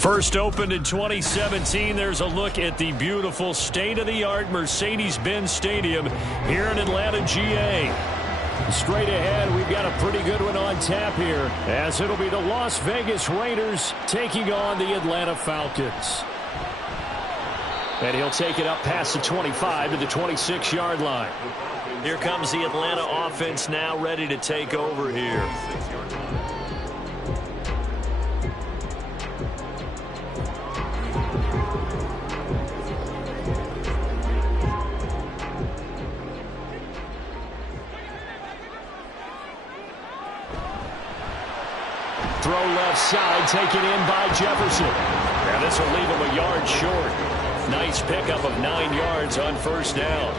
First opened in 2017, there's a look at the beautiful state-of-the-art Mercedes-Benz Stadium here in Atlanta, GA. Straight ahead, we've got a pretty good one on tap here, as it'll be the Las Vegas Raiders taking on the Atlanta Falcons. And he'll take it up past the 25 to the 26-yard line. Here comes the Atlanta offense now ready to take over here. Throw left side, taken in by Jefferson. Now this will leave him a yard short. Nice pickup of 9 yards on first down.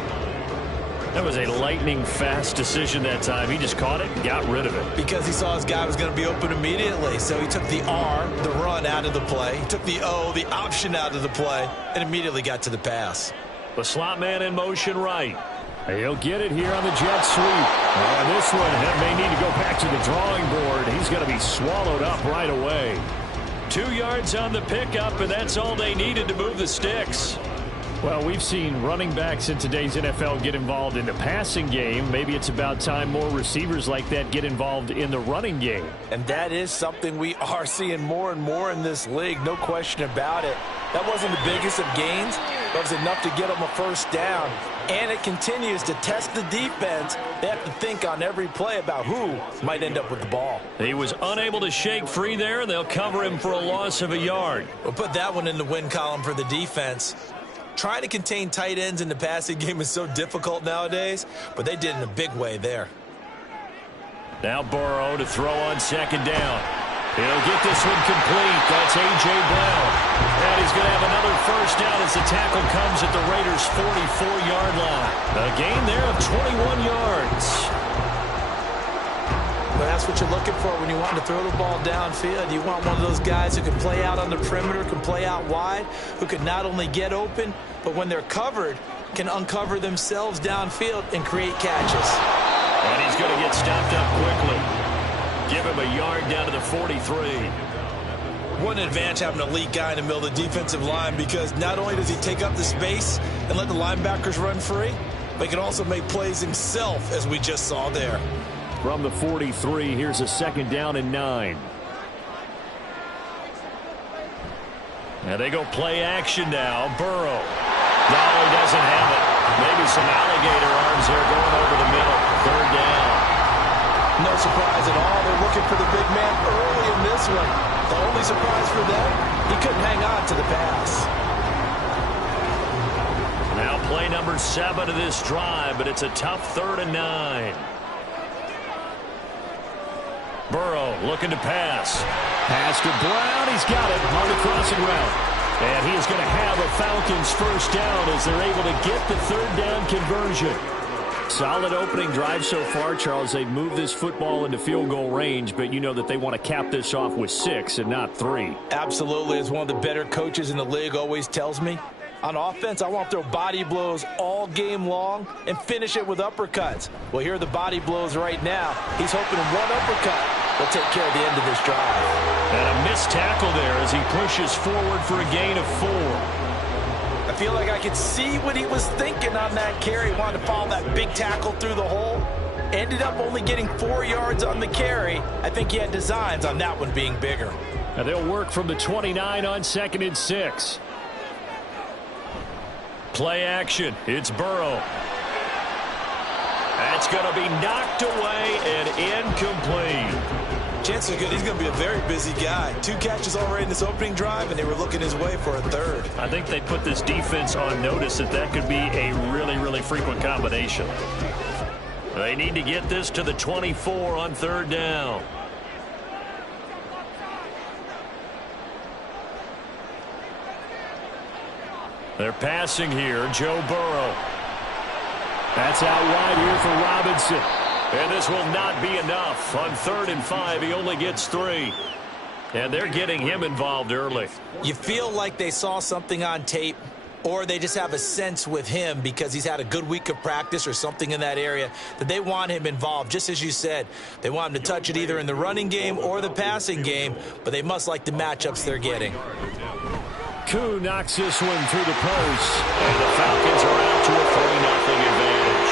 That was a lightning-fast decision that time. He just caught it and got rid of it. Because he saw his guy was going to be open immediately. So he took the R, the run, out of the play. He took the O, the option, out of the play, and immediately got to the pass. The slot man in motion right. He'll get it here on the jet sweep. And this one may need to go back to the drawing board. He's going to be swallowed up right away. 2 yards on the pickup, and that's all they needed to move the sticks. Well, we've seen running backs in today's NFL get involved in the passing game. Maybe it's about time more receivers like that get involved in the running game. And that is something we are seeing more and more in this league, no question about it. That wasn't the biggest of gains, but it was enough to get them a first down. And it continues to test the defense. They have to think on every play about who might end up with the ball. He was unable to shake free there, and they'll cover him for a loss of a yard. We'll put that one in the win column for the defense. Trying to contain tight ends in the passing game is so difficult nowadays, but they did in a big way there. Now Burrow to throw on second down. He'll get this one complete. That's A.J. Brown. And he's going to have another first down as the tackle comes at the Raiders' 44-yard line. A gain there of 21 yards. But that's what you're looking for when you want to throw the ball downfield. You want one of those guys who can play out on the perimeter, can play out wide, who can not only get open, but when they're covered, can uncover themselves downfield and create catches. And he's going to get stopped up quickly. Give him a yard down to the 43. What an advantage having an elite guy in the middle of the defensive line, because not only does he take up the space and let the linebackers run free, but he can also make plays himself, as we just saw there. From the 43, here's a second down and 9. And they go play action now. Burrow. No, he doesn't have it. Maybe some alligator arms there going over the middle. Third down. No surprise at all. They're looking for the big man early in this one. The only surprise for them, he couldn't hang on to the pass. Now play number 7 of this drive, but it's a tough 3rd and 9. Burrow looking to pass. Pass to Brown. He's got it on the crossing route. And he is going to have a Falcons first down as they're able to get the 3rd down conversion. Solid opening drive so far, Charles. They've moved this football into field goal range, but you know that they want to cap this off with 6 and not 3. Absolutely. As one of the better coaches in the league always tells me, on offense, I want to throw body blows all game long and finish it with uppercuts. Well, here are the body blows right now. He's hoping one uppercut will take care of the end of this drive. And a missed tackle there as he pushes forward for a gain of 4. I feel like I could see what he was thinking on that carry. He wanted to follow that big tackle through the hole. Ended up only getting 4 yards on the carry. I think he had designs on that one being bigger. And they'll work from the 29 on 2nd and 6. Play action. It's Burrow. That's going to be knocked away and incomplete. Chances are good he's going to be a very busy guy. 2 catches already in this opening drive, and they were looking his way for a 3rd. I think they put this defense on notice that could be a really, really frequent combination. They need to get this to the 24 on 3rd down. They're passing here. Joe Burrow. That's out wide here for Robinson. And this will not be enough. On 3rd and 5, he only gets 3. And they're getting him involved early. You feel like they saw something on tape or they just have a sense with him because he's had a good week of practice or something in that area that they want him involved. Just as you said, they want him to touch it either in the running game or the passing game, but they must like the matchups they're getting. Coop knocks this one through the post, and the Falcons are out to a 3-0 advantage.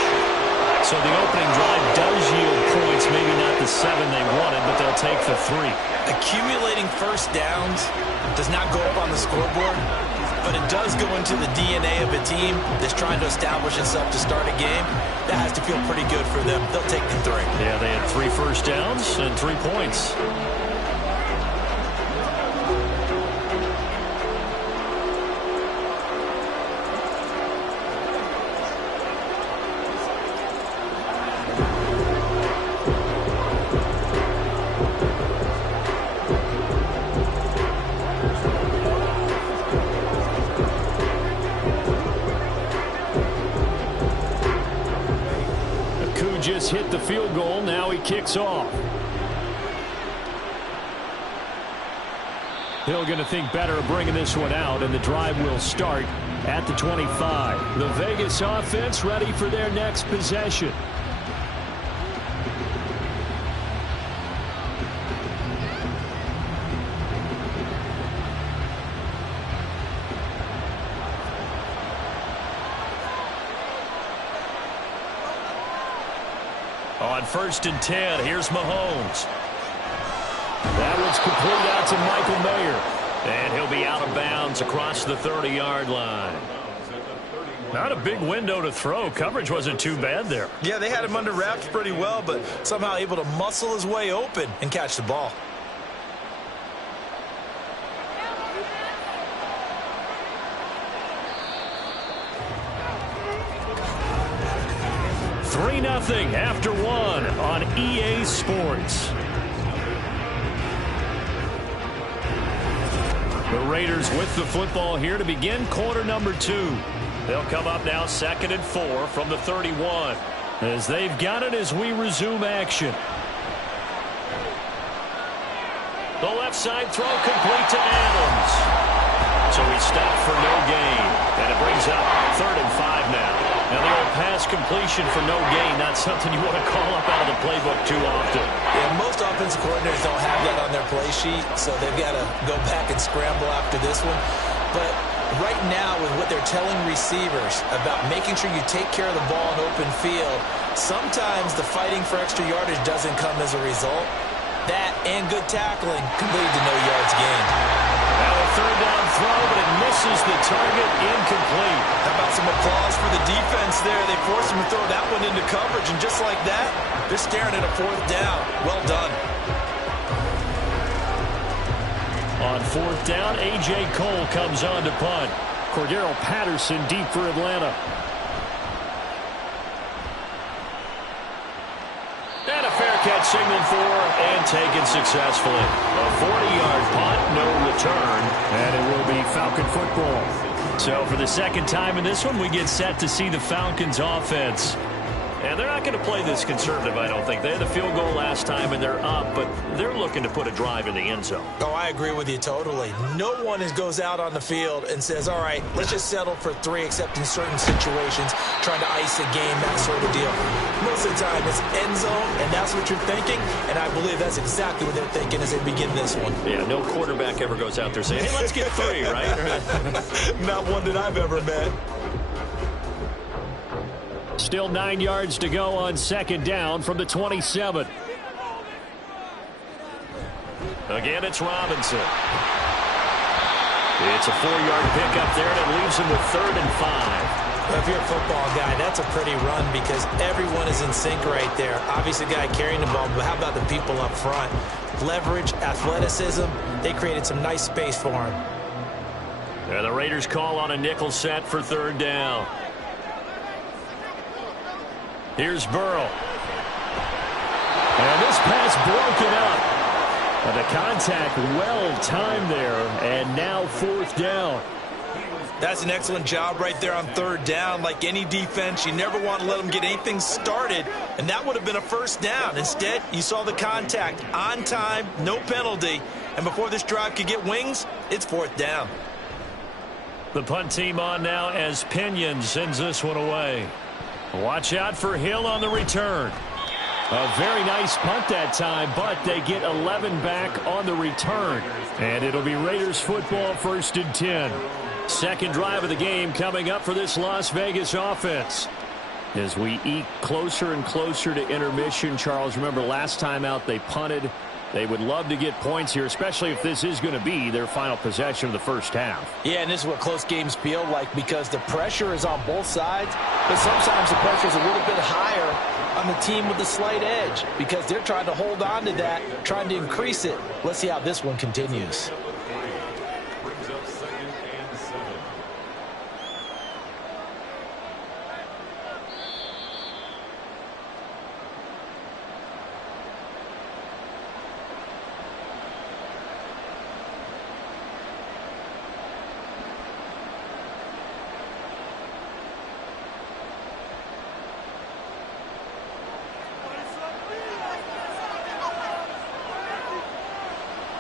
So the opening drive does yield points, maybe not the 7 they wanted, but they'll take the 3. Accumulating first downs does not go up on the scoreboard, but it does go into the DNA of a team that's trying to establish itself to start a game. That has to feel pretty good for them. They'll take the 3. Yeah, they had 3 first downs and 3 points. Just hit the field goal. Now he kicks off. Hill going to think better of bringing this one out, and the drive will start at the 25. The Vegas offense ready for their next possession. On 1st and 10, here's Mahomes. That one's complete out to Michael Mayer. And he'll be out of bounds across the 30-yard line. Not a big window to throw. Coverage wasn't too bad there. Yeah, they had him under wraps pretty well, but somehow able to muscle his way open and catch the ball. 3-0 after 1 on EA Sports. The Raiders with the football here to begin quarter number 2. They'll come up now 2nd and 4 from the 31 as they've got it as we resume action. The left side throw complete to Adams. So he stopped for no gain, and it brings up 3rd and 5 now. Now the old pass completion for no gain, not something you want to call up out of the playbook too often. Yeah, most offensive coordinators don't have that on their play sheet, so they've got to go back and scramble after this one. But right now, with what they're telling receivers about making sure you take care of the ball in open field, sometimes the fighting for extra yardage doesn't come as a result. That and good tackling can lead to no yards gained. Now a 3rd down throw, but it misses the target, incomplete. How about some applause for the defense there? They forced him to throw that one into coverage, and just like that, they're staring at a 4th down. Well done. On 4th down, A.J. Cole comes on to punt. Cordero Patterson deep for Atlanta. And a fair catch signaled for and taken successfully. A 40-yard punt, no return, and it will be Falcon football. So for the 2nd time in this one, we get set to see the Falcons offense. And they're not going to play this conservative, I don't think. They had the field goal last time, and they're up, but they're looking to put a drive in the end zone. Oh, I agree with you totally. No one goes out on the field and says, all right, let's just settle for 3, except in certain situations, trying to ice a game, that sort of deal. Most of the time, it's end zone, and that's what you're thinking, and I believe that's exactly what they're thinking as they begin this one. Yeah, no quarterback ever goes out there saying, hey, let's get 3, right? Not one that I've ever met. Still 9 yards to go on 2nd down from the 27. Again, it's Robinson. It's a 4-yard pickup there, and it leaves him with 3rd and 5. Well, if you're a football guy, that's a pretty run because everyone is in sync right there. Obviously, the guy carrying the ball, but how about the people up front? Leverage, athleticism, they created some nice space for him. And the Raiders call on a nickel set for 3rd down. Here's Burrow. And this pass broken up. And the contact well-timed there. And now 4th down. That's an excellent job right there on 3rd down. Like any defense, you never want to let them get anything started. And that would have been a 1st down. Instead, you saw the contact on time, no penalty. And before this drive could get wings, it's 4th down. The punt team on now as Pinion sends this one away. Watch out for Hill on the return. A very nice punt that time, but they get 11 back on the return. And it'll be Raiders football, 1st and 10. Second drive of the game coming up for this Las Vegas offense. As we eke closer and closer to intermission, Charles, remember last time out they punted. They would love to get points here, especially if this is going to be their final possession of the first half. Yeah, and this is what close games feel like because the pressure is on both sides, but sometimes the pressure is a little bit higher on the team with the slight edge because they're trying to hold on to that, trying to increase it. Let's see how this one continues.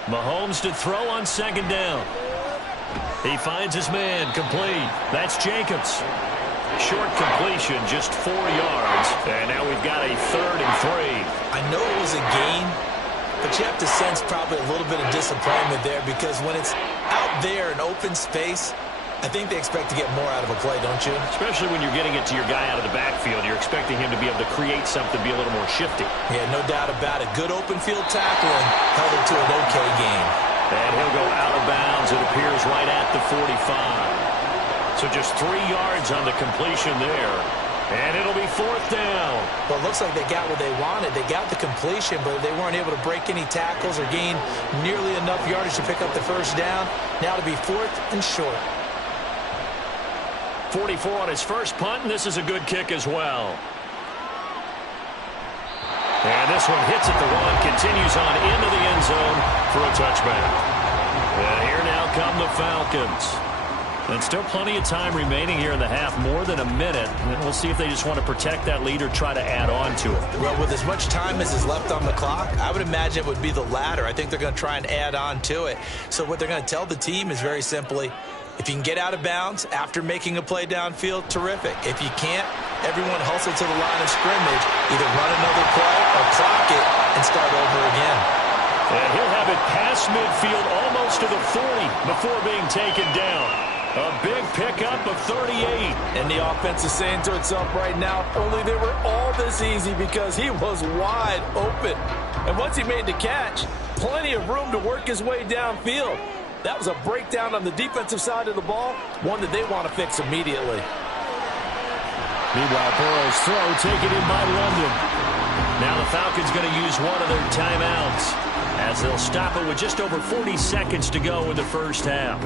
Mahomes to throw on second down. He finds his man, complete. That's Jacobs. Short completion, just 4 yards. And now we've got a 3rd and 3. I know it was a gain, but you have to sense probably a little bit of disappointment there because when it's out there in open space, I think they expect to get more out of a play, don't you? Especially when you're getting it to your guy out of the backfield. You're expecting him to be able to create something, be a little more shifty. Yeah, no doubt about it. Good open field tackling held it to an okay game. And he'll go out of bounds, it appears, right at the 45. So just 3 yards on the completion there. And it'll be 4th down. Well, it looks like they got what they wanted. They got the completion, but they weren't able to break any tackles or gain nearly enough yardage to pick up the first down. Now to be 4th and short. 44 on his first punt, and this is a good kick as well. And this one hits at the 1, continues on into the end zone for a touchback. And here now come the Falcons. And still plenty of time remaining here in the half, more than a minute. And we'll see if they just want to protect that lead or try to add on to it. Well, with as much time as is left on the clock, I would imagine it would be the latter. I think they're going to try and add on to it. So what they're going to tell the team is very simply, if you can get out of bounds after making a play downfield, terrific. If you can't, everyone hustle to the line of scrimmage, either run another play or clock it and start over again. And he'll have it past midfield almost to the 40 before being taken down. A big pickup of 38. And the offense is saying to itself right now, if only they were all this easy because he was wide open. And once he made the catch, plenty of room to work his way downfield. That was a breakdown on the defensive side of the ball, one that they want to fix immediately. Meanwhile, Burrow's throw taken in by London. Now the Falcons going to use one of their timeouts as they'll stop it with just over 40 seconds to go in the first half.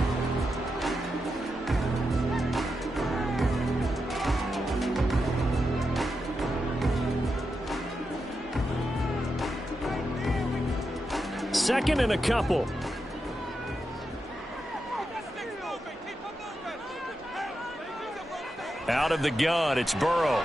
Second and a couple. Out of the gun, it's Burrow.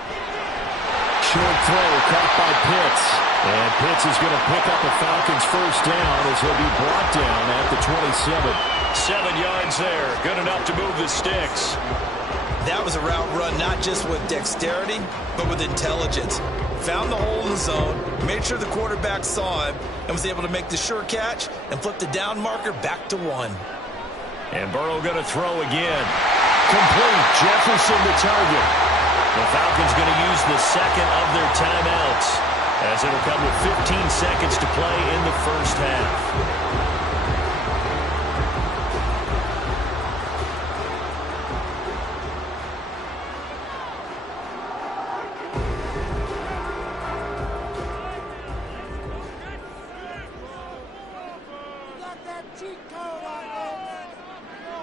Short throw, caught by Pitts. And Pitts is going to pick up the Falcons' first down as he'll be brought down at the 27. 7 yards there, good enough to move the sticks. That was a route run not just with dexterity, but with intelligence. Found the hole in the zone, made sure the quarterback saw him, and was able to make the sure catch and flip the down marker back to 1. And Burrow going to throw again. Complete. Jefferson the target. The Falcons going to use the second of their timeouts as it'll come with 15 seconds to play in the first half.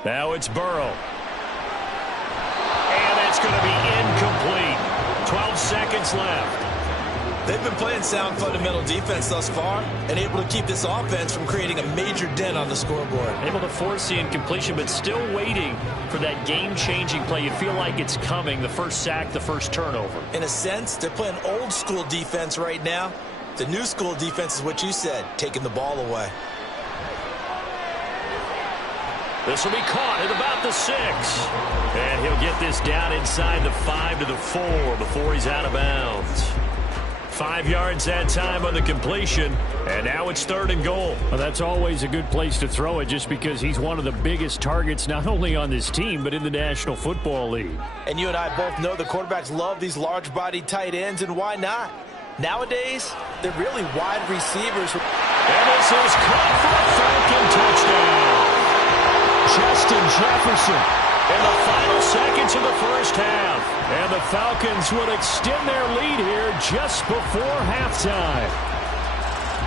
Now it's Burrow. And it's going to be incomplete. 12 seconds left. They've been playing sound fundamental defense thus far and able to keep this offense from creating a major dent on the scoreboard. Able to force the incompletion, but still waiting for that game-changing play. You feel like it's coming, the first sack, the first turnover. In a sense, they're playing old-school defense right now. The new school defense is what you said, taking the ball away. This will be caught at about the 6. And he'll get this down inside the 5 to the 4 before he's out of bounds. 5 yards that time on the completion, and now it's 3rd and goal. Well, that's always a good place to throw it just because he's one of the biggest targets not only on this team but in the National Football League. And you and I both know the quarterbacks love these large-bodied tight ends, and why not? Nowadays, they're really wide receivers. And this is caught for a Falcon touchdown. Justin Jefferson in the final seconds of the first half. And the Falcons will extend their lead here just before halftime.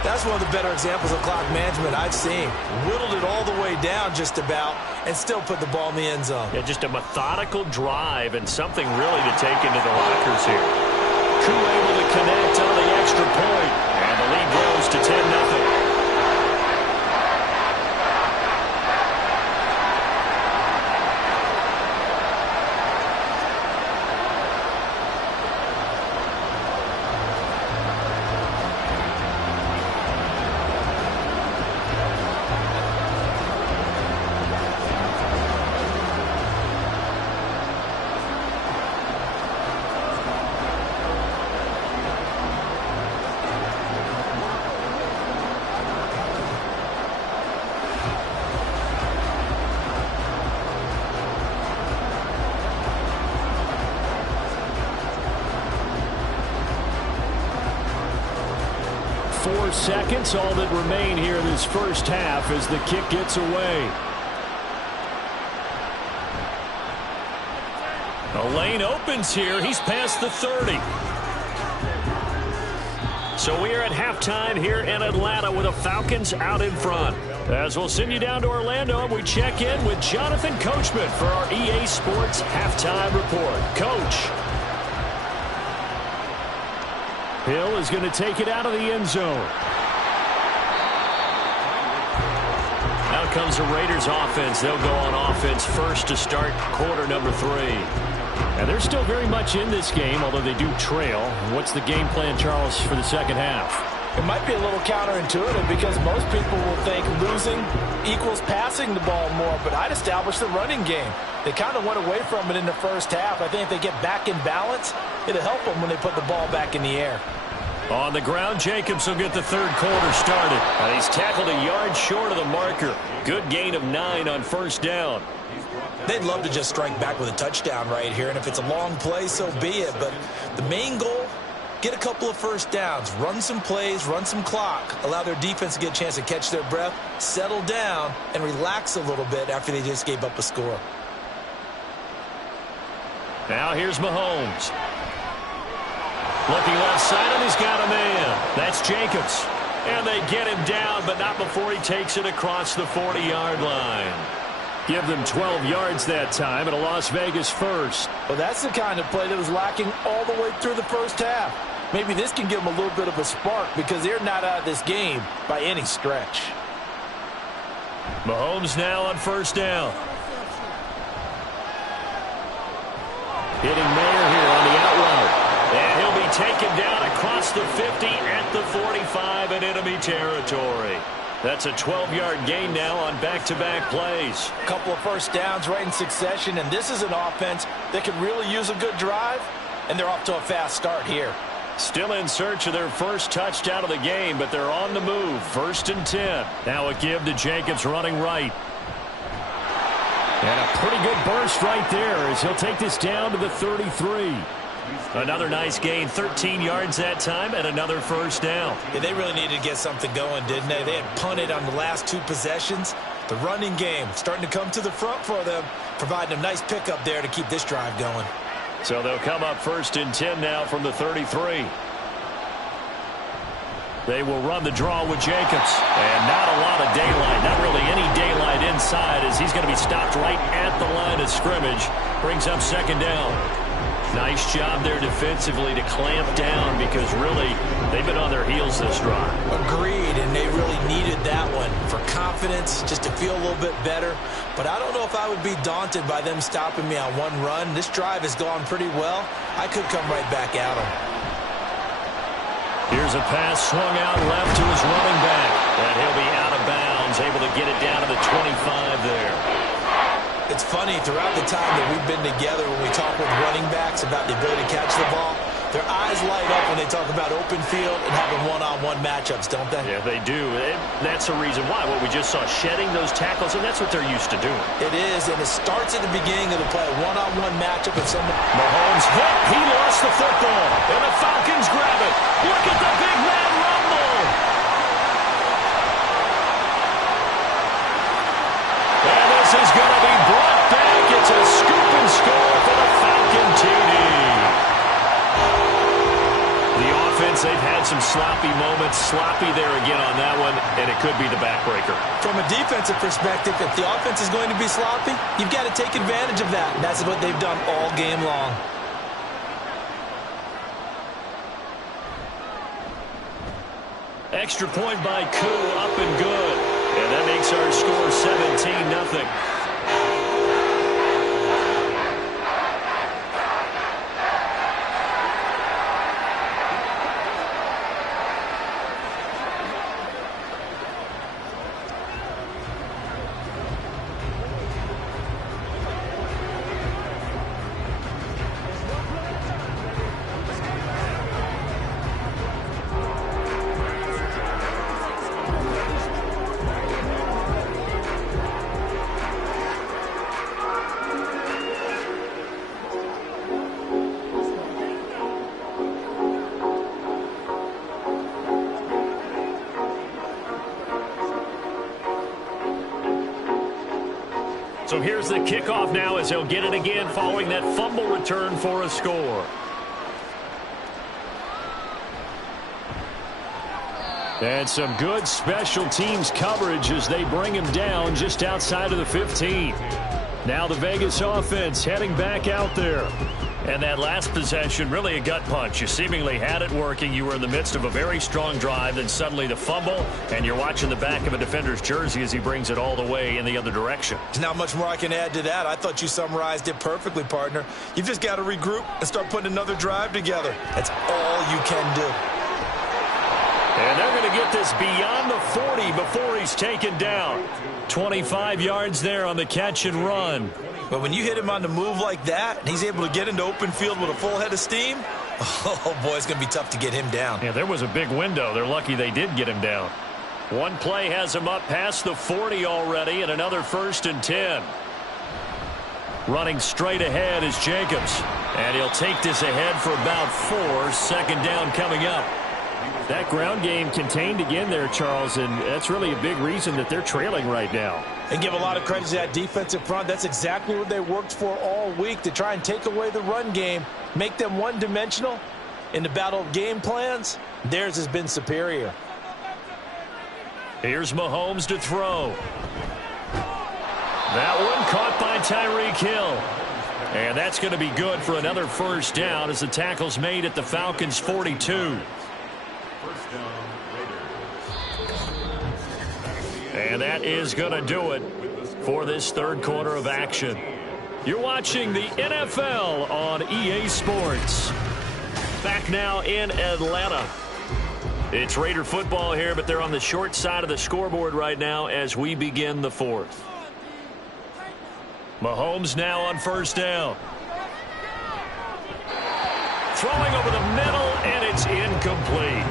That's one of the better examples of clock management I've seen. Whittled it all the way down just about and still put the ball in the end zone. Yeah, just a methodical drive and something really to take into the lockers here. Coop able to connect on the extra point. And the lead grows to 10-0. 4 seconds, all that remain here in this first half as the kick gets away. A lane opens here. He's past the 30. So we are at halftime here in Atlanta with the Falcons out in front. As we'll send you down to Orlando, we check in with Jonathan Coachman for our EA Sports Halftime Report. Coach. Hill is going to take it out of the end zone. Out comes the Raiders offense. They'll go on offense first to start quarter number 3. And they're still very much in this game, although they do trail. What's the game plan, Charles, for the second half? It might be a little counterintuitive because most people will think losing equals passing the ball more, but I'd establish the running game. They kind of went away from it in the first half. I think if they get back in balance, it'll help them when they put the ball back in the air. On the ground, Jacobs will get the third quarter started. And he's tackled a yard short of the marker. Good gain of 9 on first down. They'd love to just strike back with a touchdown right here, and if it's a long play, so be it. But the main goal, get a couple of first downs, run some plays, run some clock, allow their defense to get a chance to catch their breath, settle down, and relax a little bit after they just gave up a score. Now here's Mahomes. Looking left side, and he's got a man. That's Jacobs. And they get him down, but not before he takes it across the 40-yard line. Give them 12 yards that time and a Las Vegas first. Well, that's the kind of play that was lacking all the way through the first half. Maybe this can give them a little bit of a spark because they're not out of this game by any stretch. Mahomes now on first down. Hitting Mayer here on the out route. And he'll be taken down across the 50 at the 45 in enemy territory. That's a 12-yard gain now on back-to-back plays. A couple of first downs right in succession, and this is an offense that could really use a good drive, and they're off to a fast start here. Still in search of their first touchdown of the game, but they're on the move. 1st and 10. Now a give to Jacobs running right. And a pretty good burst right there as he'll take this down to the 33. Another nice gain, 13 yards that time, and another first down. Yeah, they really needed to get something going, didn't they? They had punted on the last 2 possessions. The running game starting to come to the front for them, providing a nice pickup there to keep this drive going. So they'll come up 1st and 10 now from the 33. They will run the draw with Jacobs. And not a lot of daylight, not really any daylight inside as he's going to be stopped right at the line of scrimmage. Brings up 2nd down. Nice job there defensively to clamp down because really they've been on their heels this drive. Agreed, and they really needed that one for confidence, just to feel a little bit better. But I don't know if I would be daunted by them stopping me on one run. This drive has gone pretty well. I could come right back at them. Here's a pass swung out left to his running back. And he'll be out of bounds He's able to get it down to the 25 there. It's funny, throughout the time that we've been together, when we talk with running backs about the ability to catch the ball, their eyes light up when they talk about open field and having one-on-one matchups, don't they? Yeah, they do. That's the reason why. What we just saw, shedding those tackles, and that's what they're used to doing. It is, and it starts at the beginning of the play. One-on-one matchup of someone. Mahomes hit. He lost the football, and the Falcons grab it. Look at the big man rumble. And this is going to be brought back. It's a scoop and score for the Falcon TD. The offense, they've had some sloppy moments. Sloppy there again on that one, and it could be the backbreaker. From a defensive perspective, if the offense is going to be sloppy, you've got to take advantage of that. And that's what they've done all game long. Extra point by Coop, up and good. And that makes our score 17-0. So here's the kickoff now as he'll get it again following that fumble return for a score. And some good special teams coverage as they bring him down just outside of the 15. Now the Vegas offense heading back out there. And that last possession, really a gut punch. You seemingly had it working. You were in the midst of a very strong drive. Then suddenly the fumble, and you're watching the back of a defender's jersey as he brings it all the way in the other direction. There's not much more I can add to that. I thought you summarized it perfectly, partner. You've just got to regroup and start putting another drive together. That's all you can do. And they're going to get this beyond the 40 before he's taken down. 25 yards there on the catch and run. But when you hit him on the move like that, and he's able to get into open field with a full head of steam, oh, boy, it's going to be tough to get him down. Yeah, there was a big window. They're lucky they did get him down. One play has him up past the 40 already, and another 1st and 10. Running straight ahead is Jacobs. And he'll take this ahead for about 4. 2nd down coming up. That ground game contained again there, Charles, and that's really a big reason that they're trailing right now. And give a lot of credit to that defensive front. That's exactly what they worked for all week, to try and take away the run game, make them one-dimensional. In the battle of game plans, theirs has been superior. Here's Mahomes to throw. That one caught by Tyreek Hill. And that's going to be good for another 1st down as the tackle's made at the Falcons' 42. And that is going to do it for this 3rd quarter of action. You're watching the NFL on EA Sports. Back now in Atlanta. It's Raider football here, but they're on the short side of the scoreboard right now as we begin the 4th. Mahomes now on 1st down. Throwing over the middle, and it's incomplete.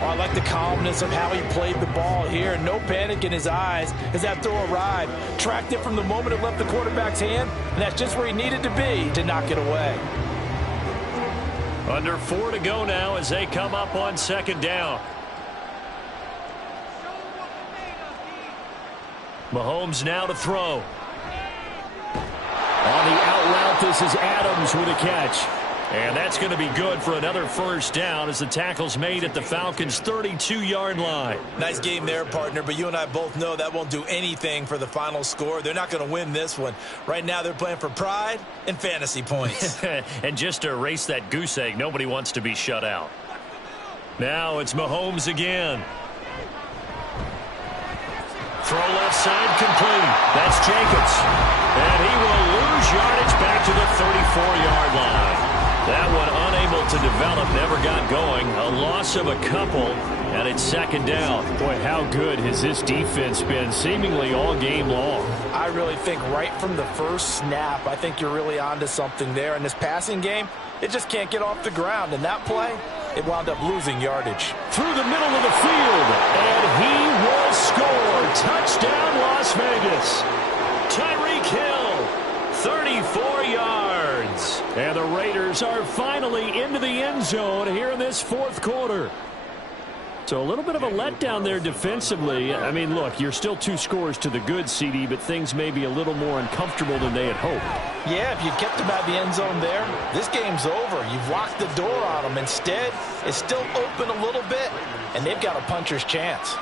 Oh, I like the calmness of how he played the ball here. No panic in his eyes as that throw arrived. Tracked it from the moment it left the quarterback's hand, and that's just where he needed to be to knock it away. Under 4 to go now as they come up on 2nd down. Mahomes now to throw. On the out route, this is Adams with a catch. And that's going to be good for another 1st down as the tackle's made at the Falcons' 32-yard line. Nice game there, partner, but you and I both know that won't do anything for the final score. They're not going to win this one. Right now they're playing for pride and fantasy points. And just to erase that goose egg, nobody wants to be shut out. Now it's Mahomes again. Throw left side complete. That's Jacobs. And he will lose yardage back to the 34-yard line. That one unable to develop, never got going. A loss of a couple, and it's second down. Boy, how good has this defense been seemingly all game long? I really think right from the first snap, I think you're really onto something there. In this passing game, it just can't get off the ground. And that play, it wound up losing yardage. Through the middle of the field, and he will score. Touchdown, Las Vegas. Tyreek Hill, 34 yards. And the Raiders are finally into the end zone here in this fourth quarter. So a little bit of a letdown there defensively. I mean, look, you're still 2 scores to the good, CD, but things may be a little more uncomfortable than they had hoped. Yeah, if you kept them out of the end zone there, this game's over. You've locked the door on them. Instead, it's still open a little bit, and they've got a puncher's chance.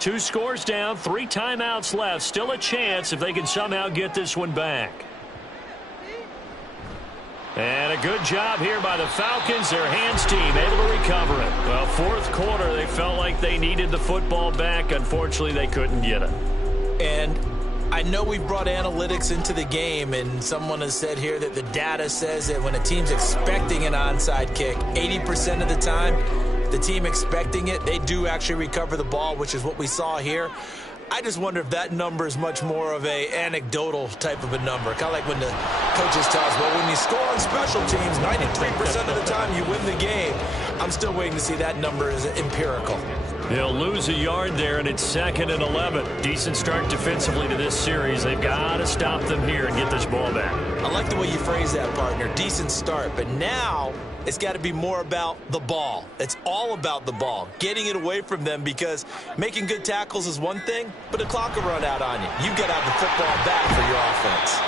Two scores down, 3 timeouts left. Still a chance if they can somehow get this one back. And a good job here by the Falcons. Their hands team able to recover it. Well, fourth quarter, they felt like they needed the football back. Unfortunately, they couldn't get it. And I know we brought analytics into the game, and someone has said here that the data says that when a team's expecting an onside kick, 80% of the time, the team expecting it, they do actually recover the ball, which is what we saw here. I just wonder if that number is much more of a anecdotal type of a number. Kind of like when the coaches tell us, well, when you score on special teams, 93% of the time you win the game. I'm still waiting to see that number is empirical. They'll lose a yard there, and it's 2nd and 11. Decent start defensively to this series. They've got to stop them here and get this ball back. I like the way you phrase that, partner. Decent start. But now it's got to be more about the ball. It's all about the ball, getting it away from them, because making good tackles is one thing, but the clock will run out on you. You've got to have the football back for your offense.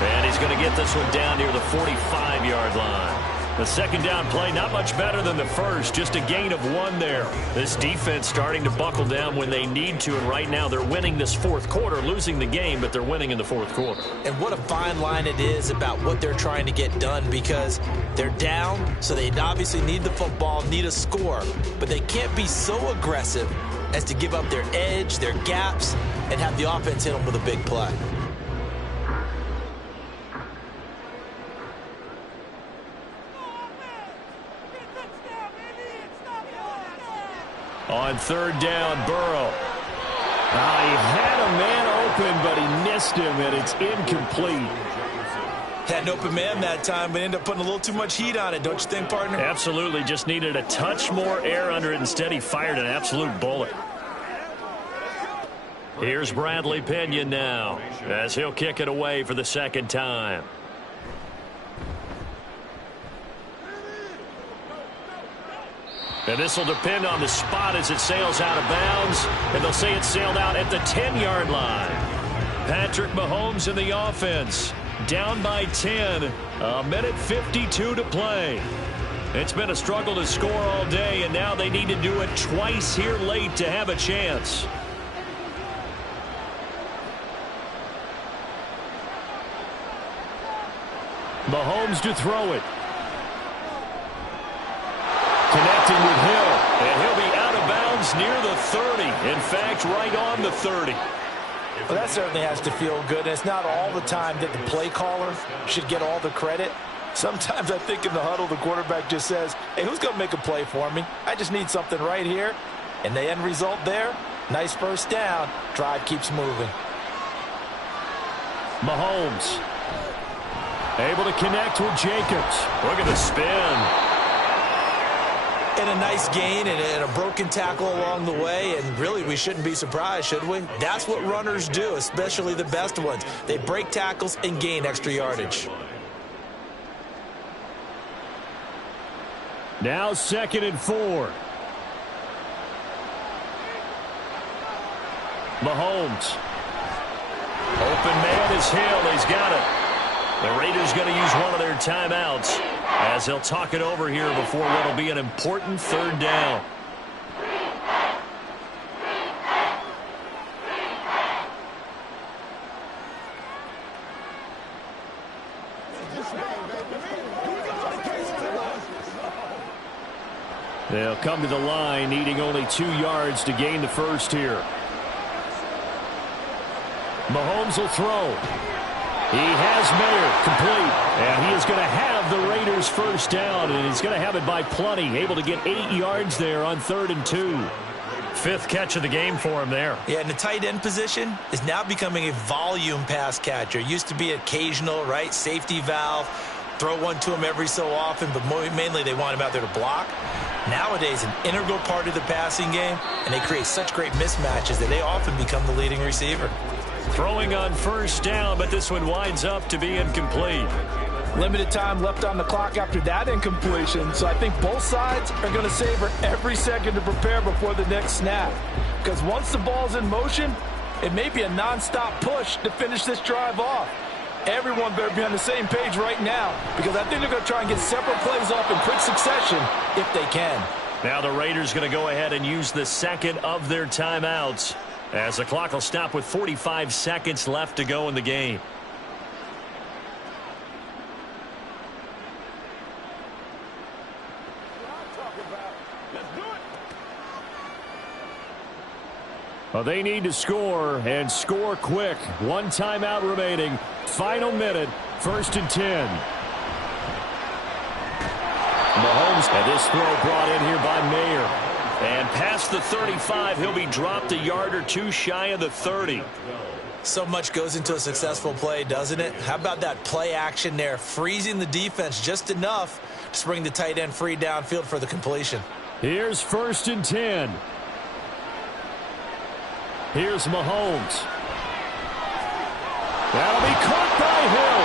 And he's going to get this one down near the 45-yard line. The second down play, not much better than the first, just a gain of 1 there. This defense starting to buckle down when they need to, and right now they're winning this fourth quarter, losing the game, but they're winning in the fourth quarter. And what a fine line it is about what they're trying to get done, because they're down, so they obviously need the football, need a score, but they can't be so aggressive as to give up their edge, their gaps, and have the offense hit them with a big play. On third down, Burrow. He had a man open, but he missed him, and it's incomplete. Had an open man that time, but ended up putting a little too much heat on it, don't you think, partner? Absolutely. Just needed a touch more air under it. Instead, he fired an absolute bullet. Here's Bradley Pinion now, as he'll kick it away for the second time. And this will depend on the spot as it sails out of bounds. And they'll say it sailed out at the 10-yard line. Patrick Mahomes in the offense. Down by 10. 1:52 to play. It's been a struggle to score all day, and now they need to do it twice here late to have a chance. Mahomes to throw it. Connecting with Hill, and he'll be out of bounds near the 30. In fact, right on the 30. Well, that certainly has to feel good. And it's not all the time that the play caller should get all the credit. Sometimes I think in the huddle, the quarterback just says, hey, who's going to make a play for me? I just need something right here. And the end result there, nice first down. Drive keeps moving. Mahomes able to connect with Jacobs. Look at the spin. And a nice gain and a broken tackle along the way, and really we shouldn't be surprised, should we? That's what runners do, especially the best ones. They break tackles and gain extra yardage. Now 2nd and 4. Mahomes. Open man is Hill. He's got it. The Raiders going to use one of their timeouts as they'll talk it over here before what will be an important third down. They'll come to the line needing only 2 yards to gain the first here. Mahomes will throw. He has Mayer complete, and he is going to have the Raiders first down, and he's going to have it by plenty, able to get 8 yards there on 3rd and 2. 5th catch of the game for him there. Yeah, and the tight end position is now becoming a volume pass catcher. Used to be occasional, right, safety valve, throw one to him every so often, but mainly they want him out there to block. Nowadays, an integral part of the passing game, and they create such great mismatches that they often become the leading receiver. Throwing on first down, but this one winds up to be incomplete. Limited time left on the clock after that incompletion, so I think both sides are going to savor every second to prepare before the next snap. Because once the ball's in motion, it may be a nonstop push to finish this drive off. Everyone better be on the same page right now, because I think they're going to try and get several plays off in quick succession if they can. Now the Raiders going to go ahead and use the second of their timeouts, as the clock will stop with 45 seconds left to go in the game. Well, they need to score, and score quick. 1 timeout remaining. Final minute, 1st and 10. Mahomes, and this throw brought in here by Mayer. And past the 35, he'll be dropped a yard or 2 shy of the 30. So much goes into a successful play, doesn't it? How about that play action there, freezing the defense just enough to bring the tight end free downfield for the completion. Here's 1st and 10. Here's Mahomes. That'll be caught by Hill.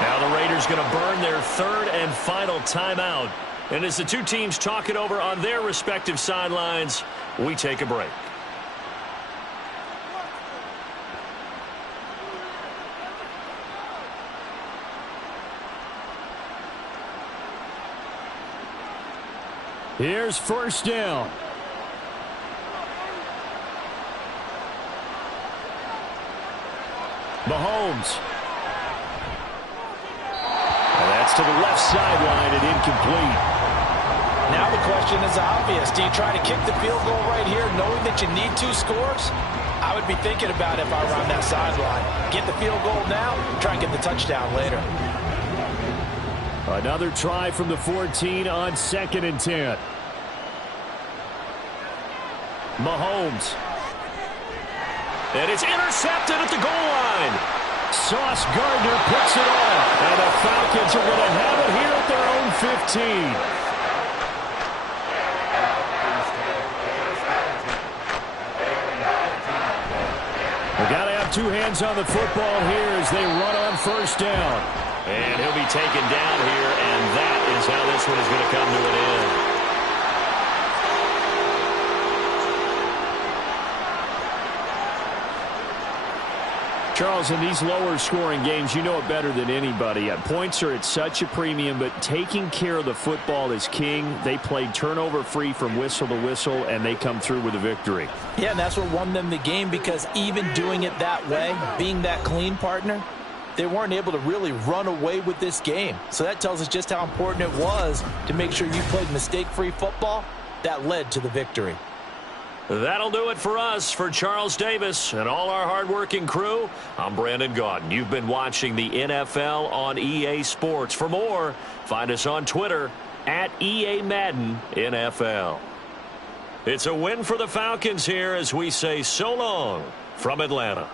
Now the Raiders going to burn their 3rd and final timeout. And as the two teams talk it over on their respective sidelines, we take a break. Here's 1st down. Mahomes. And that's to the left sideline and incomplete. Now the question is obvious. Do you try to kick the field goal right here knowing that you need 2 scores? I would be thinking about it if I were on that sideline. Get the field goal now, try and get the touchdown later. Another try from the 14 on 2nd and 10. Mahomes. And it's intercepted at the goal line. Sauce Gardner picks it off. And the Falcons are going to have it here at their own 15. We got to have 2 hands on the football here as they run on 1st down. And he'll be taken down here, and that is how this one is going to come to an end. Charles, in these lower-scoring games, you know it better than anybody. Points are at such a premium, but taking care of the football is king. They played turnover-free from whistle to whistle, and they come through with a victory. Yeah, and that's what won them the game, because even doing it that way, being that clean partner, they weren't able to really run away with this game. So that tells us just how important it was to make sure you played mistake-free football. That led to the victory. That'll do it for us. For Charles Davis and all our hardworking crew, I'm Brandon Gaudin. You've been watching the NFL on EA Sports. For more, find us on Twitter at EA Madden NFL. It's a win for the Falcons here as we say so long from Atlanta.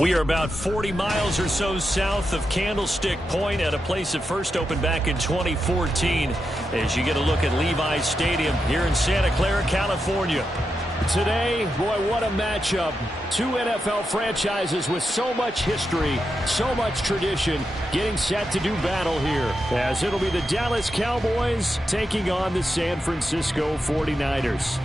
We are about 40 miles or so south of Candlestick Point at a place that first opened back in 2014 as you get a look at Levi's Stadium here in Santa Clara, California. Today, boy, what a matchup. Two NFL franchises with so much history, so much tradition, getting set to do battle here, as it'll be the Dallas Cowboys taking on the San Francisco 49ers.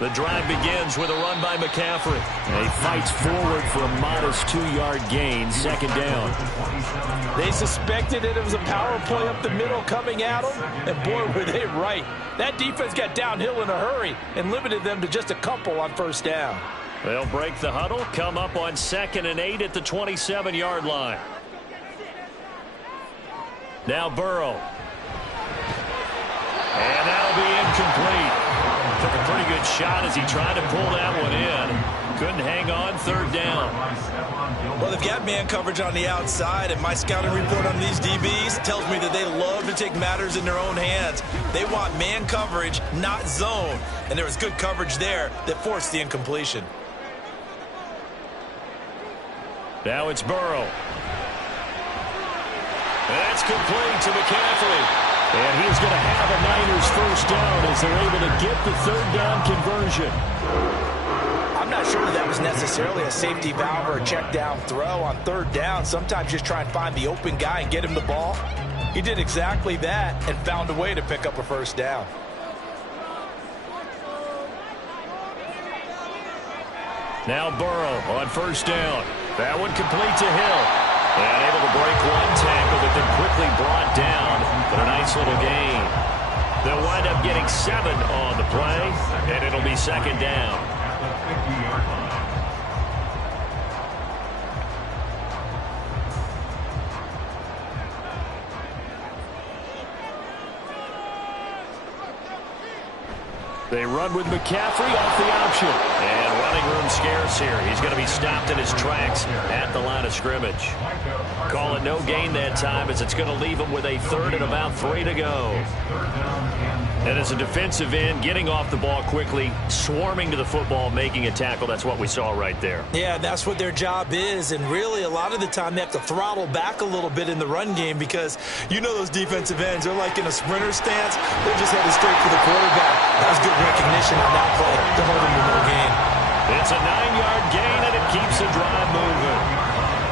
The drive begins with a run by McCaffrey. And he fights forward for a modest 2-yard gain, second down. They suspected it was a power play up the middle coming at them, and boy, were they right. That defense got downhill in a hurry and limited them to just a couple on first down. They'll break the huddle, come up on 2nd and 8 at the 27-yard line. Now Burrow. And that'll be incomplete. Took a pretty good shot as he tried to pull that one in. Couldn't hang on, third down. Well, they've got man coverage on the outside, and my scouting report on these DBs tells me that they love to take matters in their own hands. They want man coverage, not zone. And there was good coverage there that forced the incompletion. Now it's Burrow. That's complete to McCaffrey. And he's going to have a Niners first down as they're able to get the third down conversion. I'm not sure that was necessarily a safety valve or a check down throw on third down. Sometimes just try and find the open guy and get him the ball. He did exactly that and found a way to pick up a first down. Now Burrow on first down. That one complete to Hill. And able to break one tackle, but then quickly brought down. But a nice little gain. They'll wind up getting 7 on the play, and it'll be second down. They run with McCaffrey off the option. And running room scarce here. He's going to be stopped in his tracks at the line of scrimmage. Call it no gain that time as it's going to leave him with a third and about 3 to go. And as a defensive end, getting off the ball quickly, swarming to the football, making a tackle, that's what we saw right there. Yeah, that's what their job is, and really a lot of the time they have to throttle back a little bit in the run game because you know those defensive ends, they're like in a sprinter stance. They're just headed straight for the quarterback. That was good recognition on that play to hold him to no gain. It's a 9-yard gain, and it keeps the drive moving.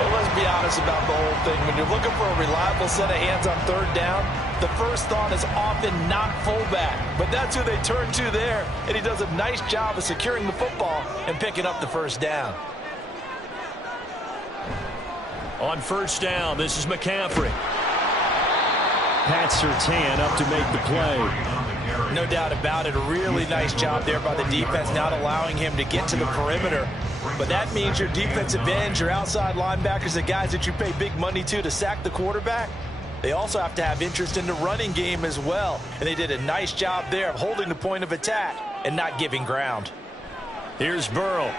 Well, let's be honest about the whole thing. When you're looking for a reliable set of hands on third down, the first thought is often not fullback. But that's who they turn to there, and he does a nice job of securing the football and picking up the first down. On first down, this is McCaffrey. Pat Surtain up to make the play. No doubt about it. A really nice job there by the defense, not allowing him to get to the perimeter. But that means your defensive ends, your outside linebackers, the guys that you pay big money to sack the quarterback, they also have to have interest in the running game as well. And they did a nice job there of holding the point of attack and not giving ground. Here's Burrow.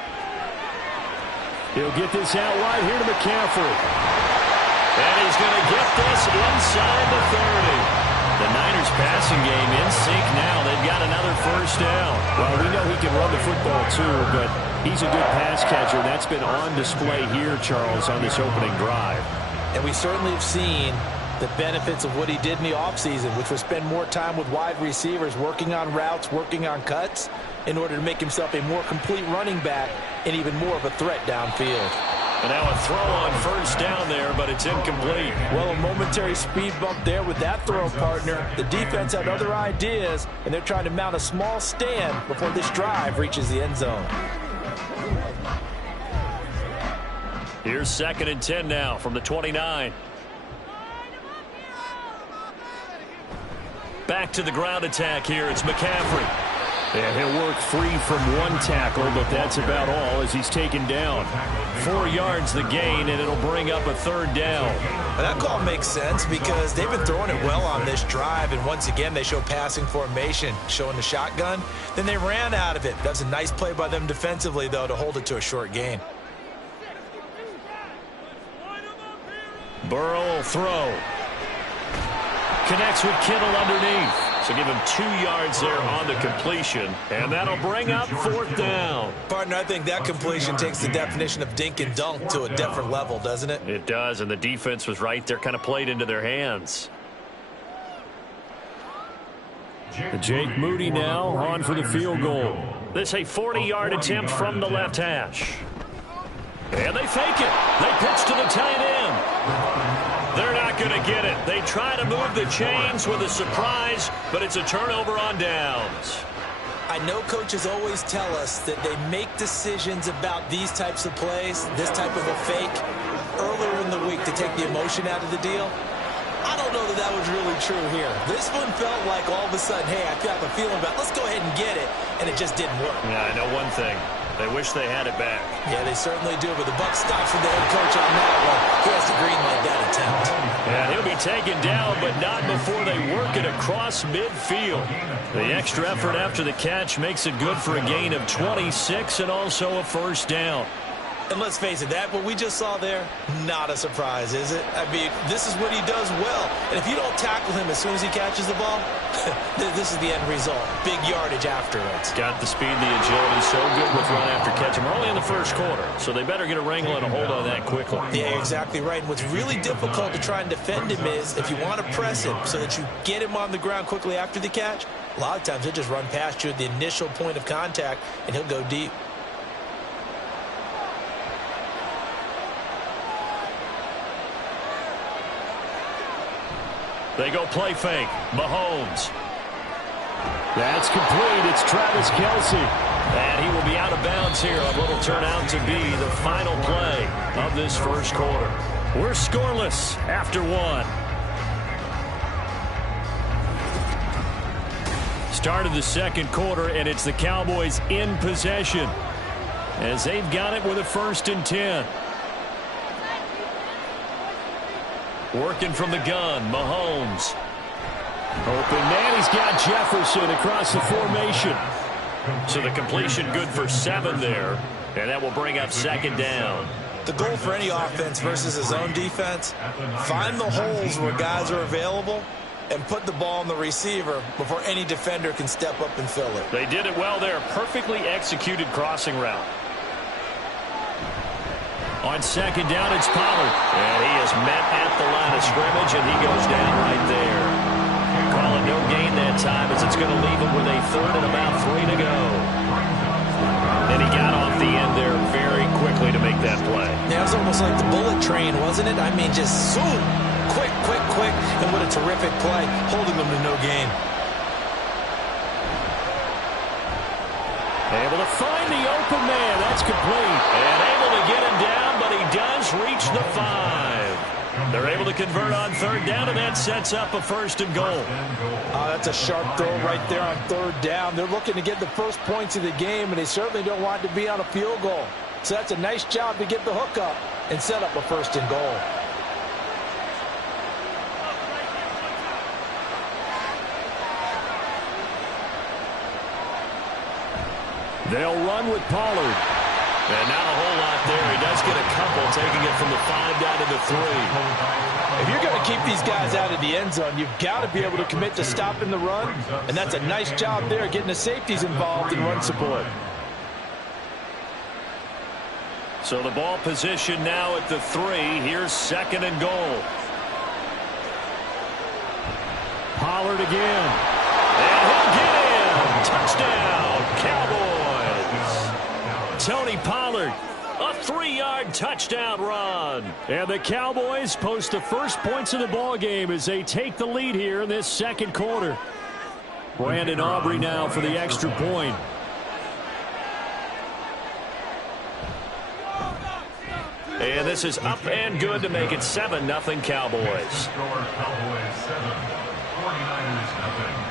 He'll get this out wide here to McCaffrey. And he's going to get this inside the 30. The Niners passing game in sync now. They've got another first down. Well, we know he can run the football too, but he's a good pass catcher. That's been on display here, Charles, on this opening drive. And we certainly have seen the benefits of what he did in the offseason, which was spend more time with wide receivers, working on routes, working on cuts, in order to make himself a more complete running back and even more of a threat downfield. And now a throw on first down there, but it's incomplete. Well, a momentary speed bump there with that throw, partner. The defense had other ideas, and they're trying to mount a small stand before this drive reaches the end zone. Here's 2nd and 10 now from the 29. Back to the ground attack here. It's McCaffrey. Yeah, he'll work free from one tackle, but that's about all as he's taken down. 4 yards the gain, and it'll bring up a third down. Well, that call makes sense because they've been throwing it well on this drive, and once again they show passing formation, showing the shotgun. Then they ran out of it. That's a nice play by them defensively, though, to hold it to a short gain. Burrow will throw. Connects with Kittle underneath. So give him 2 yards there on the completion. And that'll bring up 4th down. Partner, I think that completion takes the definition of dink and dunk to a different level, doesn't it? It does, and the defense was right there, kind of played into their hands. Jake Moody now on for the field goal. This a 40-yard attempt from the left hash. And they fake it. They pitch to the tight end. They're not going to get it. They try to move the chains with a surprise, but it's a turnover on downs. I know coaches always tell us that they make decisions about these types of plays, this type of a fake, earlier in the week to take the emotion out of the deal. I don't know that that was really true here. This one felt like all of a sudden, hey, I have a feeling about, let's go ahead and get it, and it just didn't work. Yeah, I know one thing. They wish they had it back. Yeah, they certainly do, but the buck stops with the head coach on that one. He has to greenlight that attempt. Yeah, he'll be taken down, but not before they work it across midfield. The extra effort after the catch makes it good for a gain of 26 and also a first down. And let's face it, that what we just saw there, not a surprise, is it? I mean, this is what he does well. And if you don't tackle him as soon as he catches the ball, this is the end result. Big yardage afterwards. Got the speed and the agility, so good with run after catch. We're only in the first quarter, so they better get a wrangle and a hold on that quickly. Yeah, exactly right. And what's really difficult to try and defend him is if you want to press him so that you get him on the ground quickly after the catch, a lot of times he'll just run past you at the initial point of contact, and he'll go deep. They go play fake. Mahomes. That's complete. It's Travis Kelce. And he will be out of bounds here on what will turn out to be the final play of this first quarter. We're scoreless after one. Start of the second quarter, and it's the Cowboys in possession as they've got it with a 1st and 10. Working from the gun, Mahomes. Open man, he's got Jefferson across the formation. So the completion good for 7 there, and that will bring up 2nd down. The goal for any offense versus his own defense, find the holes where guys are available and put the ball on the receiver before any defender can step up and fill it. They did it well there. Perfectly executed crossing route. On 2nd down, it's Pollard. And he is met at the line of scrimmage, and he goes down right there. Call it no gain that time as it's going to leave him with a 3rd and about 3 to go. And he got off the end there very quickly to make that play. Yeah, it was almost like the bullet train, wasn't it? I mean, just zoom. Quick, quick, quick. And what a terrific play, holding them to no gain. Able to find the open man. That's complete. And able to get him down, but he does reach the 5. They're able to convert on 3rd down, and that sets up a 1st and goal. That's a sharp throw right there on 3rd down. They're looking to get the first points of the game, and they certainly don't want to be on a field goal. So that's a nice job to get the hook up and set up a 1st and goal. They'll run with Pollard. And not a whole lot there. He does get a couple, taking it from the 5 down to the 3. If you're going to keep these guys out of the end zone, you've got to be able to commit to stopping the run. And that's a nice job there, getting the safeties involved in run support. So the ball position now at the 3. Here's 2nd and goal. Pollard again. And he'll get in. Touchdown, Cowboys. Tony Pollard, a 3-yard touchdown run. And the Cowboys post the first points of the ball game as they take the lead here in this second quarter. Brandon Aubrey now for the extra point. And this is up and good to make it 7-0 Cowboys. 49ers 0.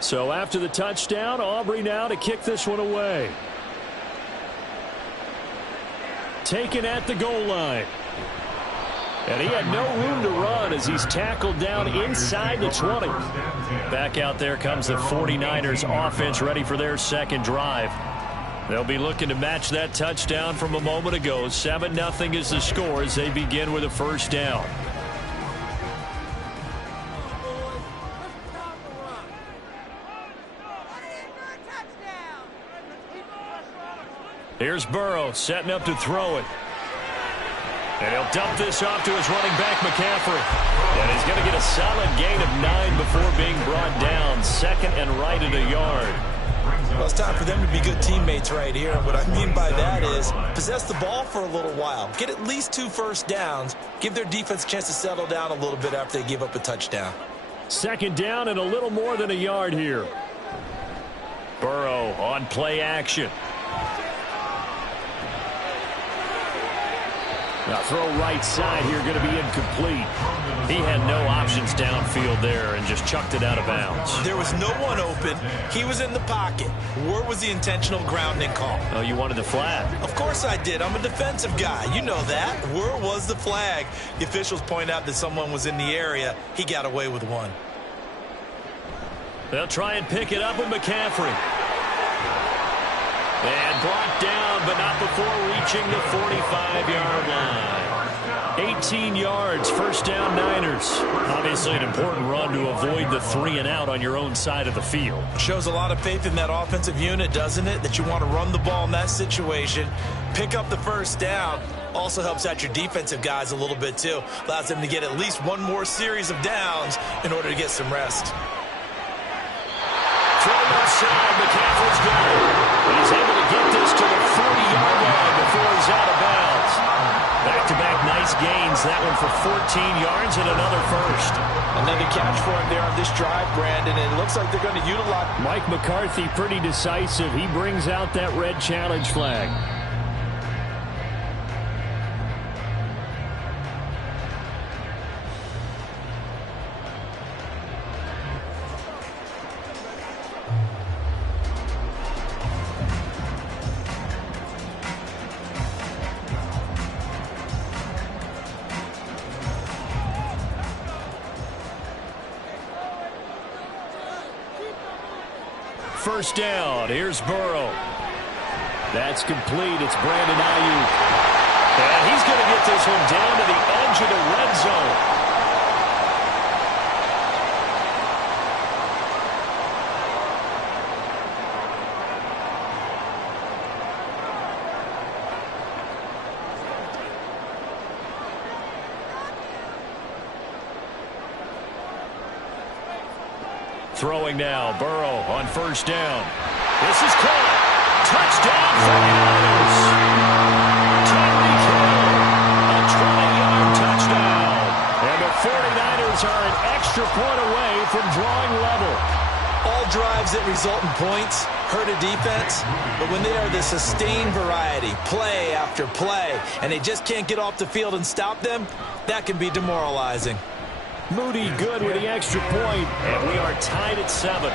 So after the touchdown, Aubrey now to kick this one away. Taken at the goal line. And he had no room to run as he's tackled down inside the 20. Back out there comes the 49ers offense ready for their second drive. They'll be looking to match that touchdown from a moment ago. 7-0 is the score as they begin with a first down. Here's Burrow setting up to throw it. And he'll dump this off to his running back, McCaffrey. And he's going to get a solid gain of 9 before being brought down. Second and right at a yard. Well, it's time for them to be good teammates right here. What I mean by that is possess the ball for a little while. Get at least 2 first downs. Give their defense a chance to settle down a little bit after they give up a touchdown. Second down and a little more than a yard here. Burrow on play action. Now throw right side here, going to be incomplete. He had no options downfield there and just chucked it out of bounds. There was no one open. He was in the pocket. Where was the intentional grounding call? Oh, you wanted the flag? Of course I did. I'm a defensive guy. You know that. Where was the flag? The officials point out that someone was in the area. He got away with one. They'll try and pick it up with McCaffrey. And brought down, but not before reaching the 45-yard line. 18 yards, first down Niners. Obviously an important run to avoid the 3-and-out on your own side of the field. Shows a lot of faith in that offensive unit, doesn't it? That you want to run the ball in that situation. Pick up the first down. Also helps out your defensive guys a little bit, too. Allows them to get at least one more series of downs in order to get some rest. Throw left side, McCaffrey's got it. But he's able to get this to the 40-yard line before he's out of bounds. Back-to-back nice gains. That one for 14 yards and another first. Another catch for him there on this drive, Brandon, and it looks like they're going to utilize. Mike McCarthy pretty decisive. He brings out that red challenge flag. First down. Here's Burrow. That's complete. It's Brandon Ayuk. And he's going to get this one down to the edge of the red zone. Throwing now, Burrow on first down. This is caught. Touchdown, 49ers. Tyreek Hill, a 20-yard touchdown. And the 49ers are an extra point away from drawing level. All drives that result in points hurt a defense, but when they are the sustained variety, play after play, and they just can't get off the field and stop them, that can be demoralizing. Moody good with the extra point, and we are tied at 7.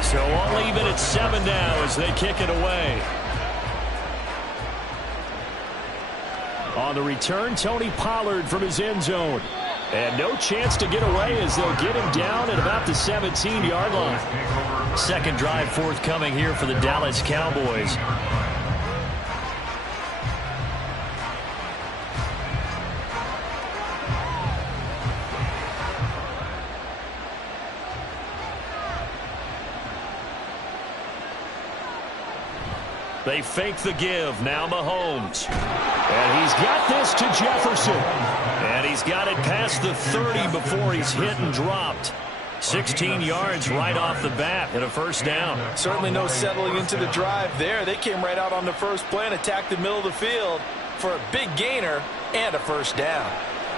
So all even at 7 now as they kick it away. On the return, Tony Pollard from his end zone. And no chance to get away as they'll get him down at about the 17-yard line. Second drive forthcoming here for the Dallas Cowboys. They fake the give. Now Mahomes. And he's got this to Jefferson. And he's got it past the 30 before he's hit and dropped. 16 yards right off the bat and a first down. Certainly no settling into the drive there. They came right out on the first play and attacked the middle of the field for a big gainer and a first down.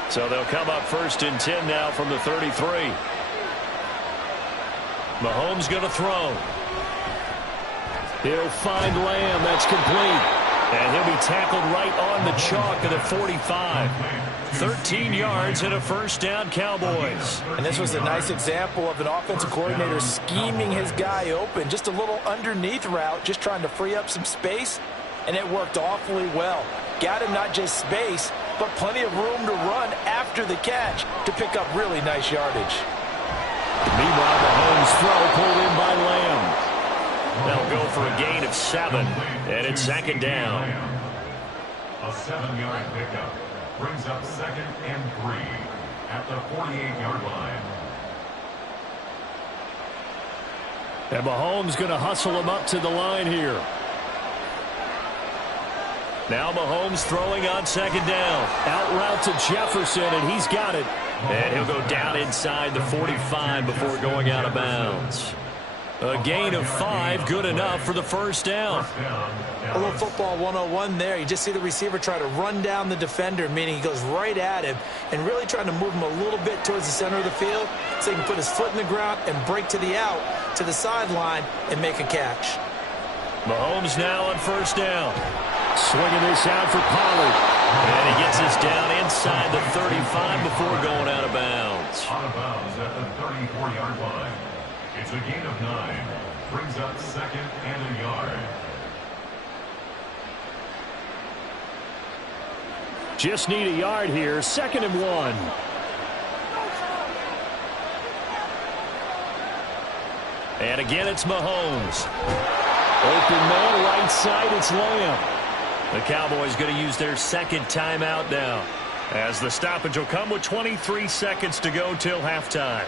So they'll come up 1st and 10 now from the 33. Mahomes going to throw. He'll find Lamb. That's complete. And he'll be tackled right on the chalk at the 45. 13 yards and a first down, Cowboys. And this was a nice example of an offensive coordinator scheming his guy open. Just a little underneath route, just trying to free up some space, and it worked awfully well. Got him not just space, but plenty of room to run after the catch to pick up really nice yardage. Meanwhile, Mahomes' throw pulled in by Lamb. They'll go for a gain of 7, and it's 2nd down. A 7-yard pickup brings up 2nd and 3 at the 48-yard line. And Mahomes going to hustle him up to the line here. Now Mahomes throwing on 2nd down. Out route to Jefferson, and he's got it. And he'll go down inside the 45 before going out of bounds. A gain of 5, good enough for the first down. A little football 101 there. You just see the receiver try to run down the defender, meaning he goes right at him and really trying to move him a little bit towards the center of the field so he can put his foot in the ground and break to the out, to the sideline, and make a catch. Mahomes now on 1st down. Swinging this out for Pollard. And he gets us down inside the 35 before going out of bounds. Out of bounds at the 34-yard line. It's a gain of 9. Brings up 2nd and a yard. Just need a yard here. 2nd and 1. And again, it's Mahomes. Open man, right side, it's Lamb. The Cowboys going to use their 2nd timeout now, as the stoppage will come with 23 seconds to go till halftime.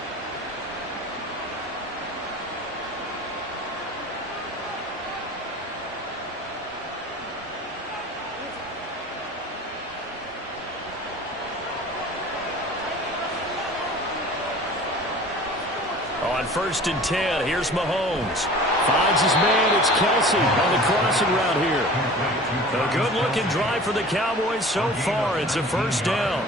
On 1st and 10, here's Mahomes. Finds his man, it's Kelsey on the crossing route here. A good-looking drive for the Cowboys so far. It's a first down.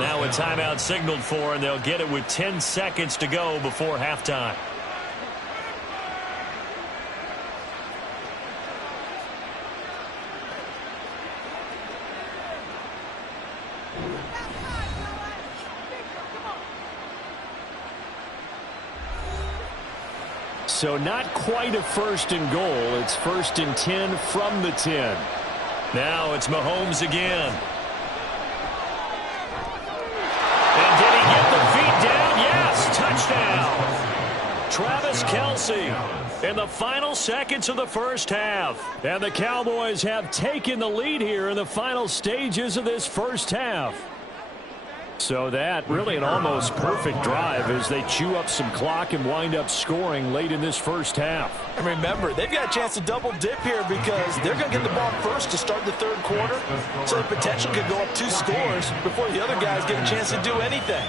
Now a timeout signaled for, and they'll get it with 10 seconds to go before halftime. So not quite a 1st and goal. It's 1st and 10 from the 10. Now it's Mahomes again. And did he get the feet down? Yes, touchdown. Travis Kelce in the final seconds of the first half. And the Cowboys have taken the lead here in the final stages of this first half. So that really an almost perfect drive as they chew up some clock and wind up scoring late in this first half. And remember, they've got a chance to double dip here because they're going to get the ball first to start the 3rd quarter. So the potential could go up 2 scores before the other guys get a chance to do anything.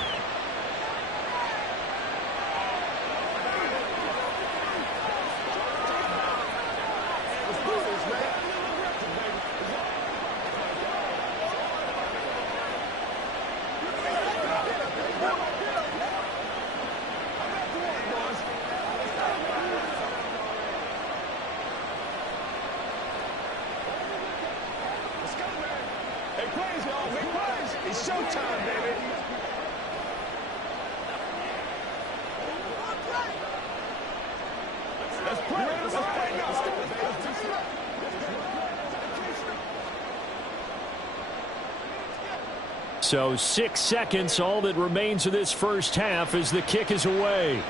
So 6 seconds, all that remains of this first half as the kick is away.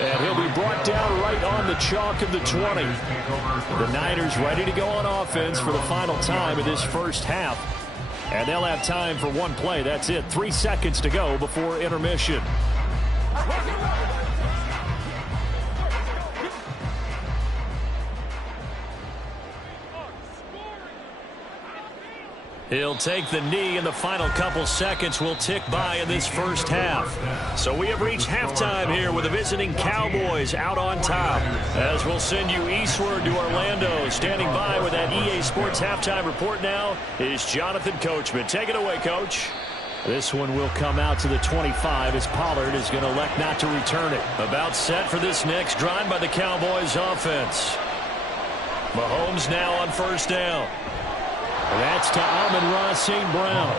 And he'll be brought down right on the chalk of the 20. The Niners ready to go on offense for the final time of this first half. And they'll have time for one play. That's it. 3 seconds to go before intermission. He'll take the knee, and the final couple seconds will tick by in this first half. So we have reached halftime here with the visiting Cowboys out on top. As we'll send you eastward to Orlando. Standing by with that EA Sports halftime report now is Jonathan Coachman. Take it away, Coach. This one will come out to the 25 as Pollard is going to elect not to return it. About set for this next drive by the Cowboys offense. Mahomes now on first down. That's to Amon-Ra St. Brown.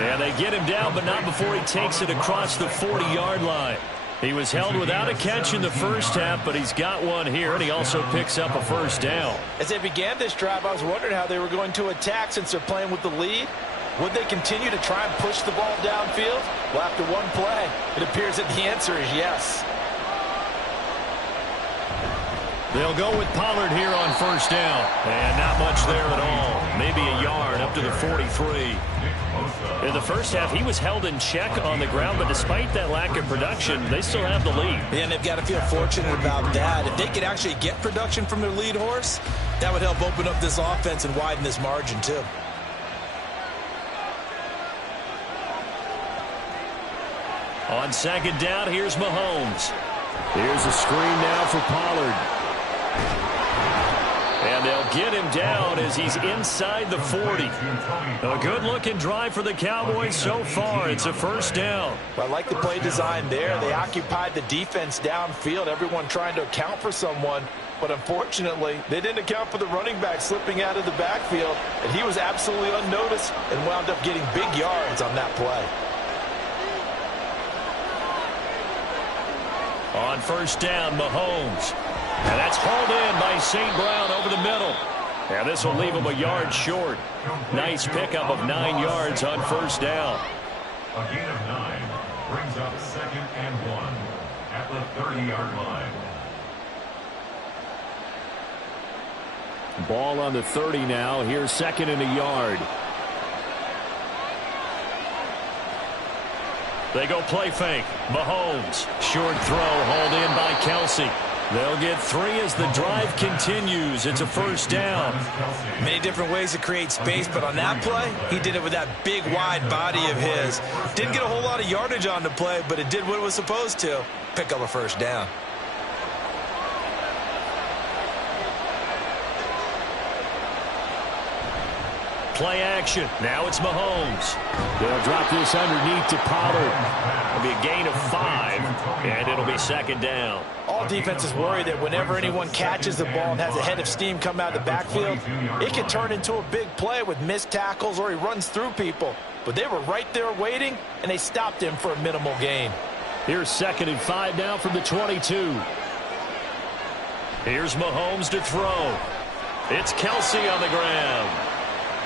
And they get him down, but not before he takes it across the 40-yard line. He was held without a catch in the first half, but he's got one here, and he also picks up a first down. As they began this drive, I was wondering how they were going to attack since they're playing with the lead. Would they continue to try and push the ball downfield? Well, after one play, it appears that the answer is yes. They'll go with Pollard here on first down. And not much there at all. Maybe a yard up to the 43. In the first half, he was held in check on the ground, but despite that lack of production, they still have the lead. Yeah, and they've got to feel fortunate about that. If they could actually get production from their lead horse, that would help open up this offense and widen this margin, too. On second down, here's Mahomes. Here's a screen now for Pollard. And they'll get him down as he's inside the 40. A good-looking drive for the Cowboys so far. It's a first down. Well, I like the play design there. They occupied the defense downfield, everyone trying to account for someone. But unfortunately, they didn't account for the running back slipping out of the backfield. And he was absolutely unnoticed and wound up getting big yards on that play. On first down, Mahomes. And that's hauled in by St. Brown over the middle. And this will leave him a yard short. Nice pickup of 9 yards on first down. A gain of 9 brings up 2nd and 1 at the 30-yard line. Ball on the 30 now. Here's 2nd and a yard. They go play fake. Mahomes. Short throw hauled in by Kelsey. They'll get 3 as the drive continues. It's a first down. Many different ways to create space, but on that play, he did it with that big, wide body of his. Didn't get a whole lot of yardage on the play, but it did what it was supposed to. Pick up a first down. Play action. Now it's Mahomes. They'll drop this underneath to Pollard. It'll be a gain of 5, and it'll be 2nd down. All defenses worry that whenever anyone catches the ball and has a head of steam come out of the backfield, it can turn into a big play with missed tackles or he runs through people. But they were right there waiting, and they stopped him for a minimal gain. Here's 2nd and 5 now from the 22. Here's Mahomes to throw. It's Kelsey on the ground.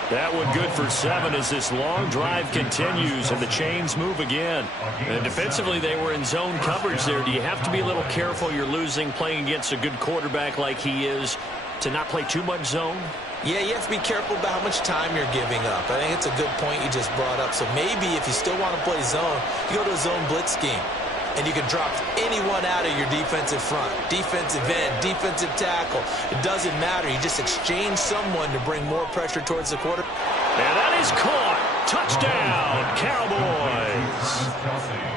That one good for 7 as this long drive continues and the chains move again. And defensively, they were in zone coverage there. Do you have to be a little careful? You're losing playing against a good quarterback like he is to not play too much zone? Yeah, you have to be careful about how much time you're giving up. I think it's a good point you just brought up. So maybe if you still want to play zone, you go to a zone blitz scheme. And you can drop anyone out of your defensive front, defensive end, defensive tackle. It doesn't matter. You just exchange someone to bring more pressure towards the quarterback. And that is caught. Touchdown, Cowboys.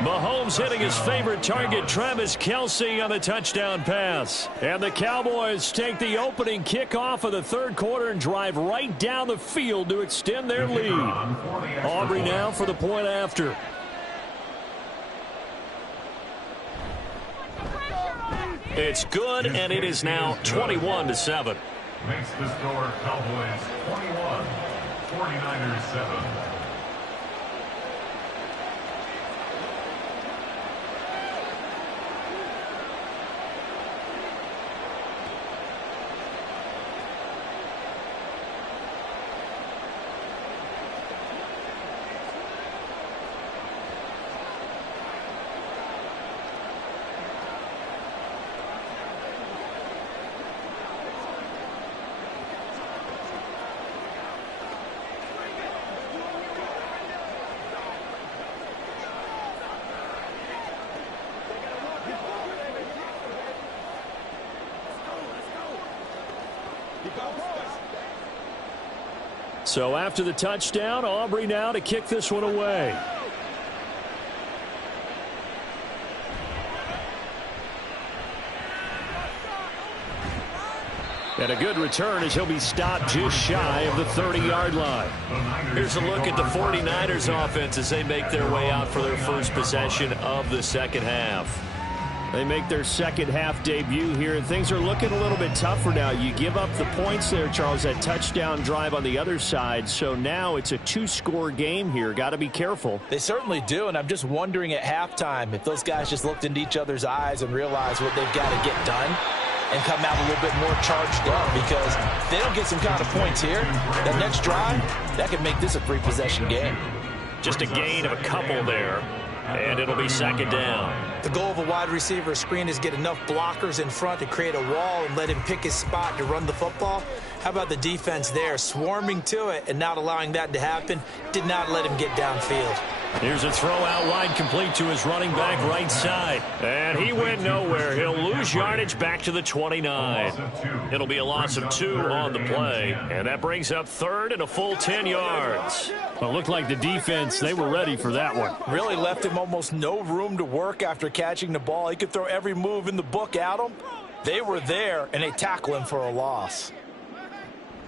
Mahomes hitting his favorite target, Travis Kelsey, on the touchdown pass. And the Cowboys take the opening kickoff of the third quarter and drive right down the field to extend their lead. Aubrey now for the point after. It's good, and it is now 21-7. Makes the score Cowboys 21, 49ers 7. So after the touchdown, Aubrey now to kick this one away. And a good return as he'll be stopped just shy of the 30-yard line. Here's a look at the 49ers offense as they make their way out for their first possession of the second half. They make their second half debut here, and things are looking a little bit tougher now. You give up the points there, Charles, that touchdown drive on the other side. So now it's a two-score game here. Got to be careful. They certainly do, and I'm just wondering at halftime if those guys just looked into each other's eyes and realized what they've got to get done and come out a little bit more charged up, because if they don't get some kind of points here, that next drive, that could make this a three-possession game. Just a gain of a couple there, and it'll be second down. The goal of a wide receiver screen is get enough blockers in front to create a wall and let him pick his spot to run the football. How about the defense there, swarming to it and not allowing that to happen? Did not let him get downfield. Here's a throw out wide, complete to his running back right side. And he went nowhere. He'll lose yardage back to the 29. It'll be a loss of 2 on the play. And that brings up third and a full 10 yards. Well, it looked like the defense, they were ready for that one. Really left him almost no room to work after catching the ball. He could throw every move in the book at him. They were there, and they tackle him for a loss.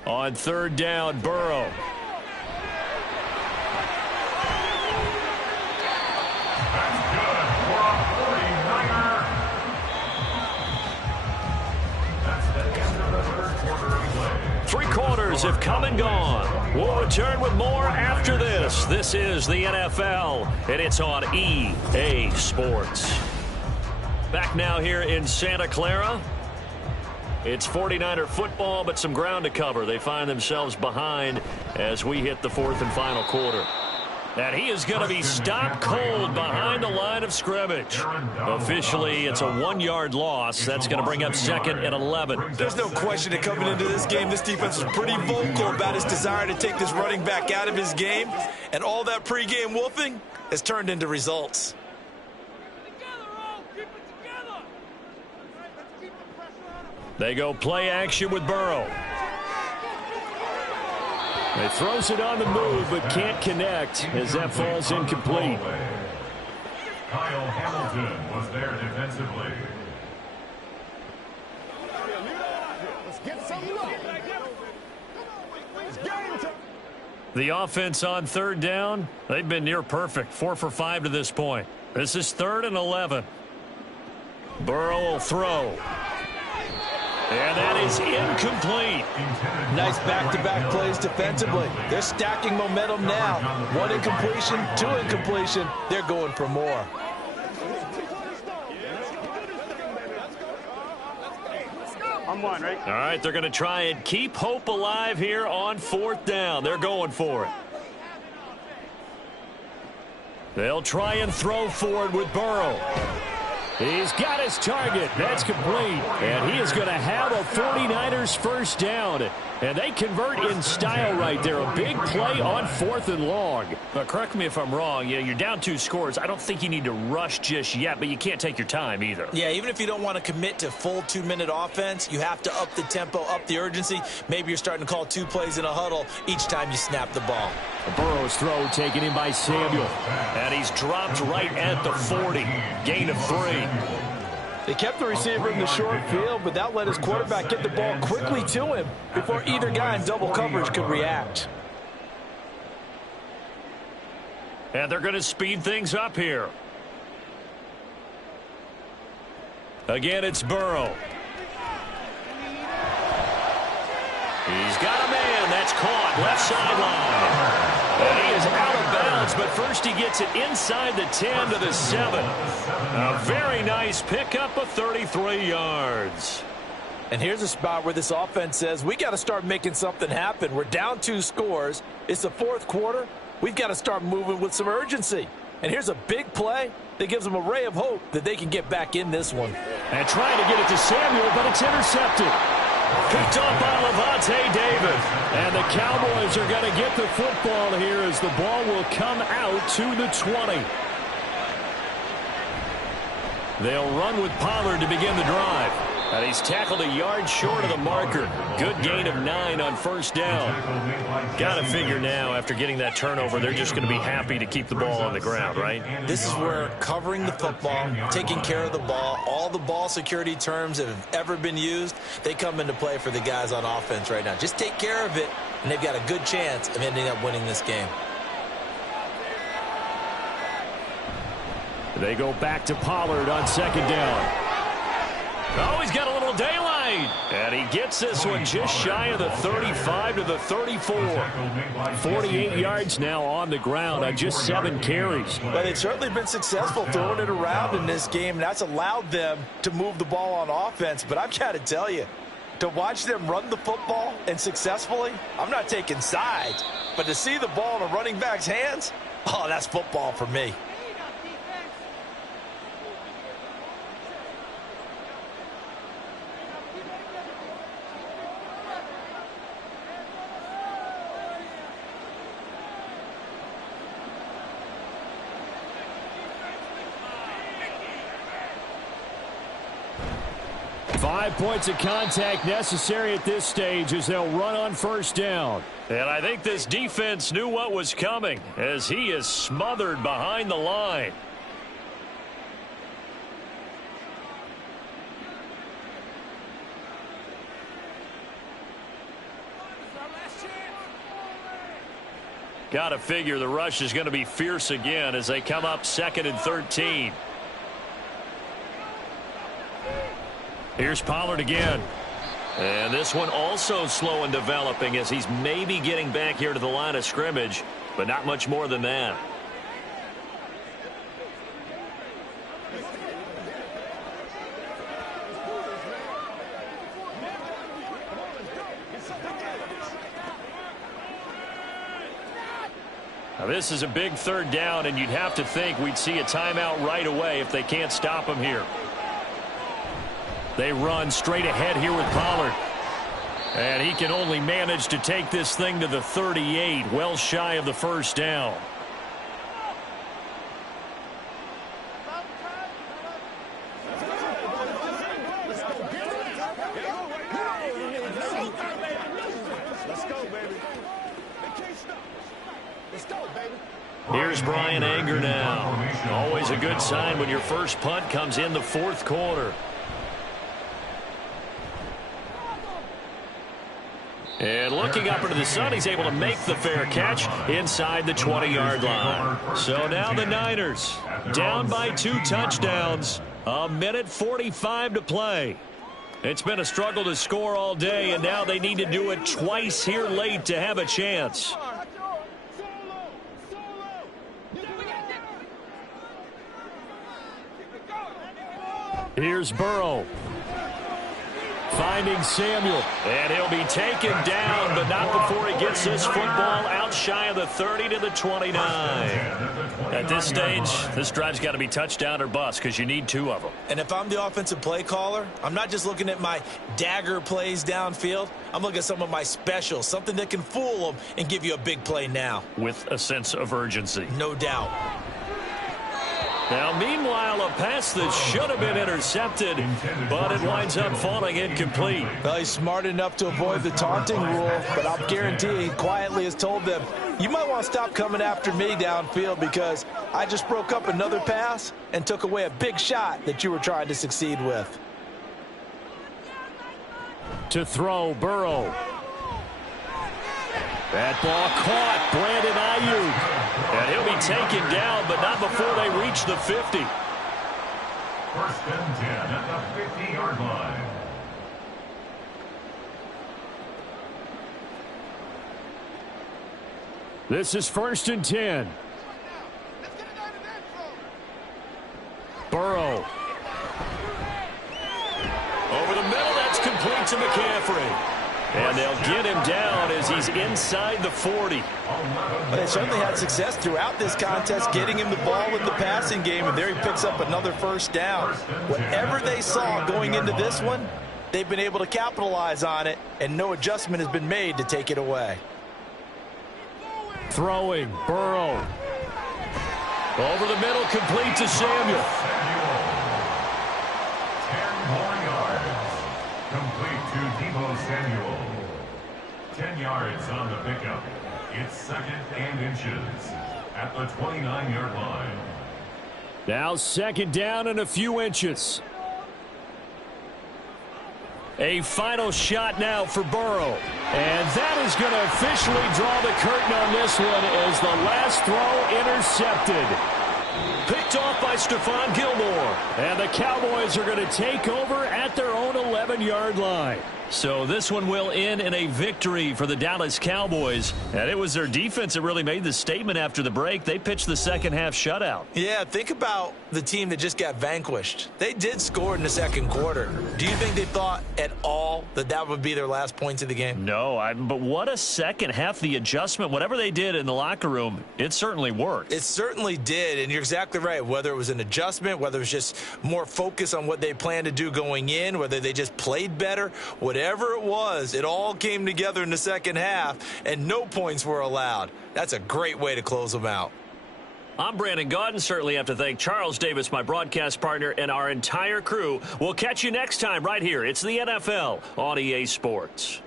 On third down, Burrow. Three quarters have come and gone. We'll return with more after this. This is the NFL, and it's on EA Sports. Back now here in Santa Clara. It's 49er football, but some ground to cover. They find themselves behind as we hit the fourth and final quarter. And he is going to be stopped cold behind the line of scrimmage. Officially, it's a 1-yard loss. That's going to bring up second and 11. There's no question that coming into this game, this defense was pretty vocal about his desire to take this running back out of his game. And all that pregame wolfing has turned into results. They go play action with Burrow. He throws it on the move, but can't connect as that falls incomplete. Kyle Hamilton was there defensively. The offense on third down, they've been near perfect, 4 for 5 to this point. This is third and 11. Burrow will throw. And that is incomplete. Nice back-to-back plays defensively. They're stacking momentum now. 1 incompletion, 2 incompletion. They're going for more. I'm one, right? All right, they're going to try and keep hope alive here on fourth down. They're going for it. They'll try and throw forward with Burrow. He's got his target. That's complete. And he is going to have a 49ers first down. And they convert in style right there. A big play on fourth and long. But correct me if I'm wrong. You're down 2 scores. I don't think you need to rush just yet, but you can't take your time either. Yeah, even if you don't want to commit to full 2-minute offense, you have to up the tempo, up the urgency. Maybe you're starting to call 2 plays in a huddle each time you snap the ball. Burrow's throw taken in by Samuel. And he's dropped right at the 40. Gain of 3. They kept the receiver in the short field, but that let his quarterback get the ball quickly to him before either guy in double coverage could react. And they're going to speed things up here. Again, it's Burrow. He's got a man. That's caught. Left sideline. And he is out of bounds, but first he gets it inside the 10 to the 7. A very nice pickup of 33 yards. And here's a spot where this offense says, we got to start making something happen. We're down 2 scores. It's the fourth quarter. We've got to start moving with some urgency. And here's a big play that gives them a ray of hope that they can get back in this one. And trying to get it to Samuel, but it's intercepted. Picked up by Levante David. And the Cowboys are going to get the football here as the ball will come out to the 20. They'll run with Pollard to begin the drive. And he's tackled a yard short of the marker. Good gain of 9 on first down. Got to figure now, after getting that turnover, they're just going to be happy to keep the ball on the ground, right? This is where covering the football, taking care of the ball, all the ball security terms that have ever been used, they come into play for the guys on offense right now. Just take care of it, and they've got a good chance of ending up winning this game. They go back to Pollard on second down. Oh, he's got a little daylight. And he gets this one just shy of the 35 to the 34. 48 yards now on the ground on just 7 carries. But they've certainly been successful throwing it around in this game. That's allowed them to move the ball on offense. But I've got to tell you, to watch them run the football and successfully, I'm not taking sides. But to see the ball in a running back's hands, oh, that's football for me. Five points of contact necessary at this stage as they'll run on first down. And I think this defense knew what was coming as he is smothered behind the line. Got to figure the rush is going to be fierce again as they come up 2nd and 13. Here's Pollard again. And this one also slow in developing as he's maybe getting back here to the line of scrimmage, but not much more than that. Now this is a big 3rd down, and you'd have to think we'd see a timeout right away if they can't stop him here. They run straight ahead here with Pollard. And he can only manage to take this thing to the 38, well shy of the first down. Here's Brian Anger now. Always a good sign when your first punt comes in the 4th quarter. And looking up into the sun, he's able to make the fair catch inside the 20-yard line. So now the Niners down by 2 touchdowns. 1:45 to play. It's been a struggle to score all day, and now they need to do it twice here late to have a chance. Here's Burrow. Finding Samuel. And he'll be taken down, but not before he gets this football out shy of the 30 to the 29. At this stage, this drive's got to be touchdown or bust because you need 2 of them. And if I'm the offensive play caller, I'm not just looking at my dagger plays downfield. I'm looking at some of my specials, something that can fool them and give you a big play now. With a sense of urgency. No doubt. Now, meanwhile, a pass that should have been intercepted, but it winds up falling incomplete. Well, he's smart enough to avoid the taunting rule, but I'll guarantee he quietly has told them, you might want to stop coming after me downfield because I just broke up another pass and took away a big shot that you were trying to succeed with. To throw, Burrow. That ball caught, Brandon Ayuk. And he'll be taken down, but not before they reach the 50. 1st and 10 at the 50-yard line. This is 1st and 10. Burrow. Over the middle, that's complete to McCaffrey. And they'll get him down as he's inside the 40. They certainly had success throughout this contest getting him the ball with the passing game, and there he picks up another 1st down. Whatever they saw going into this one, they've been able to capitalize on it, and no adjustment has been made to take it away. Throwing, Burrow. Over the middle, complete to Samuel. 10 more yards. Complete to Deebo Samuel. 10 yards on the pickup. It's 2nd and inches at the 29-yard line. Now 2nd down and a few inches. A final shot now for Burrow. And that is going to officially draw the curtain on this one as the last throw intercepted. Picked off by Stephon Gilmore. And the Cowboys are going to take over at their own 11-yard line. So this one will end in a victory for the Dallas Cowboys. And it was their defense that really made the statement after the break. They pitched the second-half shutout. Yeah, think about the team that just got vanquished. They did score in the second quarter. Do you think they thought at all that that would be their last points of the game? No, but what a second half. The adjustment, whatever they did in the locker room, it certainly worked. It certainly did, and you're exactly right. Whether it was an adjustment, whether it was just more focus on what they planned to do going in, whether they just played better, whatever it was, it all came together in the second half, and no points were allowed. That's a great way to close them out. I'm Brandon Gaudin. Certainly have to thank Charles Davis, my broadcast partner, and our entire crew. We'll catch you next time right here. It's the NFL on EA Sports.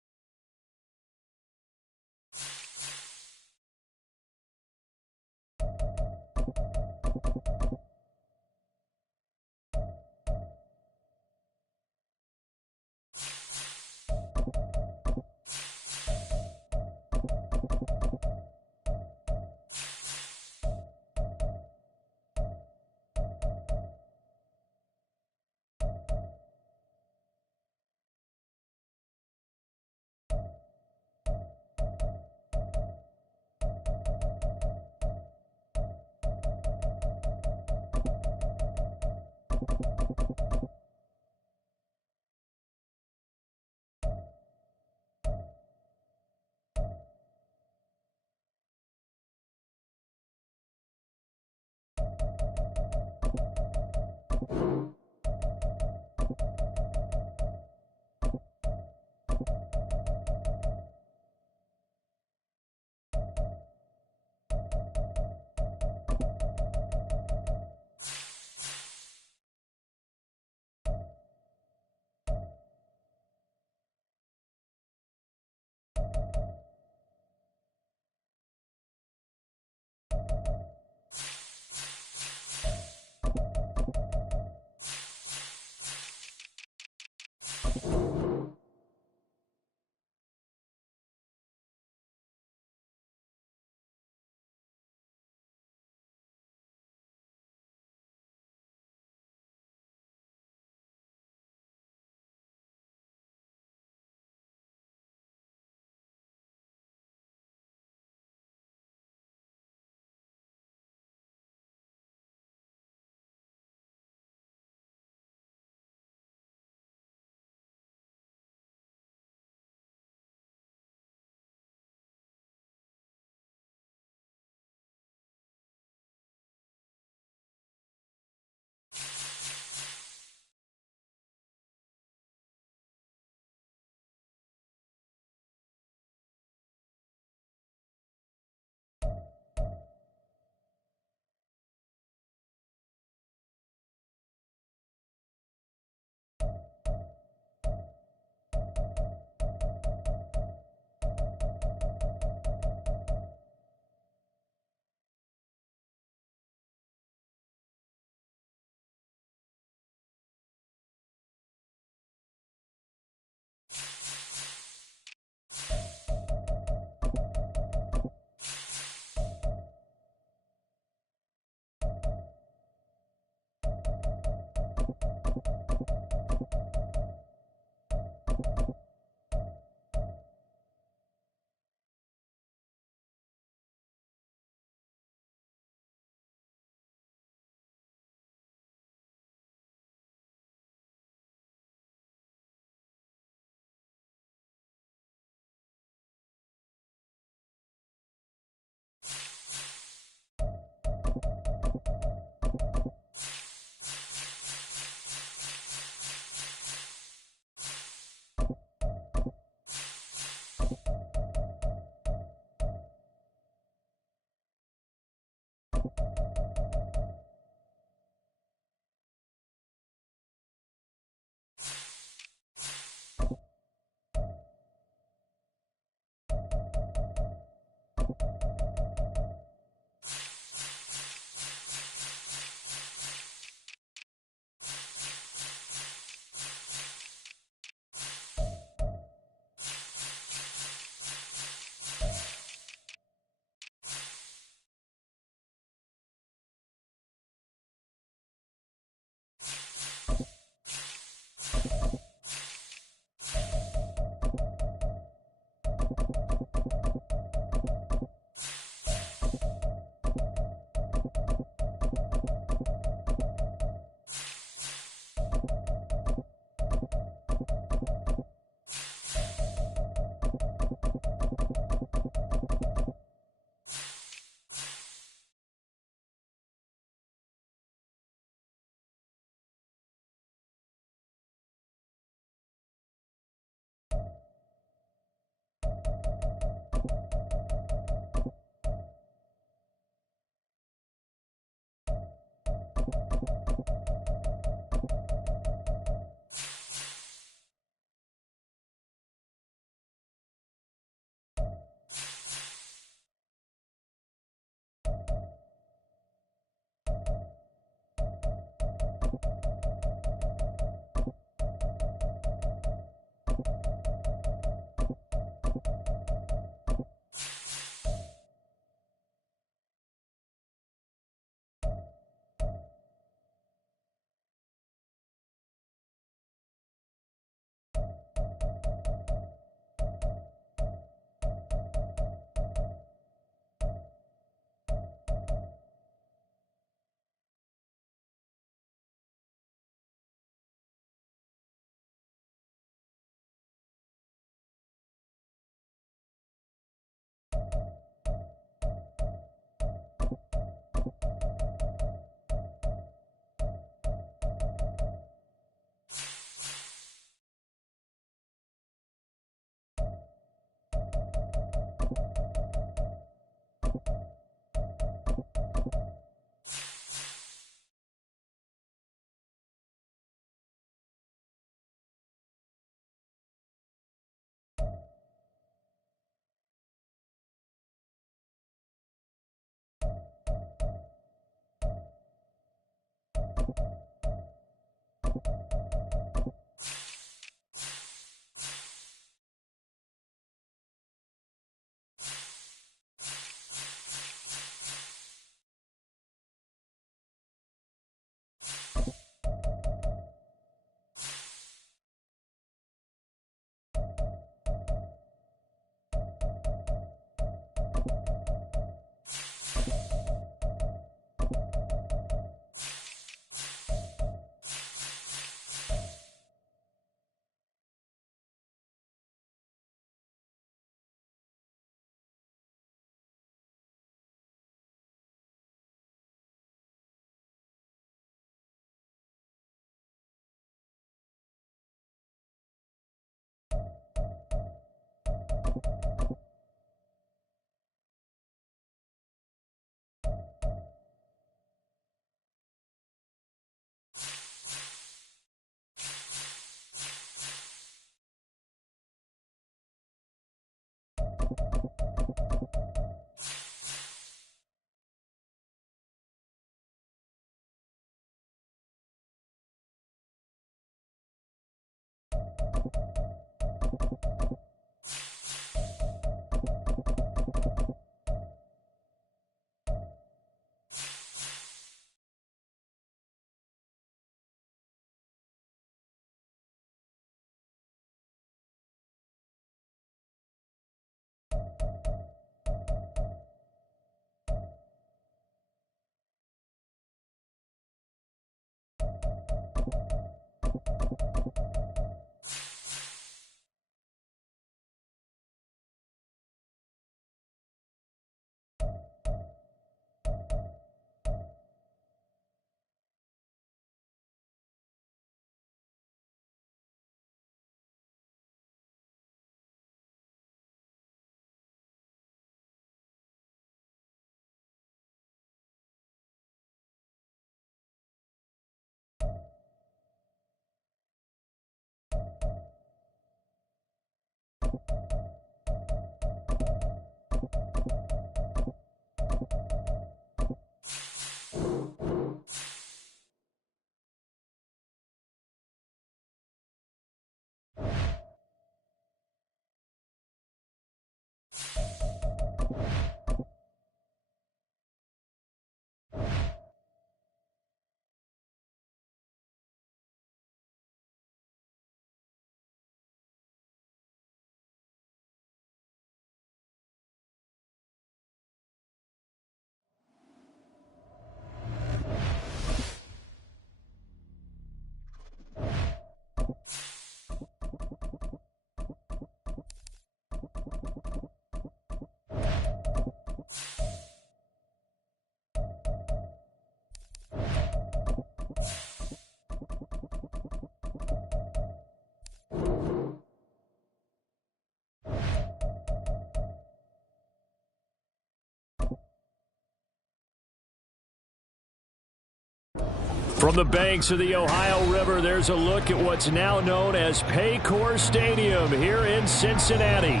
From the banks of the Ohio River, there's a look at what's now known as Paycor Stadium here in Cincinnati.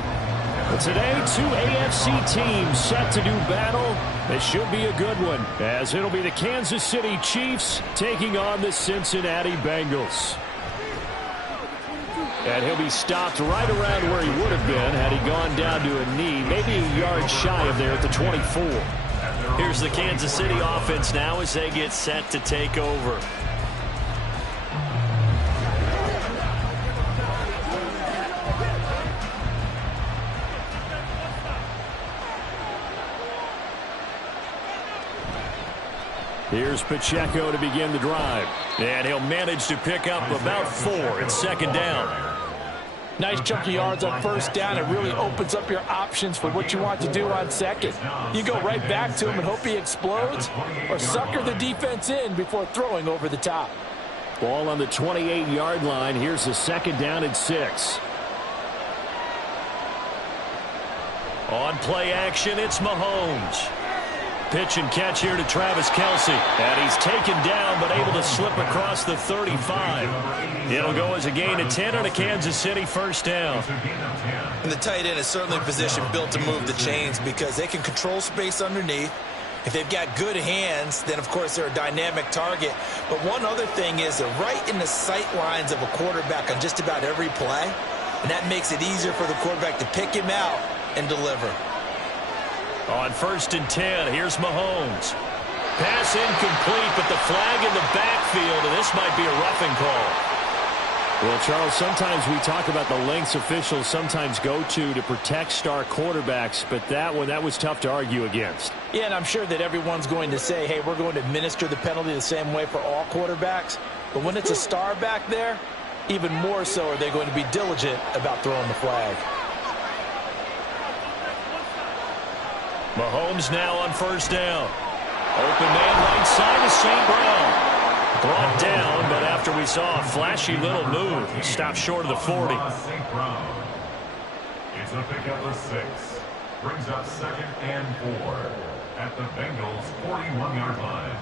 But today, two AFC teams set to do battle. It should be a good one, as it'll be the Kansas City Chiefs taking on the Cincinnati Bengals. And he'll be stopped right around where he would have been had he gone down to a knee, maybe a yard shy of there at the 24. Here's the Kansas City offense now as they get set to take over. Here's Pacheco to begin the drive. And he'll manage to pick up about 4 at second down. Nice chunk of yards on first down. It really opens up your options for what you want to do on second. You go right back to him and hope he explodes, or sucker the defense in before throwing over the top. Ball on the 28-yard line. Here's a second down and 6. On play action, it's Mahomes. Pitch and catch here to Travis Kelce. And he's taken down, but able to slip across the 35. It'll go as a gain of 10 on a Kansas City first down. And the tight end is certainly a position built to move the chains because they can control space underneath. If they've got good hands, then, of course, they're a dynamic target. But one other thing is they're right in the sight lines of a quarterback on just about every play. And that makes it easier for the quarterback to pick him out and deliver. On first and 10, here's Mahomes. Pass incomplete, but the flag in the backfield, and this might be a roughing call. Well, Charles, sometimes we talk about the lengths officials sometimes go to protect star quarterbacks, but that was tough to argue against. Yeah, and I'm sure that everyone's going to say, hey, we're going to administer the penalty the same way for all quarterbacks. But when it's a star back there, even more so are they going to be diligent about throwing the flag. Mahomes now on first down. Open man right side to St. Brown. Brought down, but after we saw a flashy little move, he stopped short of the 40. St. Brown. It's a pickup of 6. Brings up second and 4 at the Bengals' 41-yard line.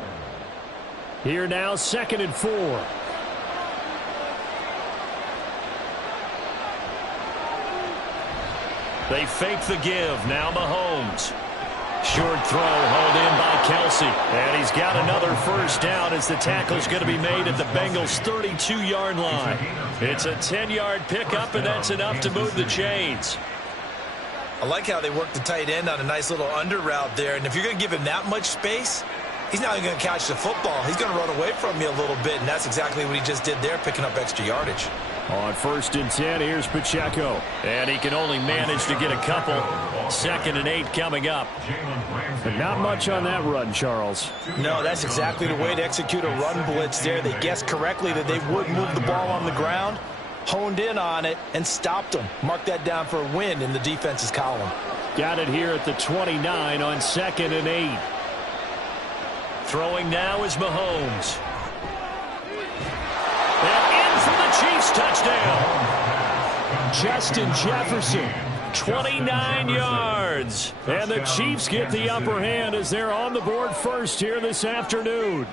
Here now, second and 4. They fake the give. Now Mahomes. Short throw hauled in by Kelce. And he's got another first down as the tackle's going to be made at the Bengals' 32-yard line. It's a 10-yard pickup, and that's enough to move the chains. I like how they work the tight end on a nice little under route there. And if you're going to give him that much space, he's not even going to catch the football. He's going to run away from you a little bit, and that's exactly what he just did there, picking up extra yardage. On first and 10, here's Pacheco. And he can only manage to get a couple. Second and 8 coming up. But not much on that run, Charles. No, that's exactly the way to execute a run blitz there. They guessed correctly that they would move the ball on the ground, honed in on it, and stopped them. Mark that down for a win in the defense's column. Got it here at the 29 on second and 8. Throwing now is Mahomes. And in for the Chiefs touchdown. Justin Jefferson, 29 yards. And the Chiefs get the upper hand as they're on the board first here this afternoon.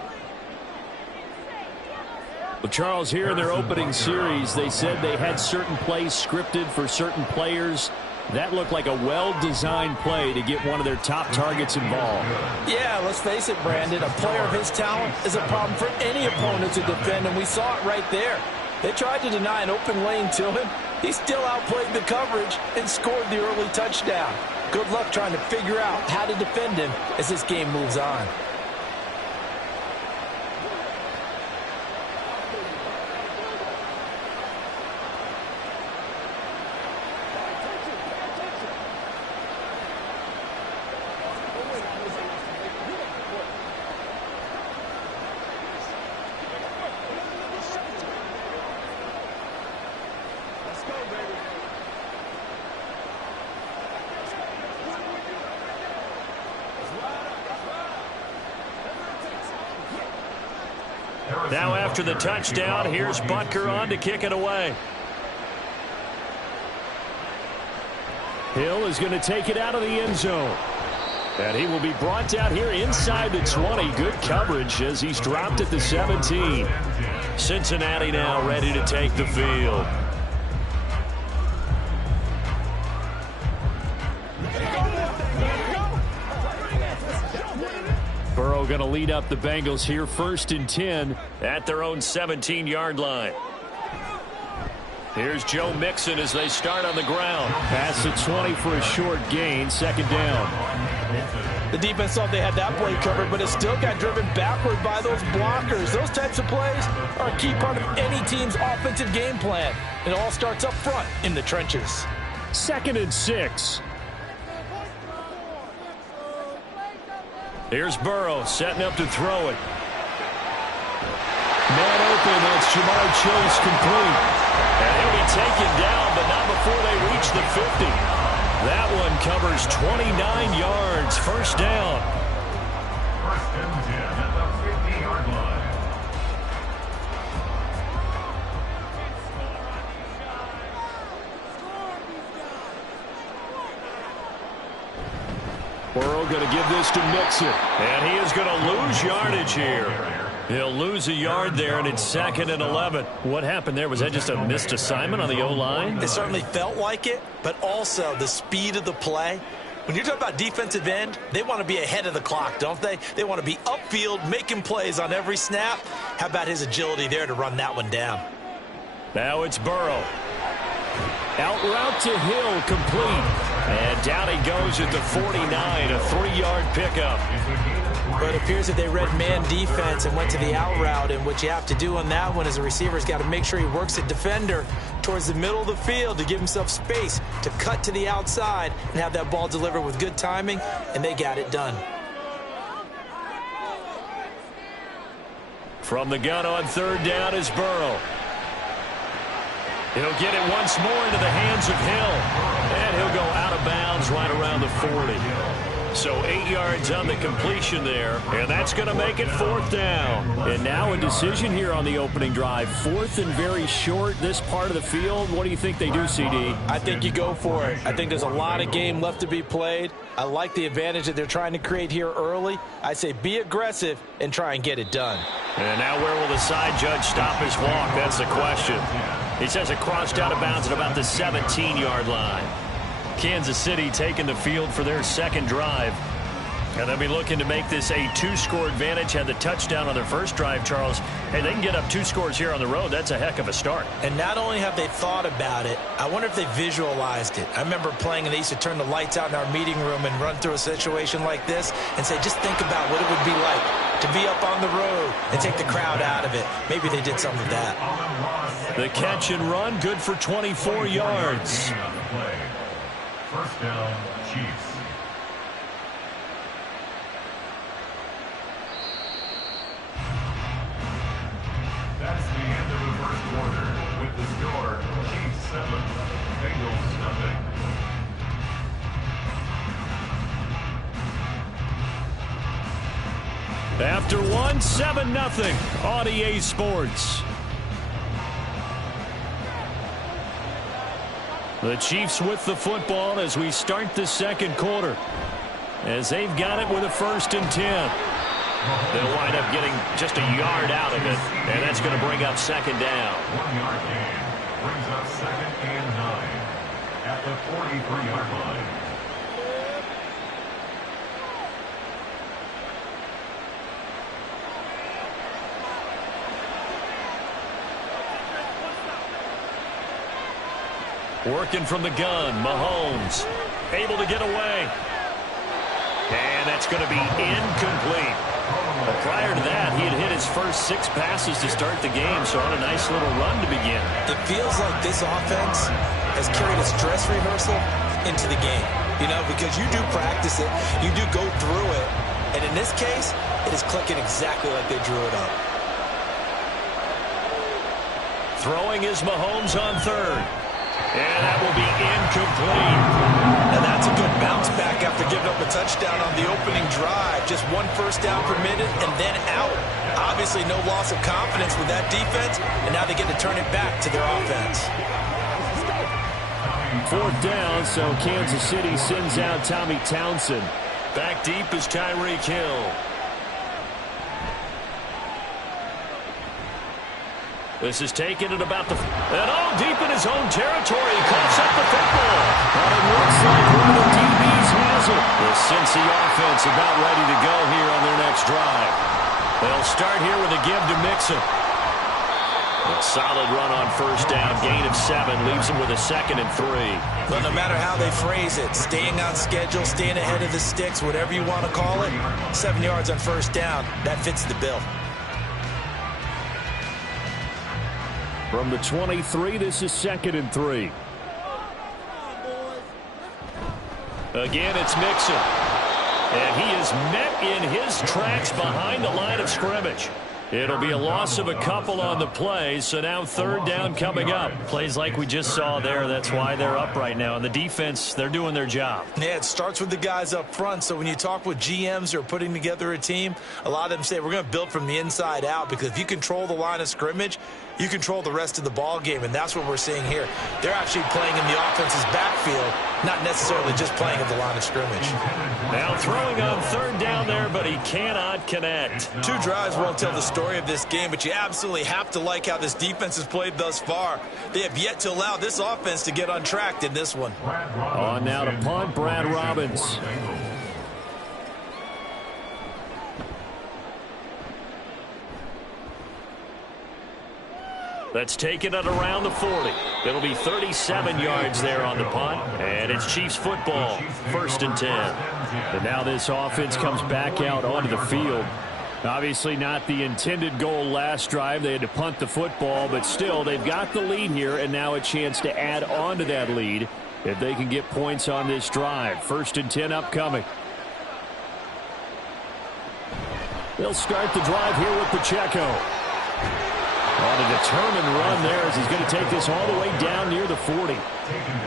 Well, Charles, here in their opening series, they said they had certain plays scripted for certain players. That looked like a well-designed play to get one of their top targets involved. Yeah, let's face it, Brandon. A player of his talent is a problem for any opponent to defend, and we saw it right there. They tried to deny an open lane to him. He still outplayed the coverage and scored the early touchdown. Good luck trying to figure out how to defend him as this game moves on. Now after the touchdown, here's Butker on to kick it away. Hill is going to take it out of the end zone. And he will be brought down here inside the 20. Good coverage as he's dropped at the 17. Cincinnati now ready to take the field. Burrow going to lead up the Bengals here, 1st and 10 at their own 17-yard line. Here's Joe Mixon as they start on the ground. Pass the 20 for a short gain, 2nd down. The defense thought they had that play covered, but it still got driven backward by those blockers. Those types of plays are a key part of any team's offensive game plan. It all starts up front in the trenches. 2nd and 6. Here's Burrow setting up to throw it. Man open, that's Jamar Chase complete. And he'll be taken down, but not before they reach the 50. That one covers 29 yards, 1st down. 1st and 10 at the 50-yard line. Burrow going to give this to Mixon. And he is going to lose yardage here. He'll lose a yard there, and it's 2nd and 11. What happened there? Was that just a missed assignment on the O-line? It certainly felt like it, but also the speed of the play. When you're talking about defensive end, they want to be ahead of the clock, don't they? They want to be upfield, making plays on every snap. How about his agility there to run that one down? Now it's Burrow. Out route to Hill, complete. And down he goes at the 49, a 3-yard pickup. But it appears that they read man defense and went to the out route, and what you have to do on that one as a receiver's got to make sure he works the defender towards the middle of the field to give himself space to cut to the outside and have that ball delivered with good timing, and they got it done. From the gun on 3rd down is Burrow. He'll get it once more into the hands of Hill. And he'll go out of bounds right around the 40. So 8 yards on the completion there. And that's going to make it 4th down. And now a decision here on the opening drive. 4th and very short, this part of the field. What do you think they do, CD? I think you go for it. I think there's a lot of game left to be played. I like the advantage that they're trying to create here early. I say be aggressive and try and get it done. And now where will the side judge stop his walk? That's the question. He says it crossed out of bounds at about the 17-yard line. Kansas City taking the field for their 2nd drive. And they'll be looking to make this a 2-score advantage. Had the touchdown on their first drive, Charles. Hey, they can get up 2 scores here on the road. That's a heck of a start. And not only have they thought about it, I wonder if they visualized it. I remember playing, and they used to turn the lights out in our meeting room and run through a situation like this and say, just think about what it would be like to be up on the road and take the crowd out of it. Maybe they did some of that. The catch and run, good for 24 yards. 1st down, Chiefs. That's the end of the 1st quarter. With the score, Chiefs 7, Bengals nothing. After 1, 7-0 on EA Sports. The Chiefs with the football as we start the 2nd quarter. As they've got it with a 1st and 10. They'll wind up getting just a yard out of it, and that's going to bring up second down. 1 yard gain brings up second and 9 at the 43-yard line. Working from the gun, Mahomes able to get away. And that's going to be incomplete. But prior to that, he had hit his first 6 passes to start the game, so on a nice little run to begin. It feels like this offense has carried its dress rehearsal into the game. You know, because you do practice it, you do go through it, and in this case, it is clicking exactly like they drew it up. Throwing is Mahomes on third. And that will be incomplete. And that's a good bounce back after giving up a touchdown on the opening drive. Just 1 first down permitted and then out. Obviously no loss of confidence with that defense, and now they get to turn it back to their offense. 4th down, so Kansas City sends out Tommy Townsend. Back deep is Tyreek Hill. This is taken at about the... And all deep in his own territory. He coughs up the football. And it looks like one of the DBs has it. The Cincy offense about ready to go here on their next drive. They'll start here with a give to Mixon. A solid run on first down. Gain of 7 leaves him with a 2nd and 3. Well, no matter how they phrase it, staying on schedule, staying ahead of the sticks, whatever you want to call it, 7 yards on first down, that fits the bill. From the 23, this is 2nd and 3. Again, it's Mixon. And he is met in his tracks behind the line of scrimmage. It'll be a loss of a couple on the play, so now 3rd down coming up. Plays like we just saw there, that's why they're up right now. And the defense, they're doing their job. Yeah, it starts with the guys up front, so when you talk with GMs who are putting together a team, a lot of them say we're going to build from the inside out, because if you control the line of scrimmage, you control the rest of the ball game, and that's what we're seeing here. They're actually playing in the offense's backfield, not necessarily just playing at the line of scrimmage. Now throwing on 3rd down there, but he cannot connect. 2 drives won't tell the story of this game, but you absolutely have to like how this defense has played thus far. They have yet to allow this offense to get untracked in this one. On now to punt, Brad Robbins. That's taken at around the 40. It'll be 37 yards there on the punt. And it's Chiefs football, 1st and 10. And now this offense comes back out onto the field. Obviously not the intended goal last drive. They had to punt the football, but still they've got the lead here, and now a chance to add on to that lead if they can get points on this drive. 1st and 10 upcoming. They'll start the drive here with Pacheco. On a determined run there as he's going to take this all the way down near the 40.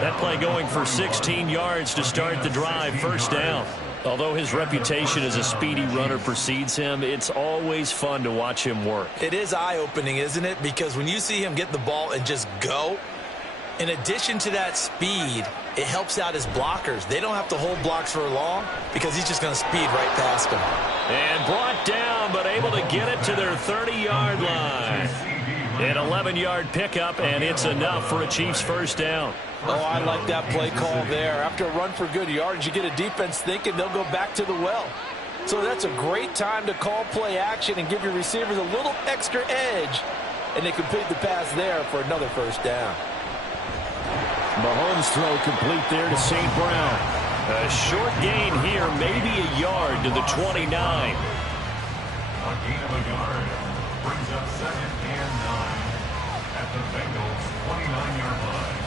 That play going for 16 yards to start the drive, 1st down. Although his reputation as a speedy runner precedes him, it's always fun to watch him work. It is eye-opening, isn't it? Because when you see him get the ball and just go, in addition to that speed, it helps out his blockers. They don't have to hold blocks for long because he's just going to speed right past them. And brought down, but able to get it to their 30-yard line. An 11-yard pickup, and it's enough for a Chiefs 1st down. Oh, I like that play call there. After a run for good yards, you get a defense thinking they'll go back to the well. So that's a great time to call play action and give your receivers a little extra edge. And they complete the pass there for another 1st down. Mahomes throw complete there to St. Brown. A short gain here, maybe a yard to the 29. A gain of a yard brings up 2nd and 9 at the Bengals' 29-yard line.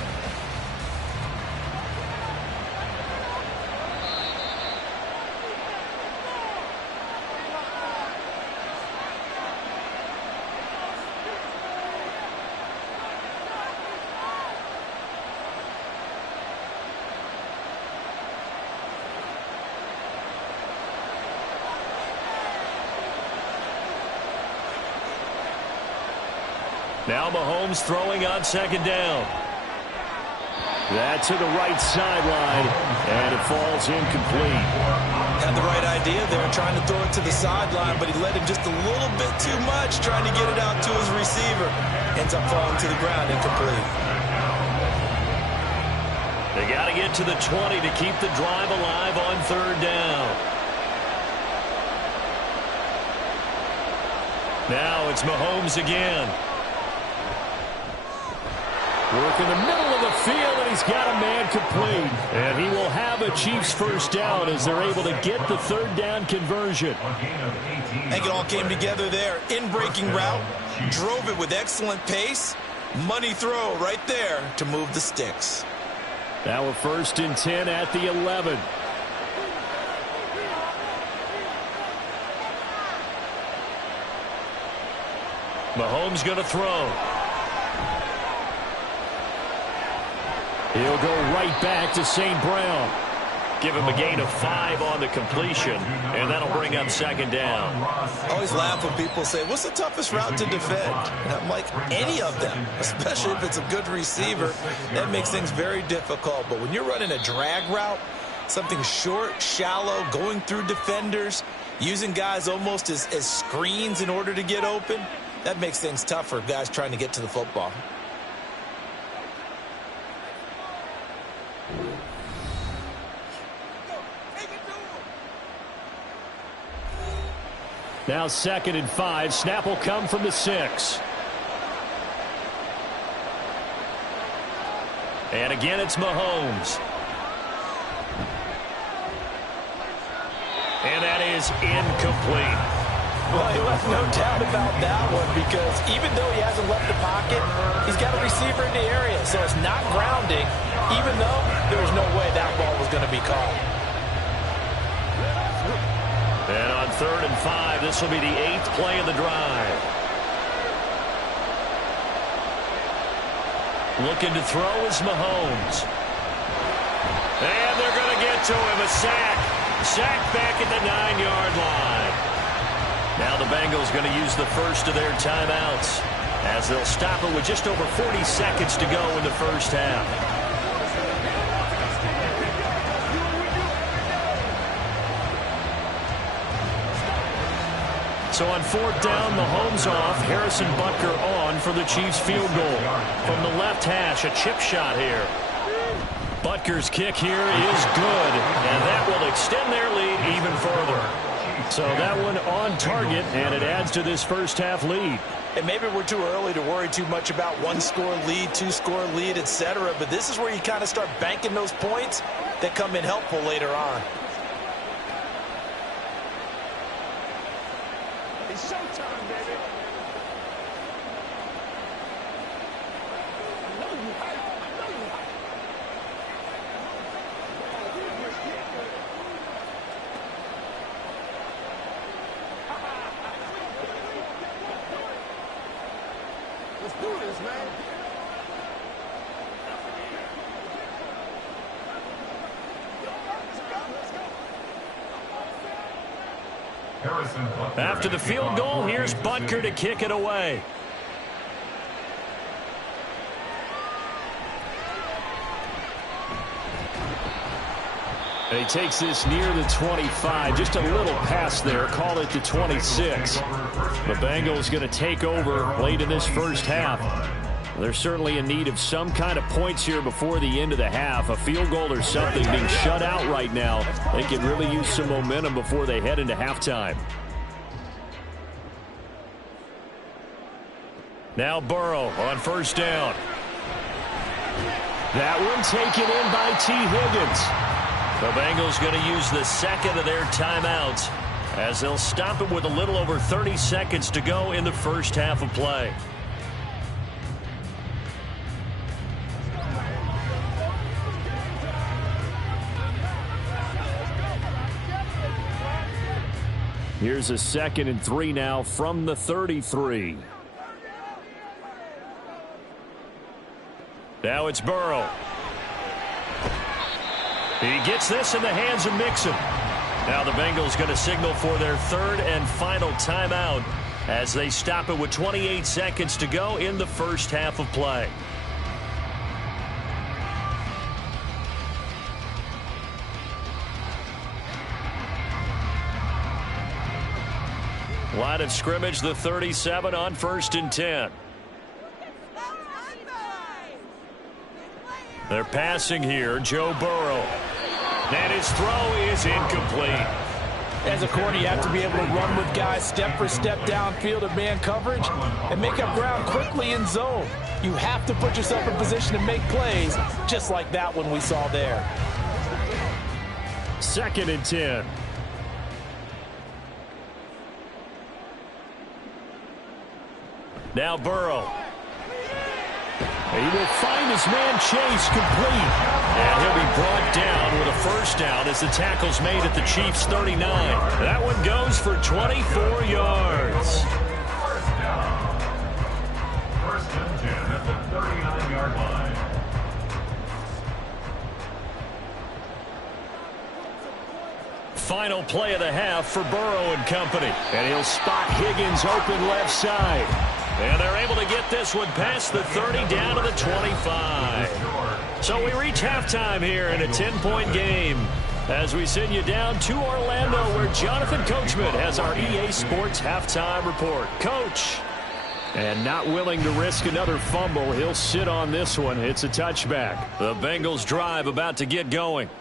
Now Mahomes throwing on 2nd down. That to the right sideline, and it falls incomplete. Had the right idea there, trying to throw it to the sideline, but he led him just a little bit too much, trying to get it out to his receiver. Ends up falling to the ground, incomplete. They got to get to the 20 to keep the drive alive on third down. Now it's Mahomes again. Work in the middle of the field, and he's got a man complete. And he will have a Chiefs first down as they're able to get the third down conversion. I think it all came together there. In-breaking route, drove it with excellent pace. Money throw right there to move the sticks. Now a 1st and 10 at the 11. Mahomes going to throw. He'll go right back to St. Brown. Give him a gain of 5 on the completion, and that'll bring up 2nd down. I always laugh when people say, what's the toughest route to defend? And I'm like, any of them, especially if it's a good receiver. That makes things very difficult. But when you're running a drag route, something short, shallow, going through defenders, using guys almost as screens in order to get open, that makes things tough for guys trying to get to the football. Now 2nd and 5. Snap will come from the 6. And again, it's Mahomes. And that is incomplete. Well, he left no doubt about that one, because even though he hasn't left the pocket, he's got a receiver in the area, so it's not grounding, even though there was no way that ball was going to be caught. And on 3rd and 5, this will be the 8th play of the drive. Looking to throw is Mahomes. And they're going to get to him. A sack. Sack back at the 9-yard line. Now the Bengals going to use the first of their timeouts, as they'll stop it with just over 40 seconds to go in the first half. So on 4th down, Mahomes off, Harrison Butker on for the Chiefs field goal. From the left hash, a chip shot here. Butker's kick here is good, and that will extend their lead even further. So that one on target, and it adds to this first half lead. And maybe we're too early to worry too much about 1-score lead, 2-score lead, etc. But this is where you kind of start banking those points that come in helpful later on. It's showtime, baby. I know you hype. I know you hype. Let's do this, man. After the field goal, here's Butker to kick it away. And he takes this near the 25. Just a little pass there. Call it the 26. The Bengals going to take over late in this first half. They're certainly in need of some kind of points here before the end of the half. A field goal or something, being shut out right now. They can really use some momentum before they head into halftime. Now Burrow on 1st down. That one taken in by T. Higgins. The Bengals going to use the 2nd of their timeouts, as they'll stop it with a little over 30 seconds to go in the first half of play. Here's a 2nd and 3 now from the 33. Now it's Burrow. He gets this in the hands of Mixon. Now the Bengals going to signal for their 3rd and final timeout, as they stop it with 28 seconds to go in the first half of play. Line of scrimmage, the 37 on 1st and 10. They're passing here, Joe Burrow. And his throw is incomplete. As a corner, you have to be able to run with guys step for step downfield of man coverage and make up ground quickly in zone. You have to put yourself in position to make plays, just like that one we saw there. 2nd and 10. Now Burrow. He will find his man Chase complete. And he'll be brought down with a first down as the tackle's made at the Chiefs' 39. That one goes for 24 yards. First down. 1st and 10 at the 39-yard line. Final play of the half for Burrow and company. And he'll spot Higgins open left side. And they're able to get this one past the 30 down to the 25. So we reach halftime here in a 10-point game as we send you down to Orlando where Jonathan Coachman has our EA Sports halftime report. Coach. And not willing to risk another fumble. He'll sit on this one. It's a touchback. The Bengals drive about to get going.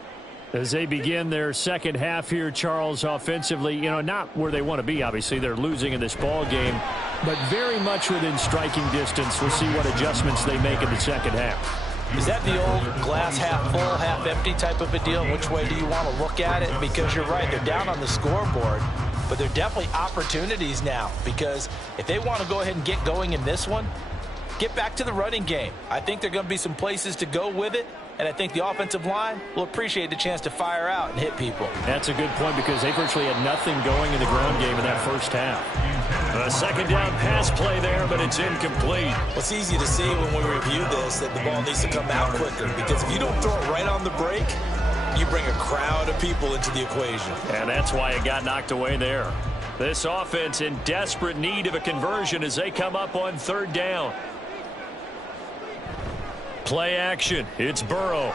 As they begin their second half here, Charles, offensively, not where they want to be, obviously. They're losing in this ball game, but very much within striking distance. We'll see what adjustments they make in the second half. Is that the old glass half full, half empty type of a deal? Which way do you want to look at it? Because you're right, they're down on the scoreboard, but they're definitely opportunities now because if they want to go ahead and get going in this one, get back to the running game. I think there are going to be some places to go with it. And I think the offensive line will appreciate the chance to fire out and hit people. That's a good point because they virtually had nothing going in the ground game in that first half. A second down pass play there, but it's incomplete. Well, it's easy to see when we review this that the ball needs to come out quicker because if you don't throw it right on the break, you bring a crowd of people into the equation. And that's why it got knocked away there. This offense in desperate need of a conversion as they come up on 3rd down. Play action. It's Burrow.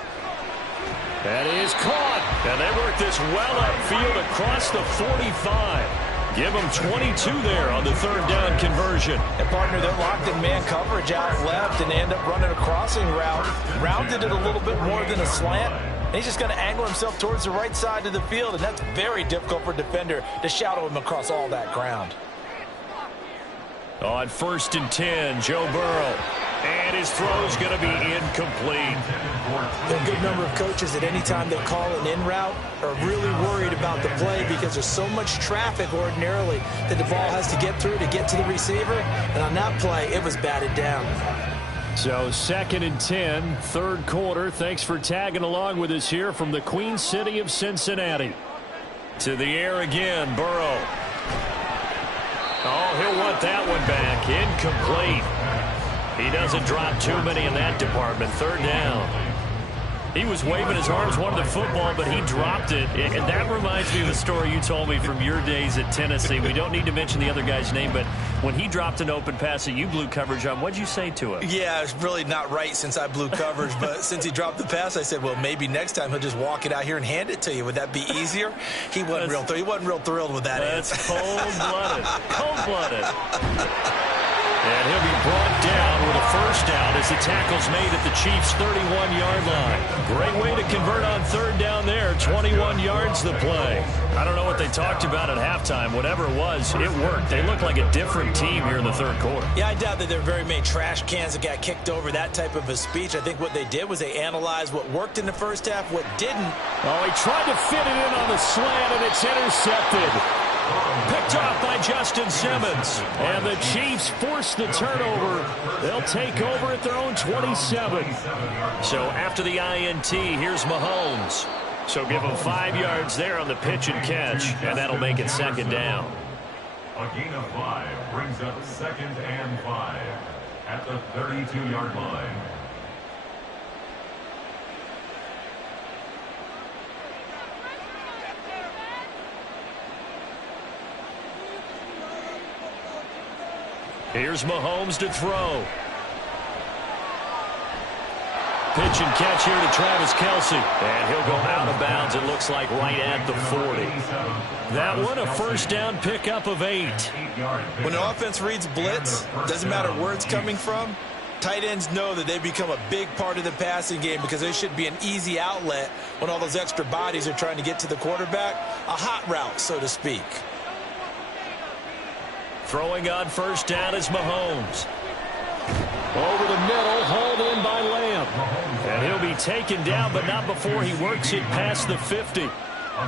That is caught. And they work this well upfield across the 45. Give them 22 there on the 3rd down conversion. And, partner, they're locked in man coverage out left, and they end up running a crossing route. Rounded it a little bit more than a slant. And he's just going to angle himself towards the right side of the field, and that's very difficult for a defender to shadow him across all that ground. On 1st and 10, Joe Burrow. And his throw's going to be incomplete. There are a good number of coaches at any time they call an in route are really worried about the play because there's so much traffic ordinarily that the ball has to get through to get to the receiver. And on that play, it was batted down. So 2nd and 10, 3rd quarter. Thanks for tagging along with us here from the Queen City of Cincinnati. To the air again, Burrow. Oh, he'll want that one back. Incomplete. He doesn't drop too many in that department. 3rd down. He was waving his arms, wanted the football, but he dropped it. And that reminds me of the story you told me from your days at Tennessee. We don't need to mention the other guy's name, but when he dropped an open pass that you blew coverage on, what'd you say to him? Yeah, it's really not right since I blew coverage, but since he dropped the pass, I said, well, maybe next time he'll just walk it out here and hand it to you. Would that be easier? He wasn't real thrilled with that That's answer. cold-blooded. Cold-blooded. And he'll be brought down with a first down as the tackle's made at the Chiefs' 31-yard line. Great way to convert on 3rd down there. 21 yards the play. I don't know what they talked about at halftime. Whatever it was, it worked. They look like a different team here in the 3rd quarter. Yeah, I doubt that there are very many trash cans that got kicked over, that type of a speech. I think what they did was they analyzed what worked in the first half, what didn't. Oh, he tried to fit it in on the slant, and it's intercepted. Picked off by Justin Simmons. And the Chiefs force the turnover. They'll take over at their own 27. So after the INT, here's Mahomes. So give him 5 yards there on the pitch and catch, and that'll make it 2nd down. A gain of 5 brings up 2nd and 5 at the 32-yard line. Here's Mahomes to throw. Pitch pitch and catch here to Travis Kelce. And he'll go out of bounds, it looks like, right at the 40. That one, a first down pickup of 8. When an offense reads blitz, doesn't matter where it's coming from, tight ends know that they become a big part of the passing game because they should be an easy outlet when all those extra bodies are trying to get to the quarterback. A hot route, so to speak. Throwing on first down is Mahomes. Over the middle, hauled in by Lamb. And he'll be taken down, but not before he works it past the 50.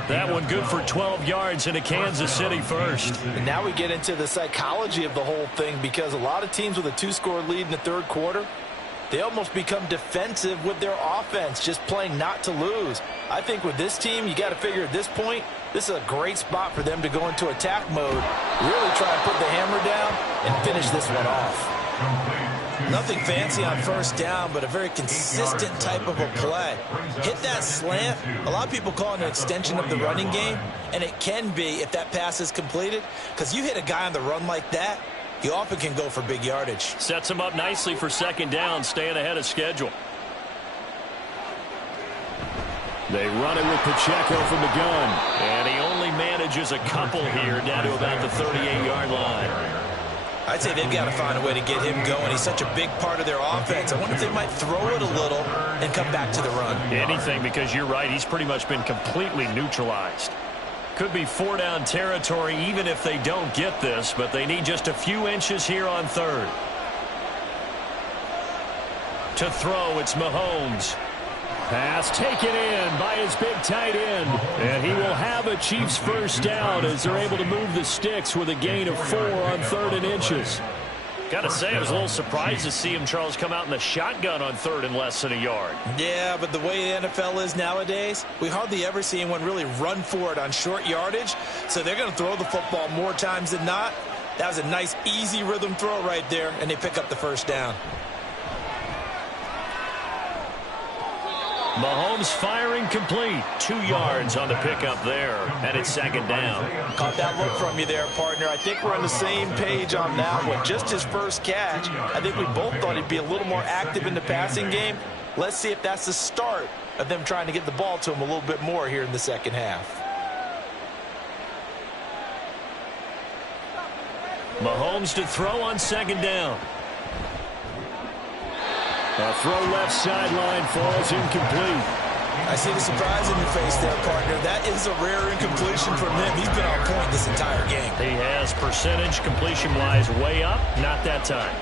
That one good for 12 yards in a Kansas City first. And now we get into the psychology of the whole thing, because a lot of teams with a 2-score lead in the third quarter, they almost become defensive with their offense, just playing not to lose. I think with this team, you got to figure at this point, this is a great spot for them to go into attack mode, really try and put the hammer down and finish this one off. Nothing fancy on first down, but a very consistent type of a play. Hit that slant. A lot of people call it an extension of the running game, and it can be if that pass is completed, because you hit a guy on the run like that, you often can go for big yardage. Sets him up nicely for second down, staying ahead of schedule. They run it with Pacheco from the gun, and he only manages a couple here down to about the 38-yard line. I'd say they've got to find a way to get him going. He's such a big part of their offense. I wonder if they might throw it a little and come back to the run. Anything, because you're right, he's pretty much been completely neutralized. Could be 4-down territory even if they don't get this, but they need just a few inches here on third. To throw, it's Mahomes. Pass taken in by his big tight end. And he will have a Chiefs first down as they're able to move the sticks with a gain of 4 on 3rd and inches. Got to say, I was a little surprised to see him, Charles, come out in the shotgun on 3rd and less than a yard. Yeah, but the way the NFL is nowadays, we hardly ever see anyone really run for it on short yardage. So they're going to throw the football more times than not. That was a nice, easy rhythm throw right there, and they pick up the first down. Mahomes firing complete. 2 yards on the pickup there, and it's second down. Caught that look from you there, partner. I think we're on the same page on that one. Just his first catch. I think we both thought he'd be a little more active in the passing game. Let's see if that's the start of them trying to get the ball to him a little bit more here in the second half. Mahomes to throw on second down. A throw left sideline falls incomplete. I see the surprise in your face there, partner. That is a rare incompletion from him. He's been on point this entire game. He has percentage completion-wise way up. Not that time.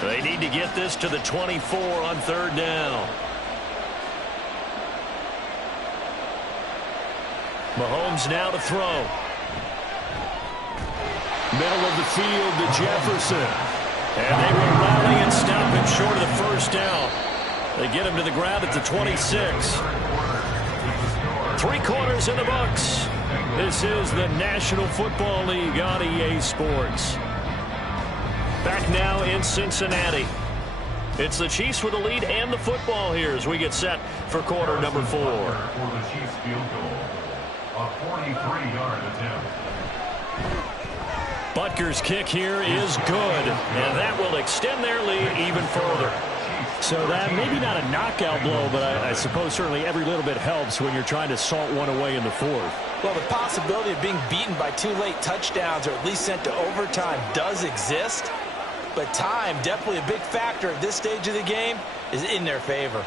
They need to get this to the 24 on 3rd down. Mahomes now to throw. Middle of the field to Jefferson. And they will rally and stop him short of the first down. They get him to the ground at the 26. 3 quarters in the books. This is the National Football League on EA Sports. Back now in Cincinnati. It's the Chiefs with the lead and the football here as we get set for quarter number 4. For the Chiefs field goal, a 43-yard attempt. Butker's kick here is good, and that will extend their lead even further. So that maybe not a knockout blow, but I suppose certainly every little bit helps when you're trying to salt one away in the 4th. Well, the possibility of being beaten by 2 late touchdowns or at least sent to overtime does exist, but time, definitely a big factor at this stage of the game, is in their favor.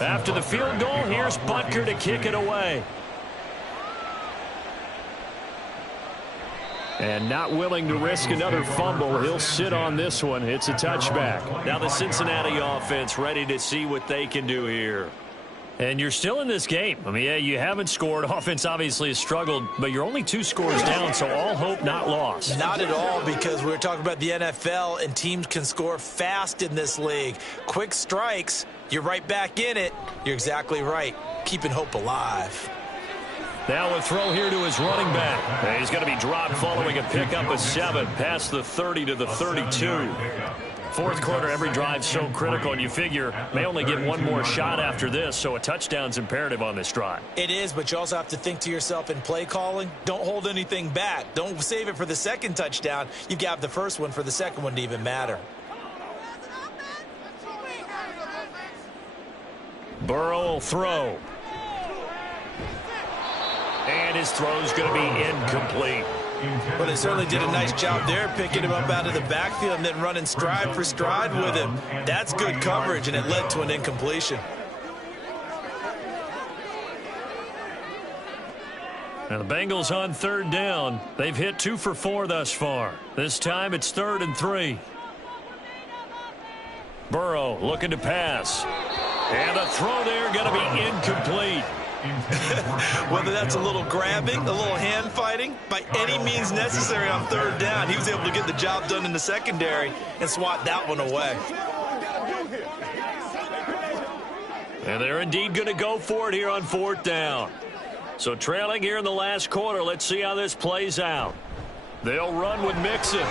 After the field goal, here's Butker to kick it away. And not willing to risk another fumble, he'll sit on this one. It's a touchback. Now the Cincinnati offense ready to see what they can do here. And you're still in this game. I mean, yeah, you haven't scored. Offense obviously has struggled, but you're only 2 scores down, so all hope not lost. Not at all, because we're talking about the NFL, and teams can score fast in this league. Quick strikes, you're right back in it. You're exactly right. Keeping hope alive. Now a throw here to his running back. And he's going to be dropped following a pickup of 7 past the 30 to the 32. Fourth quarter, every drive so critical, and you figure may only get one more shot after this, so a touchdown's imperative on this drive. It is, but you also have to think to yourself in play calling, don't hold anything back. Don't save it for the second touchdown. You've got the first one for the second one to even matter. Burrow will throw. And his throw's going to be incomplete. But they certainly did a nice job there, picking him up out of the backfield and then running stride for stride with him. That's good coverage, and it led to an incompletion. Now the Bengals on 3rd down. They've hit 2 for 4 thus far. This time it's 3rd and 3. Burrow looking to pass. And the throw there going to be incomplete. Whether that's a little grabbing, a little hand fighting, by any means necessary on 3rd down, he was able to get the job done in the secondary and swat that one away. And they're indeed going to go for it here on 4th down. So trailing here in the last quarter, let's see how this plays out. They'll run with Mixon.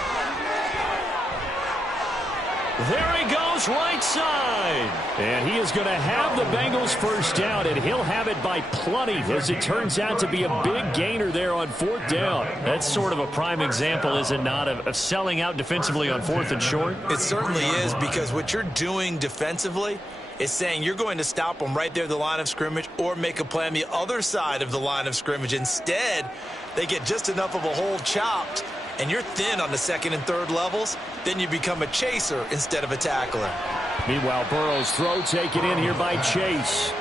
There he goes, right side. And he is going to have the Bengals first down, and he'll have it by plenty, as it turns out to be a big gainer there on 4th down. That's sort of a prime example, is it not, of selling out defensively on 4th and short? It certainly is, because what you're doing defensively is saying you're going to stop them right there at the line of scrimmage or make a play on the other side of the line of scrimmage. Instead, they get just enough of a hole chopped, and you're thin on the 2nd and 3rd levels, then you become a chaser instead of a tackler. Meanwhile, Burrow's throw taken in here by Chase.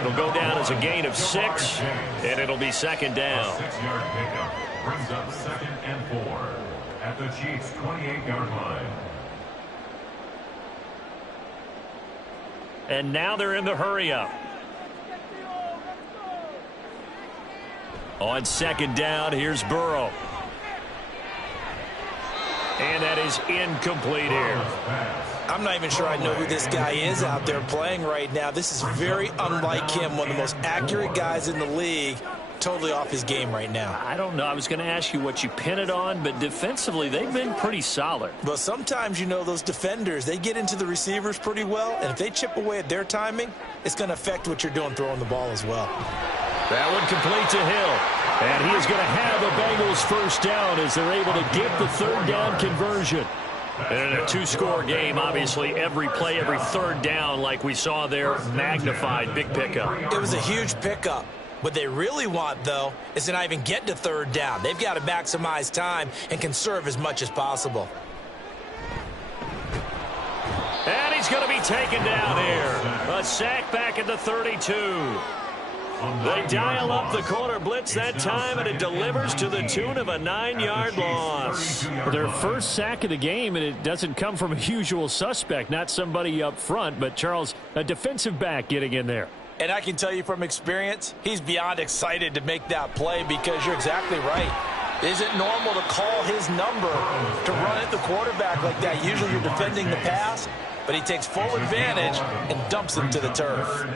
It'll go down as a gain of 6, and it'll be 2nd down. 6-yard pickup brings up 2nd and 4 at the Chiefs' 28-yard line. And now they're in the hurry-up. On 2nd down, here's Burrow. And that is incomplete here. I'm not even sure I know who this guy is out there playing right now. This is very unlike him, one of the most accurate guys in the league. Totally off his game right now. I don't know. I was going to ask you what you pin it on, but defensively, they've been pretty solid. But sometimes, you know, those defenders, they get into the receivers pretty well, and if they chip away at their timing, it's going to affect what you're doing throwing the ball as well. That one complete to Hill. And he is going to have the Bengals first down as they're able to get the 3rd down conversion. And in a 2-score game, obviously, every play, every 3rd down, like we saw there, magnified. Big pickup. It was a huge pickup. What they really want, though, is to not even get to 3rd down. They've got to maximize time and conserve as much as possible. And he's going to be taken down here. A sack back at the 32. They dial up the corner blitz that time, and it delivers to the tune of a 9-yard loss. Their first sack of the game, and it doesn't come from a usual suspect, not somebody up front, but Charles, a defensive back getting in there. And I can tell you from experience, he's beyond excited to make that play, because you're exactly right. Is it normal to call his number to run at the quarterback like that? Usually you're defending the pass, but he takes full advantage and dumps him to the turf.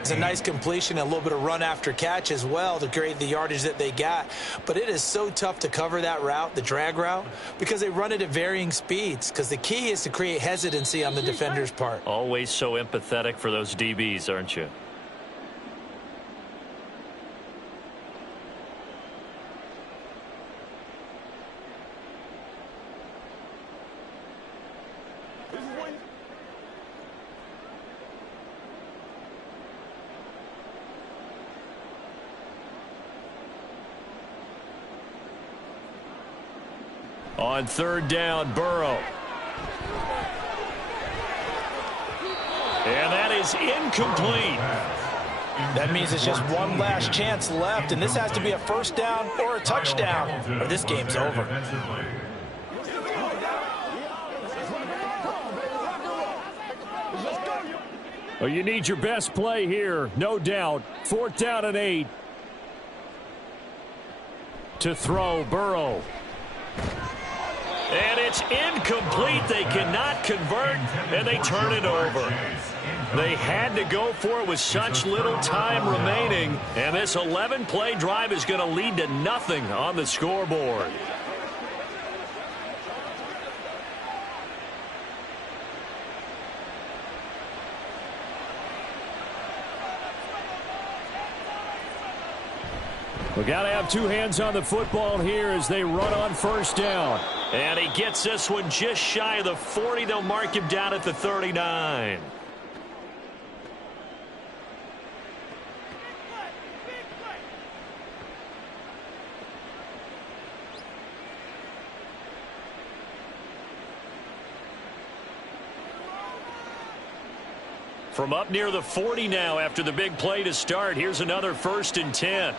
It's a nice completion and a little bit of run after catch as well to create the yardage that they got. But it is so tough to cover that route, the drag route, because they run it at varying speeds, because the key is to create hesitancy on the defender's part. Always so empathetic for those DBs, aren't you? On 3rd down, Burrow. And that is incomplete. That means it's just one last chance left, and this has to be a 1st down or a touchdown, or this game's over. Well, you need your best play here, no doubt. 4th down and 8. To throw, Burrow. And it's incomplete. They cannot convert, and they turn it over. They had to go for it with such little time remaining, and this 11-play drive is going to lead to nothing on the scoreboard. We got to have two hands on the football here as they run on 1st down. And he gets this one just shy of the 40. They'll mark him down at the 39. From up near the 40 now after the big play to start. Here's another 1st and 10.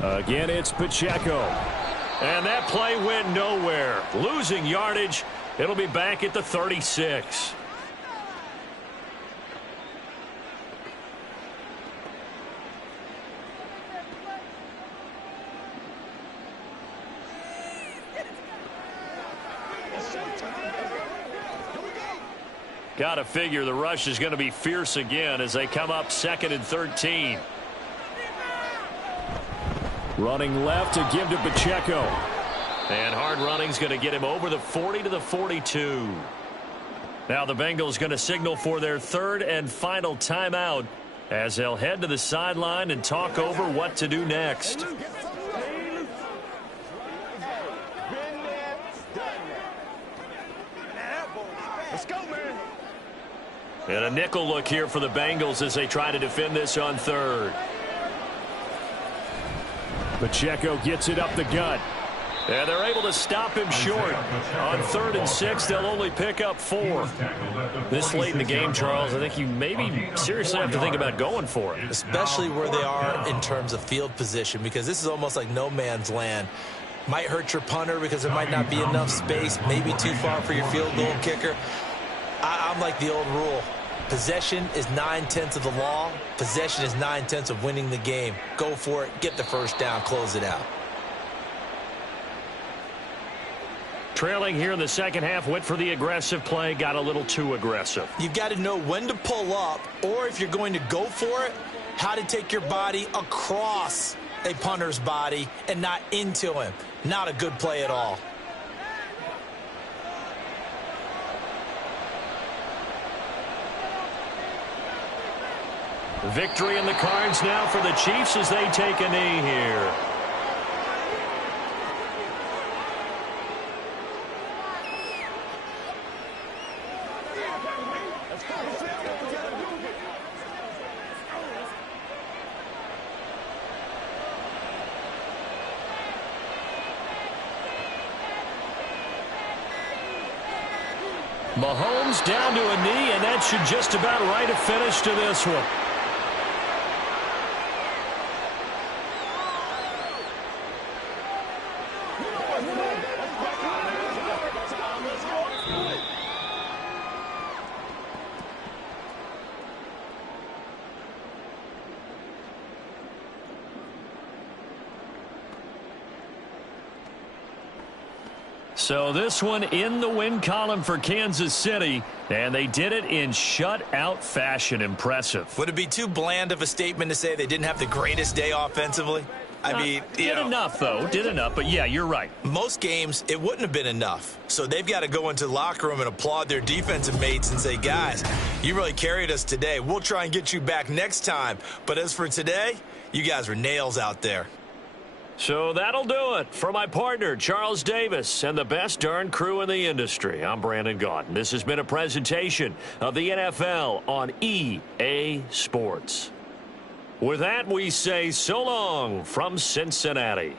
Again, it's Pacheco. And that play went nowhere. Losing yardage. It'll be back at the 36. Got to figure the rush is going to be fierce again as they come up 2nd and 13. Running left to give to Pacheco. And hard running's going to get him over the 40 to the 42. Now the Bengals going to signal for their 3rd and final timeout as they'll head to the sideline and talk over what to do next. Let's go, man. And a nickel look here for the Bengals as they try to defend this on 3rd. Pacheco gets it up the gut. And they're able to stop him short. On 3rd and 6, they'll only pick up 4. This late in the game, Charles, I think you maybe seriously have to think about going for it. Especially where they are in terms of field position, because this is almost like no man's land. Might hurt your punter because there might not be enough space, maybe too far for your field goal kicker. I'm like the old rule. Possession is 9/10 of the law. Possession is 9/10 of winning the game. Go for it. Get the 1st down. Close it out. Trailing here in the 2nd half, went for the aggressive play, got a little too aggressive. You've got to know when to pull up, or if you're going to go for it, how to take your body across a punter's body and not into him. Not a good play at all. Victory in the cards now for the Chiefs as they take a knee here. Mahomes down to a knee, and that should just about write a finish to this one. So this one in the win column for Kansas City, and they did it in shutout fashion. Impressive. Would it be too bland of a statement to say they didn't have the greatest day offensively? I mean, did enough, though. Did enough, but yeah, you're right. Most games, it wouldn't have been enough. So they've got to go into the locker room and applaud their defensive mates and say, guys, you really carried us today. We'll try and get you back next time. But as for today, you guys were nails out there. So that'll do it for my partner, Charles Davis, and the best darn crew in the industry. I'm Brandon Gaudin. This has been a presentation of the NFL on EA Sports. With that, we say so long from Cincinnati.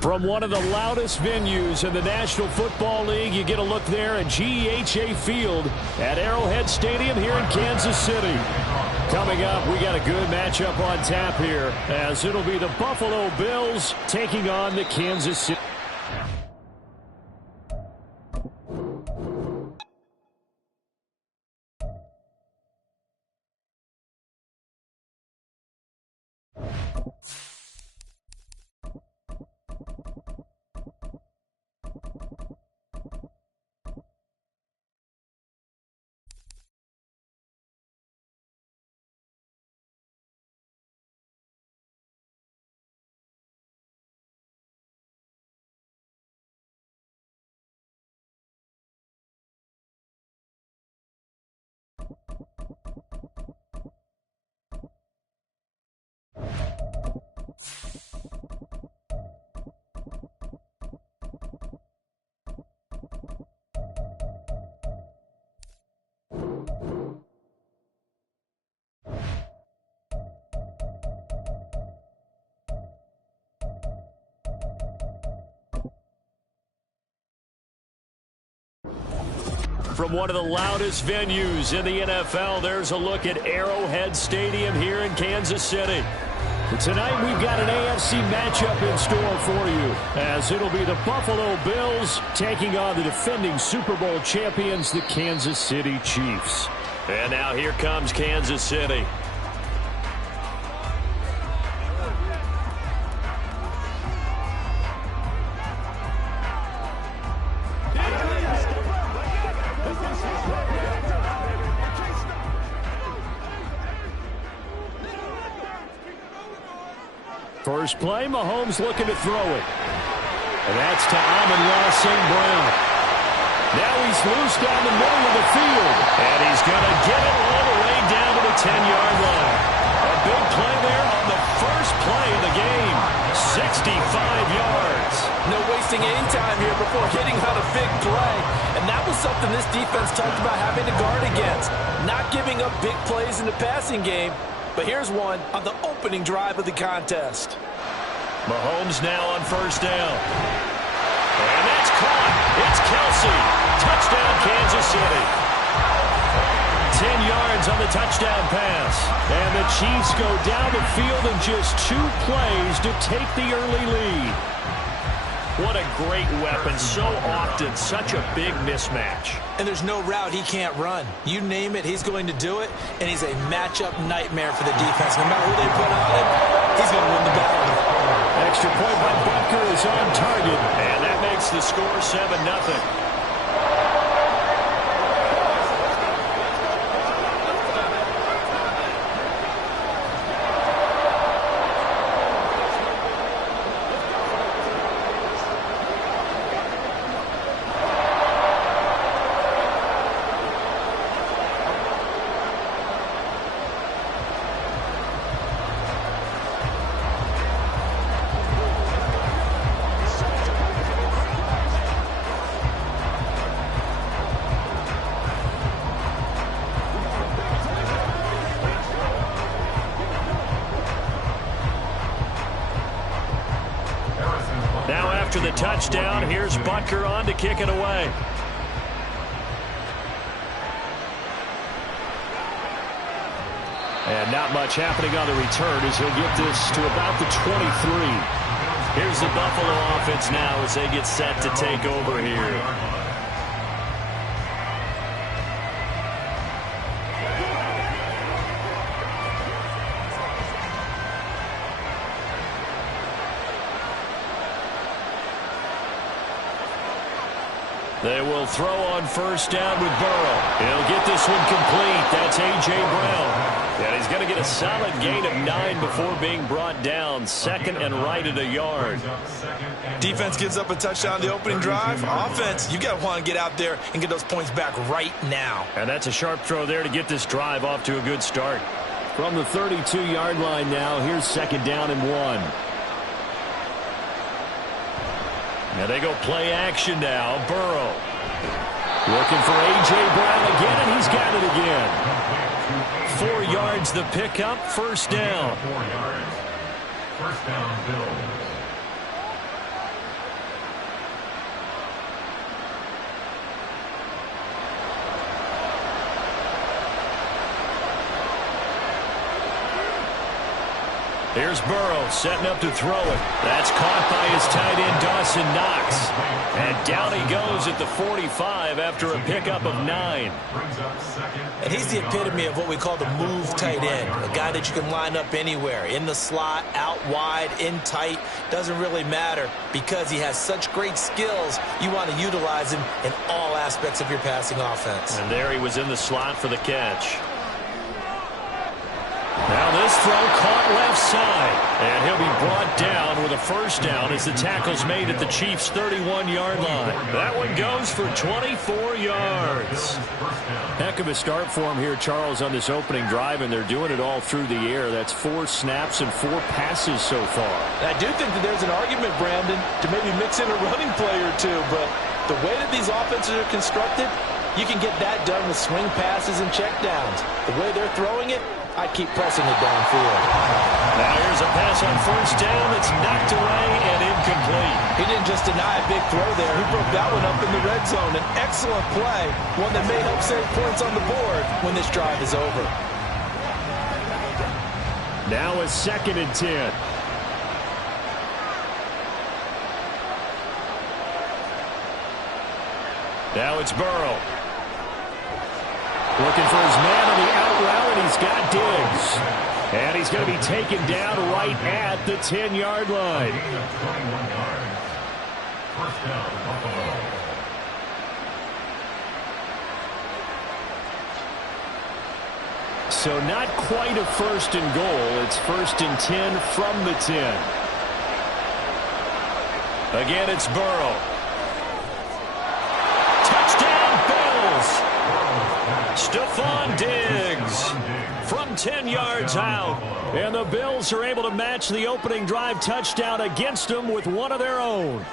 From one of the loudest venues in the National Football League, you get a look there at GEHA Field at Arrowhead Stadium here in Kansas City. Coming up, we got a good matchup on tap here, as it'll be the Buffalo Bills taking on the Kansas City. From one of the loudest venues in the NFL, there's a look at Arrowhead Stadium here in Kansas City. Tonight we've got an AFC matchup in store for you, as it'll be the Buffalo Bills taking on the defending Super Bowl champions, the Kansas City Chiefs. And now here comes Kansas City. First play, Mahomes looking to throw it. And that's to Amon-Ra St. Brown. Now he's loose down the middle of the field. And he's going to get it all the way down to the 10-yard line. A big play there on the first play of the game. 65 yards. No wasting any time here before hitting on a big play. And that was something this defense talked about having to guard against. Not giving up big plays in the passing game. But here's one on the opening drive of the contest. Mahomes now on first down. And that's caught. It's Kelsey. Touchdown, Kansas City. 10 yards on the touchdown pass. And the Chiefs go down the field in just 2 plays to take the early lead. What a great weapon. So often, such a big mismatch. And there's no route he can't run. You name it, he's going to do it. And he's a matchup nightmare for the defense. No matter who they put on him, he's going to win the battle. Extra point by Butker is on target. And that makes the score 7-0. Now after the touchdown, here's Butker on to kick it away. And not much happening on the return as he'll get this to about the 23. Here's the Buffalo offense now as they get set to take over here. They will throw on first down with Burrow. He'll get this one complete. That's A.J. Brown. And he's going to get a solid gain of 9 before being brought down. Second and right at a yard. Defense gives up a touchdown on the opening drive. Offense, you got to want to get out there and get those points back right now. And that's a sharp throw there to get this drive off to a good start. From the 32-yard line now, here's second down and 1. Now they go play action now. Burrow looking for A.J. Brown again, and he's got it again. 4 yards the pickup, first down. 4 yards. First down, Bills. Here's Burrow setting up to throw it. That's caught by his tight end, Dawson Knox. And down he goes at the 45 after a pickup of 9. And he's the epitome of what we call the move tight end. A guy that you can line up anywhere. In the slot, out wide, in tight. Doesn't really matter because he has such great skills. You want to utilize him in all aspects of your passing offense. And there he was in the slot for the catch. Now this throw caught left side. And he'll be brought down with a first down as the tackle's made at the Chiefs' 31-yard line. That one goes for 24 yards. Heck of a start for him here, Charles, on this opening drive, and they're doing it all through the air. That's 4 snaps and 4 passes so far. And I do think that there's an argument, Brandon, to maybe mix in a running play or two, but the way that these offenses are constructed, You can get that done with swing passes and checkdowns. The way they're throwing it, I keep pressing it downfield. Now here's a pass on first down that's knocked away and incomplete. He didn't just deny a big throw there. He broke that one up in the red zone. An excellent play, one that may help save points on the board when this drive is over. Now a 2nd and 10. Now it's Burrow. Looking for his man on the out route, and he's got Diggs. And he's going to be taken down right at the 10-yard line. Gain of 21 yards. First down, Buffalo. So not quite a 1st and goal. It's 1st and 10 from the 10. Again, it's Burrow. Touchdown, Bills! Stephon Diggs from 10 yards out. And the Bills are able to match the opening drive touchdown against them with one of their own.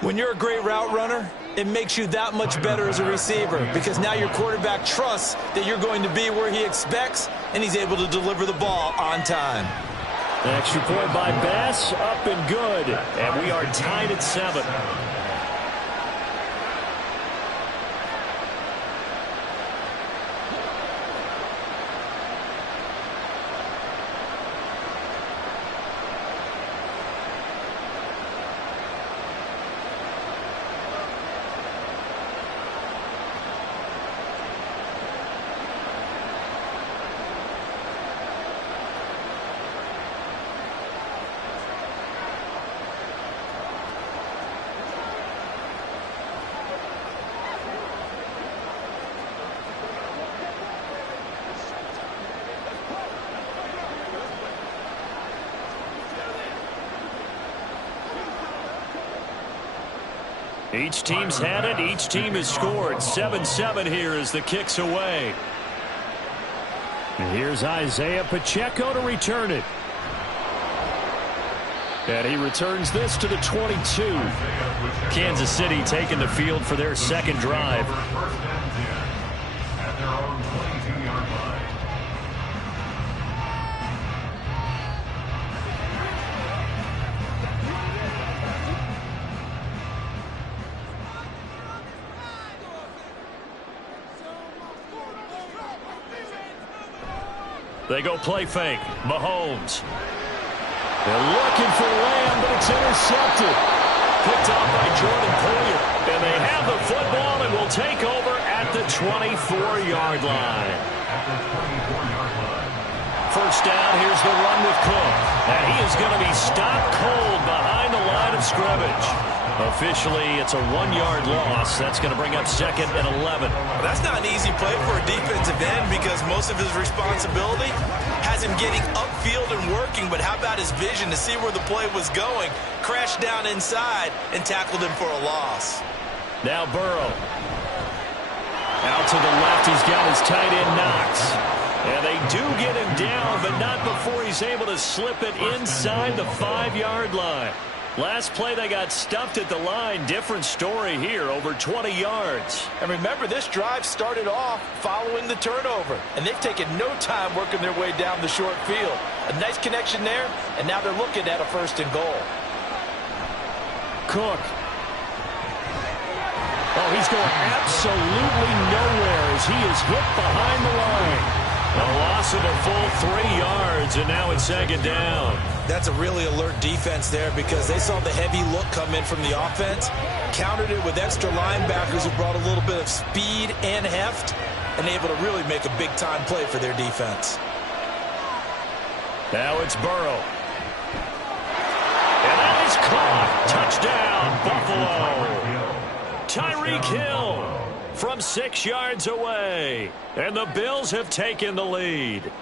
When you're a great route runner, it makes you that much better as a receiver because now your quarterback trusts that you're going to be where he expects, and he's able to deliver the ball on time. Extra point by Bass, up and good. And we are tied at 7. Each team's had it. Each team has scored. 7-7 here as the kick's away. And here's Isaiah Pacheco to return it. And he returns this to the 22. Kansas City taking the field for their 2nd drive. First and 10 at their own 22-yard line. They go play fake. Mahomes. They're looking for Lamb, but it's intercepted. Picked off by Jordan Poyer. And they have the football and will take over at the 24-yard line. First down, here's the run with Coop. And he is going to be stopped cold behind the line of scrimmage. Officially, it's a 1-yard loss. That's going to bring up 2nd and 11. That's not an easy play for a defensive end because most of his responsibility has him getting upfield and working, but how about his vision to see where the play was going, crashed down inside, and tackled him for a loss. Now Burrow. Out to the left, he's got his tight end Knox. And they do get him down, but not before he's able to slip it inside the 5-yard line. Last play, they got stuffed at the line. Different story here, over 20 yards. And remember, this drive started off following the turnover, and they've taken no time working their way down the short field. A nice connection there, and now they're looking at a 1st and goal. Cook. Oh, he's going absolutely nowhere as he is hit behind the line. A loss of a full 3 yards, and now it's 2nd down. That's a really alert defense there because they saw the heavy look come in from the offense, countered it with extra linebackers who brought a little bit of speed and heft, and able to really make a big-time play for their defense. Now it's Burrow. And that is caught. Touchdown, Buffalo. Tyreek Hill from 6 yards away. And the Bills have taken the lead.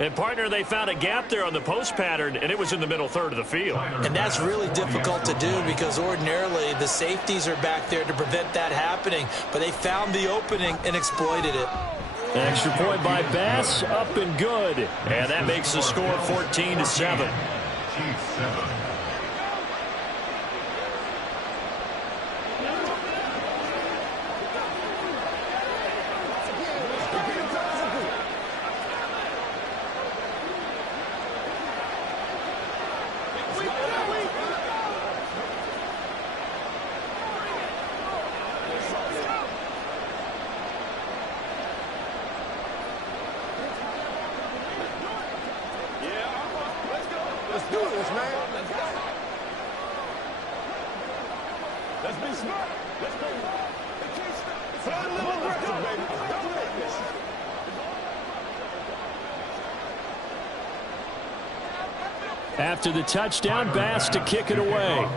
And, partner, they found a gap there on the post pattern, and it was in the middle third of the field. And that's really difficult to do because ordinarily the safeties are back there to prevent that happening. But they found the opening and exploited it. Extra point by Bass, up and good. And that makes the score 14-7. Chiefs 7. this, man. Let's be smart. Let's go. Play a little aggressive, baby. Don't let this. After the touchdown, Bass to kick it away.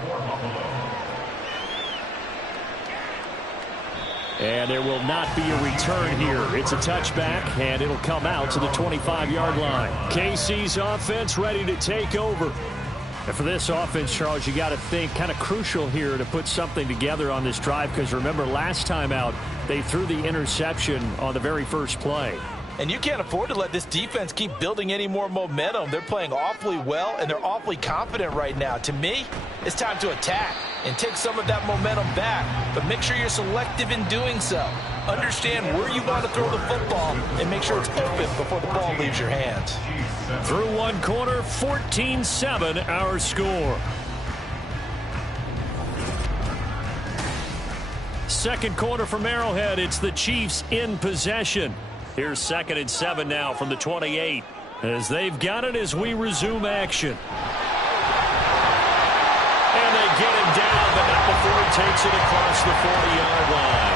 And there will not be a return here. It's a touchback, and it'll come out to the 25-yard line. KC's offense ready to take over. And for this offense, Charles, you got to think kind of crucial here to put something together on this drive, because remember, last time out, they threw the interception on the very first play. And you can't afford to let this defense keep building any more momentum. They're playing awfully well, and they're awfully confident right now. To me, it's time to attack and take some of that momentum back. But make sure you're selective in doing so. Understand where you want to throw the football and make sure it's open before the ball leaves your hands. Through one quarter, 14-7 our score. Second quarter from Arrowhead. It's the Chiefs in possession. Here's 2nd and 7 now from the 28 as they've got it as we resume action. And they get him down, but not before he takes it across the 40-yard line.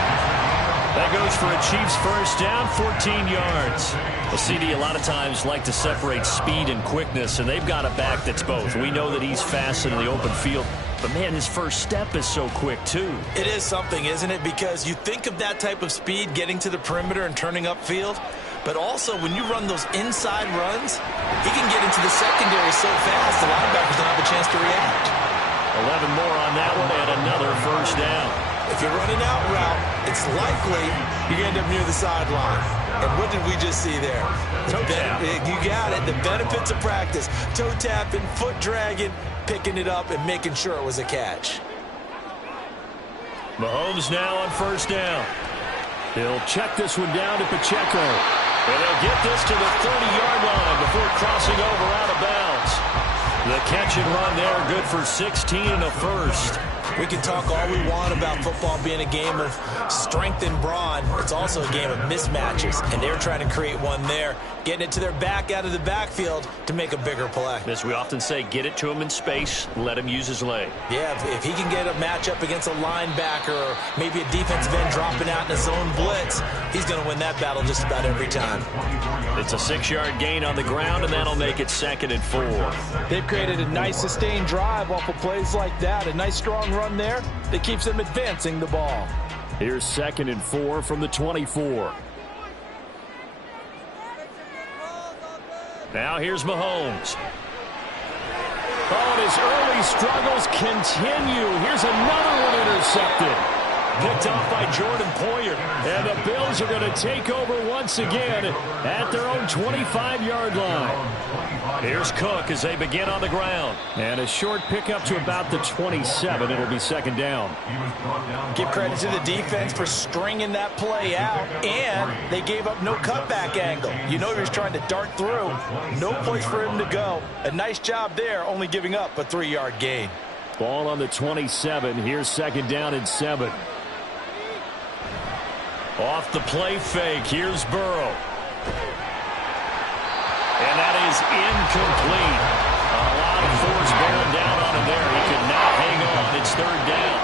That goes for a Chiefs first down, 14 yards. Well, CD, a lot of times like to separate speed and quickness, and they've got a back that's both. We know that he's fast in the open field, but, man, his first step is so quick, too. It is something, isn't it? Because you think of that type of speed getting to the perimeter and turning upfield, but also when you run those inside runs, he can get into the secondary so fast the linebackers don't have a chance to react. 11 more on that one and another first down. If you're running out route, it's likely you're going to end up near the sideline. And what did we just see there? Toe tap. You got it. The benefits of practice. Toe tapping, foot dragging, picking it up, and making sure it was a catch. Mahomes now on first down. He'll check this one down to Pacheco. And they'll get this to the 30-yard line before crossing over out of bounds. The catch and run there, good for 16 and a first. We can talk all we want about football being a game of strength and brawn. It's also a game of mismatches, and they're trying to create one there, getting it to their back out of the backfield to make a bigger play. As we often say, get it to him in space, let him use his leg. Yeah, if he can get a matchup against a linebacker or maybe a defensive end dropping out in a zone blitz, he's going to win that battle just about every time. It's a 6-yard gain on the ground, and that'll make it 2nd and 4. They've created a nice sustained drive off of plays like that. A nice strong run there that keeps them advancing the ball. Here's 2nd and 4 from the 24. Now here's Mahomes. Oh, his early struggles continue. Here's another one intercepted. Picked off by Jordan Poyer. And the Bills are going to take over once again at their own 25-yard line. Here's Cook as they begin on the ground. And a short pickup to about the 27. It'll be 2nd down. Give credit to the defense for stringing that play out, and they gave up no cutback angle. You know he was trying to dart through. No place for him to go. A nice job there, only giving up a 3-yard gain. Ball on the 27. Here's 2nd down and 7. Off the play fake, here's Burrow. And that is incomplete. A lot of force bearing down on him there. He could not hang on. It's 3rd down.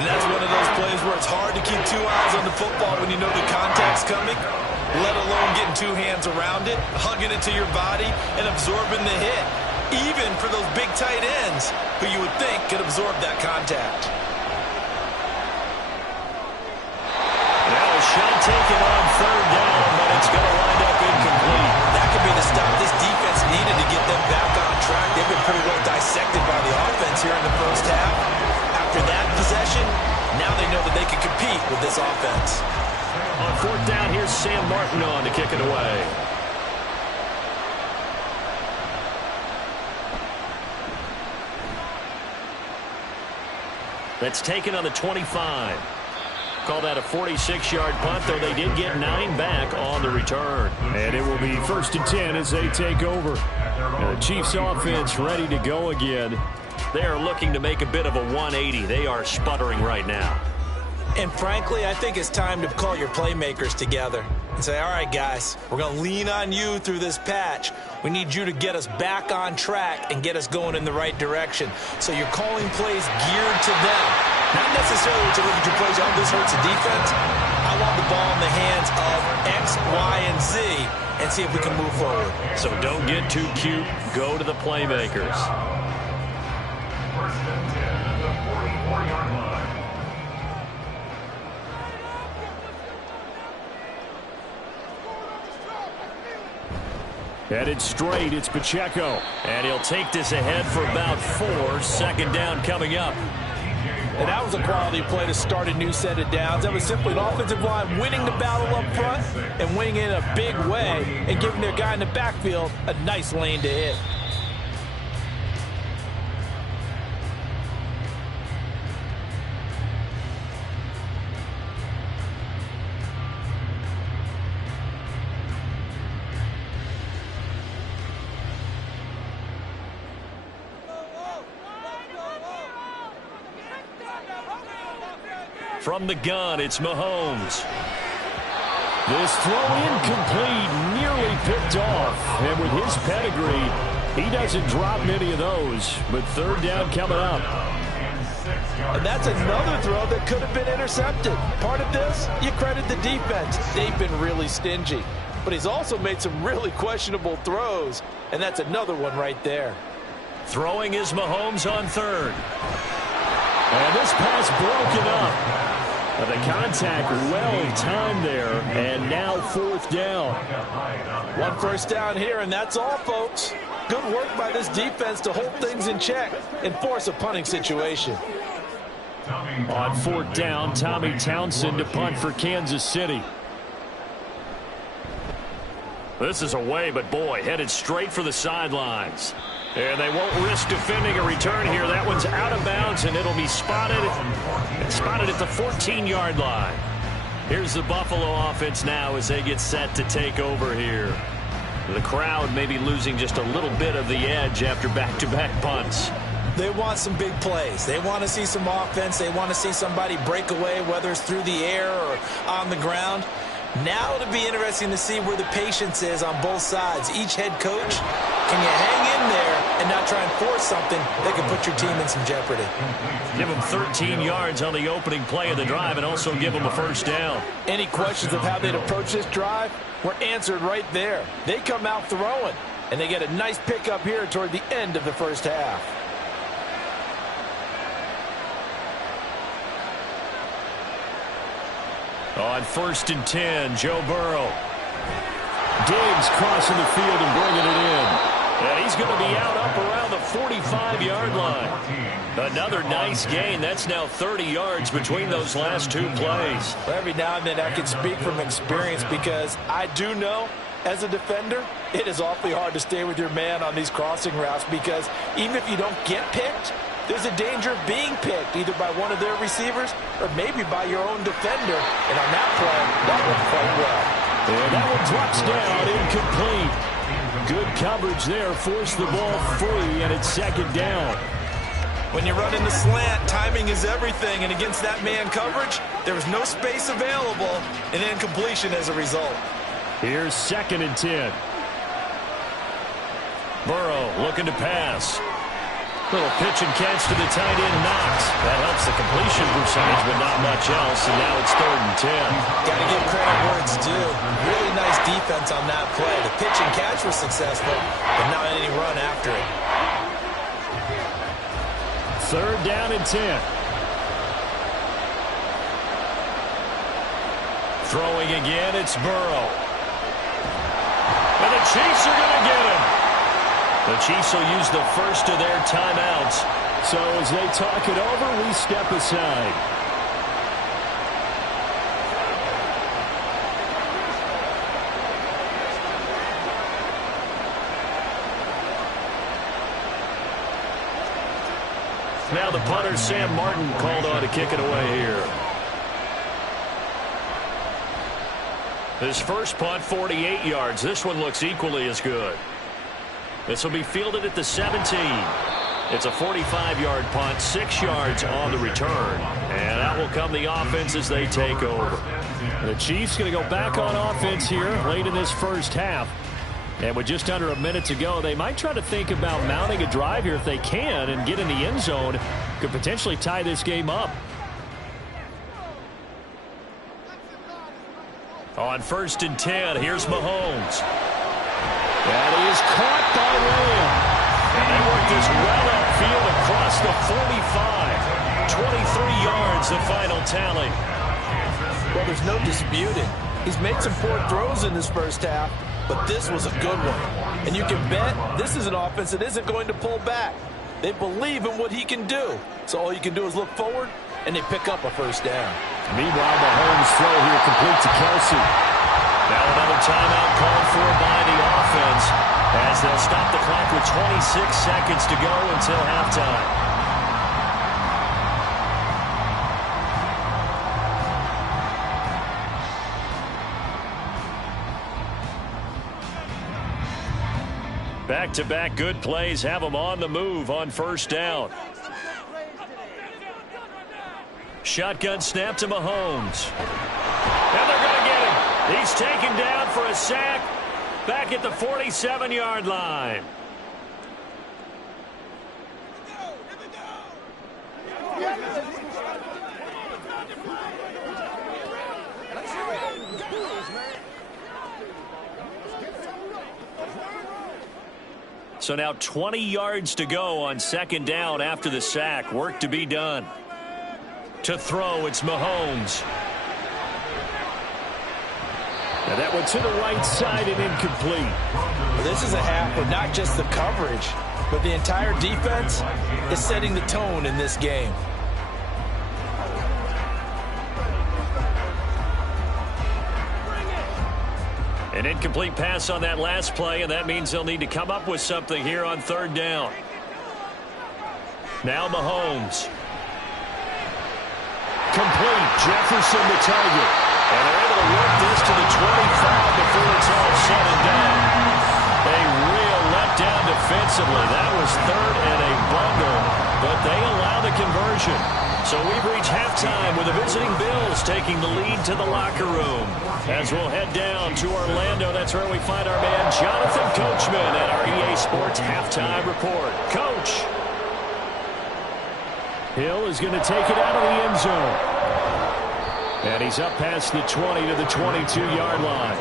And that's one of those plays where it's hard to keep 2 eyes on the football when you know the contact's coming, let alone getting 2 hands around it, hugging it to your body, and absorbing the hit, even for those big tight ends who you would think could absorb that contact. Shot taken on 3rd down, but it's going to wind up incomplete. That could be the stop this defense needed to get them back on track. They've been pretty well dissected by the offense here in the first half. After that possession, now they know that they can compete with this offense. On 4th down, here's Sam Martin on to kick it away. That's taken on the 25. Call that a 46-yard punt, though they did get 9 back on the return. And it will be 1st and 10 as they take over. The Chiefs offense ready to go again. They are looking to make a bit of a 180. They are sputtering right now. And frankly, I think it's time to call your playmakers together and say, all right, guys, we're going to lean on you through this patch. We need you to get us back on track and get us going in the right direction. So you're calling plays geared to them. Not necessarily to look at your plays, oh, this hurts the defense. I want the ball in the hands of X, Y, and Z and see if we can move forward. So don't get too cute. Go to the playmakers. First and 10 at the 44-yard line. Headed straight, it's Pacheco. And he'll take this ahead for about 4. Second down coming up. And that was a quality play to start a new set of downs. That was simply an offensive line winning the battle up front and winning it in a big way and giving their guy in the backfield a nice lane to hit. From the gun, it's Mahomes. This throw incomplete, nearly picked off. And with his pedigree, he doesn't drop many of those. But third down coming up. And that's another throw that could have been intercepted. Part of this, you credit the defense. They've been really stingy. But he's also made some really questionable throws. And that's another one right there. Throwing is Mahomes on third. And this pass broken up. The contact well timed there, and now fourth down. One first down here, and that's all, folks. Good work by this defense to hold things in check and force a punting situation. On fourth down, Tommy Townsend to punt for Kansas City. This is away, but boy, headed straight for the sidelines. And they won't risk defending a return here. That one's out of bounds, and it'll be spotted at the 14-yard line. Here's the Buffalo offense now as they get set to take over here. The crowd may be losing just a little bit of the edge after back-to-back punts. They want some big plays. They want to see some offense. They want to see somebody break away, whether it's through the air or on the ground. Now it'll be interesting to see where the patience is on both sides. Each head coach, can you hang in there and not try and force something that can put your team in some jeopardy? Give them 13 yards on the opening play of the drive and also give them a first down. Any questions of how they'd approach this drive were answered right there. They come out throwing, and they get a nice pickup here toward the end of the first half. On first and 10, Joe Burrow. Diggs crossing the field and bringing it in. And he's going to be out up around the 45-yard line. Another nice gain. That's now 30 yards between those last two plays. Well, every now and then I can speak from experience because I do know, as a defender, it is awfully hard to stay with your man on these crossing routes because even if you don't get picked, there's a danger of being picked either by one of their receivers or maybe by your own defender. And on that play, that went quite well. And that one drops down, incomplete. Good coverage there, forced the ball free, and it's second down. When you run in the slant, timing is everything, and against that man coverage, there was no space available, and incompletion as a result. Here's second and 10. Burrow looking to pass. Little pitch and catch to the tight end, Knox. That helps the completion percentage, but not much else, and now it's third and 10. Got to give credit where it's due. Really nice defense on that play. The pitch and catch was successful, but not any run after it. Third down and 10. Throwing again, it's Burrow. And the Chiefs are going to get him. The Chiefs will use the first of their timeouts. So as they talk it over, we step aside. Now the punter, Sam Martin, called on to kick it away here. His first punt, 48 yards. This one looks equally as good. This will be fielded at the 17. It's a 45-yard punt, 6 yards on the return. And that will come the offense as they take over. The Chiefs going to go back on offense here late in this first half. And with just under a minute to go, they might try to think about mounting a drive here if they can and get in the end zone. Could potentially tie this game up. On 1st and 10, here's Mahomes. That is caught by Lamb. And they work this well upfield across the 45. 23 yards, the final tally. Well, there's no disputing. He's made some poor throws in this first half, but this was a good one. And you can bet this is an offense that isn't going to pull back. They believe in what he can do. So all you can do is look forward, and they pick up a first down. Meanwhile, Mahomes' throw here complete to Kelsey. Now another timeout called for by the offense as they'll stop the clock with 26 seconds to go until halftime. Back-to-back good plays have them on the move on 1st down. Shotgun snap to Mahomes. And they're going to get him. He's taken down for a sack back at the 47-yard line. So now 20 yards to go on 2nd down after the sack. Work to be done. To throw, it's Mahomes. And that one to the right side and incomplete. This is a half where not just the coverage, but the entire defense is setting the tone in this game. An incomplete pass on that last play, and that means they'll need to come up with something here on 3rd down. Now Mahomes. Complete. Jefferson the target. And they're able to work this to the 25 before it's all said and done. A real letdown defensively. That was 3rd and a bundle, but they allow the conversion. So we've reached halftime with the visiting Bills taking the lead to the locker room. As we'll head down to Orlando, that's where we find our man Jonathan Coachman at our EA Sports Halftime Report. Coach. Hill is going to take it out of the end zone. And he's up past the 20 to the 22-yard line.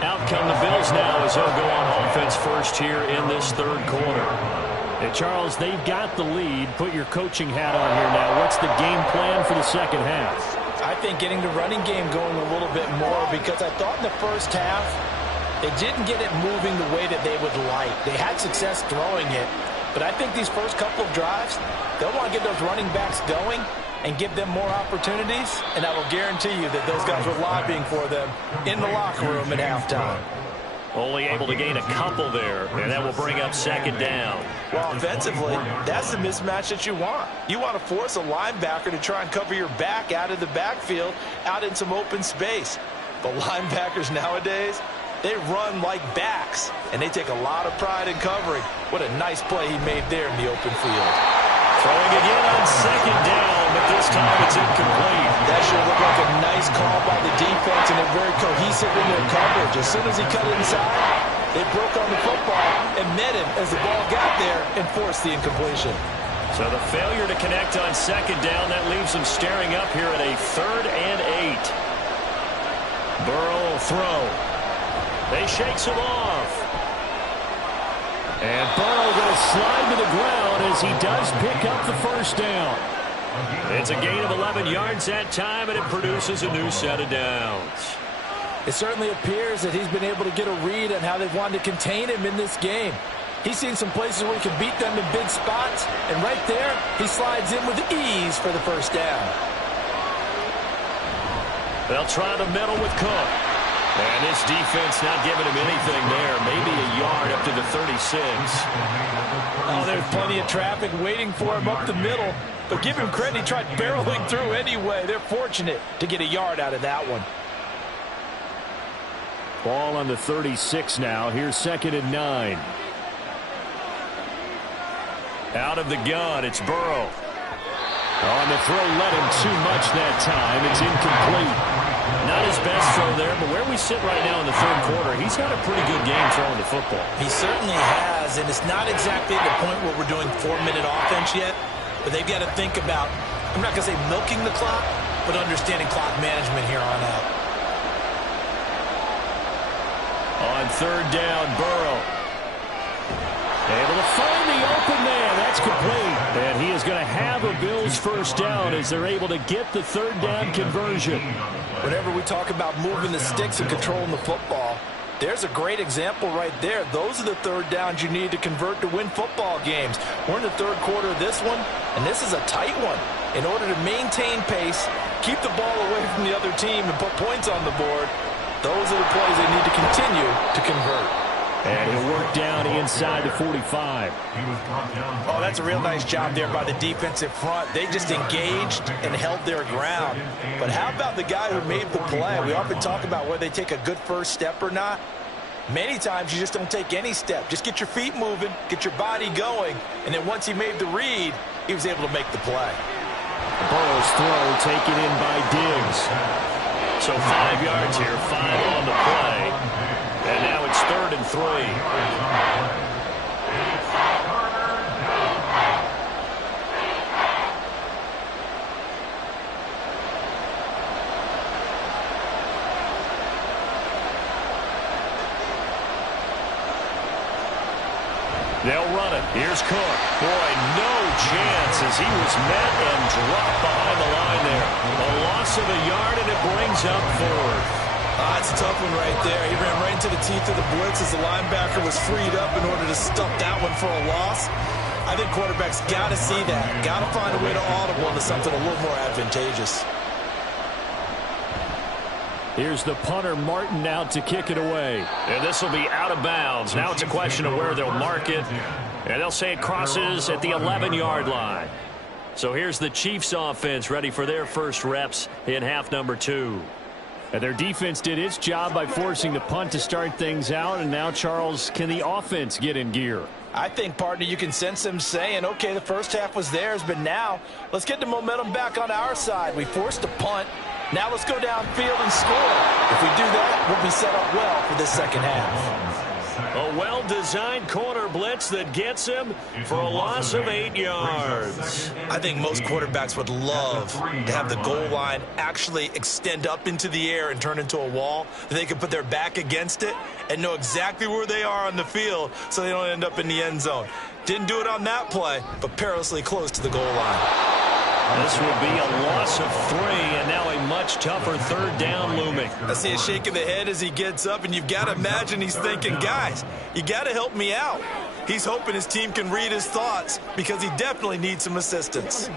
Out come the Bills now as they'll go on offense first here in this 3rd quarter. Hey, Charles, they've got the lead. Put your coaching hat on here now. What's the game plan for the 2nd half? I think getting the running game going a little bit more, because I thought in the first half they didn't get it moving the way that they would like. They had success throwing it, but I think these first couple of drives, they'll want to get those running backs going and give them more opportunities, and I will guarantee you that those guys were lobbying for them in the locker room at halftime. Only able to gain a couple there, and that will bring up 2nd down. Well, offensively, that's the mismatch that you want. You want to force a linebacker to try and cover your back out of the backfield, out in some open space. But linebackers nowadays, they run like backs, and they take a lot of pride in covering. What a nice play he made there in the open field. Throwing again on 2nd down, but this time it's incomplete. That should look like a nice call by the defense, and they're very cohesive in their coverage. As soon as he cut inside, they broke on the football and met him as the ball got there and forced the incompletion. So the failure to connect on 2nd down, that leaves them staring up here at a 3rd and 8. Burrow will throw. They shakes him off. And Burrow going to slide to the ground as he does pick up the 1st down. It's a gain of 11 yards that time, and it produces a new set of downs. It certainly appears that he's been able to get a read on how they've wanted to contain him in this game. He's seen some places where he can beat them in big spots, and right there, he slides in with ease for the 1st down. They'll try the middle with Cook. And this defense not giving him anything there. Maybe a yard up to the 36. Oh, there's plenty of traffic waiting for him up the middle. But give him credit, he tried barreling through anyway. They're fortunate to get a yard out of that one. Ball on the 36 now. Here's 2nd and 9. Out of the gun, it's Burrow. On the throw, led him too much that time. It's incomplete. Not his best throw there, but where we sit right now in the third quarter, he's had a pretty good game throwing the football. He certainly has, and it's not exactly the point where we're doing 4-minute offense yet, but they've got to think about, I'm not going to say milking the clock, but understanding clock management here on out. On third down, Burrow. Able to find the open man. That's complete. And he is going to have a Bills first down as they're able to get the third down conversion. Whenever we talk about moving the sticks and controlling the football, there's a great example right there. Those are the third downs you need to convert to win football games. We're in the third quarter of this one, and this is a tight one. In order to maintain pace, keep the ball away from the other team, and put points on the board, those are the plays they need to continue to convert. And he'll work down inside the 45. Oh, that's a real nice job there by the defensive front. They just engaged and held their ground. But how about the guy who made the play? We often talk about whether they take a good first step or not. Many times you just don't take any step. Just get your feet moving, get your body going, and then once he made the read, he was able to make the play. Burrow's throw taken in by Diggs. So 5 yards here, 5 on the play. And now it's 3rd and 3. They'll run it. Here's Cook. Boy, no chance as he was met and dropped behind the line there. A loss of a yard, and it brings up 4th. It's a tough one right there. He ran right into the teeth of the blitz as the linebacker was freed up in order to stuff that one for a loss. I think quarterbacks got to see that. Got to find a way to audible into something a little more advantageous. Here's the punter, Martin, out to kick it away. And this will be out of bounds. Now it's a question of where they'll mark it. And they'll say it crosses at the 11-yard line. So here's the Chiefs offense ready for their first reps in half number 2. And their defense did its job by forcing the punt to start things out. And now, Charles, can the offense get in gear? I think, partner, you can sense them saying, okay, the first half was theirs, but now let's get the momentum back on our side. We forced a punt. Now let's go downfield and score. If we do that, we'll be set up well for this second half. A well-designed corner blitz that gets him for a loss of 8 yards. I think most quarterbacks would love to have the goal line actually extend up into the air and turn into a wall. They can put their back against it and know exactly where they are on the field so they don't end up in the end zone. Didn't do it on that play, but perilously close to the goal line. This will be a loss of 3, and now a much tougher third down looming. I see a shake of the head as he gets up, and you've got to imagine he's thinking, guys, you got to help me out. He's hoping his team can read his thoughts because he definitely needs some assistance.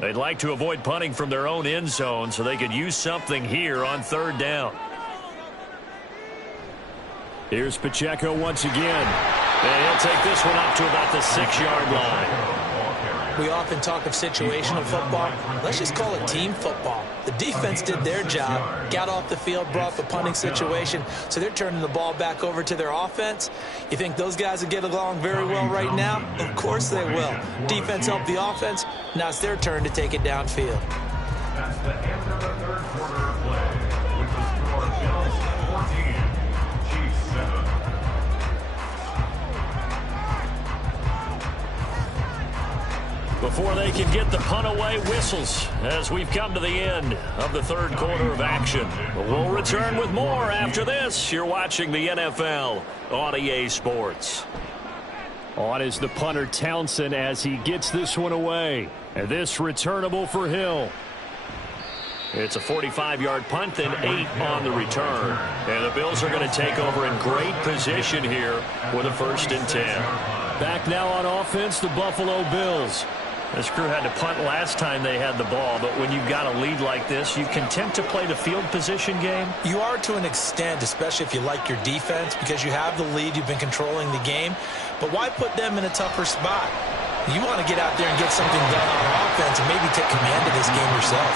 They'd like to avoid punting from their own end zone so they could use something here on third down. Here's Pacheco once again. And he'll take this one up to about the 6-yard line. We often talk of situational football. Let's just call it team football. The defense did their job, got off the field, brought the punting situation, so they're turning the ball back over to their offense. You think those guys will get along very well right now? Of course they will. Defense helped the offense. Now it's their turn to take it downfield. That's the end of the third quarter of play, with the score Bills 14, Chiefs 7. Before they can get the punt away, whistles as we've come to the end of the third quarter of action. But we'll return with more after this. You're watching the NFL on EA Sports. On is the punter Townsend as he gets this one away. And this returnable for Hill. It's a 45-yard punt, then 8 on the return. And the Bills are going to take over in great position here with a 1st and 10. Back now on offense, the Buffalo Bills. This crew had to punt last time they had the ball, but when you've got a lead like this, you content to play the field position game? You are to an extent, especially if you like your defense, because you have the lead, you've been controlling the game. But why put them in a tougher spot? You want to get out there and get something done on offense and maybe take command of this game yourself.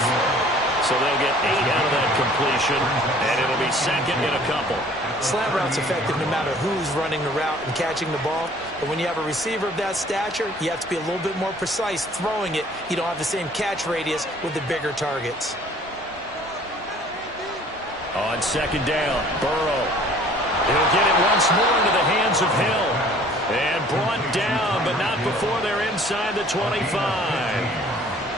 So they'll get 8 out of that completion, and it'll be second in a couple. Slant route's effective no matter who's running the route and catching the ball. But when you have a receiver of that stature, you have to be a little bit more precise throwing it. You don't have the same catch radius with the bigger targets. On second down, Burrow. He'll get it once more into the hands of Hill. And brought down, but not before they're inside the 25.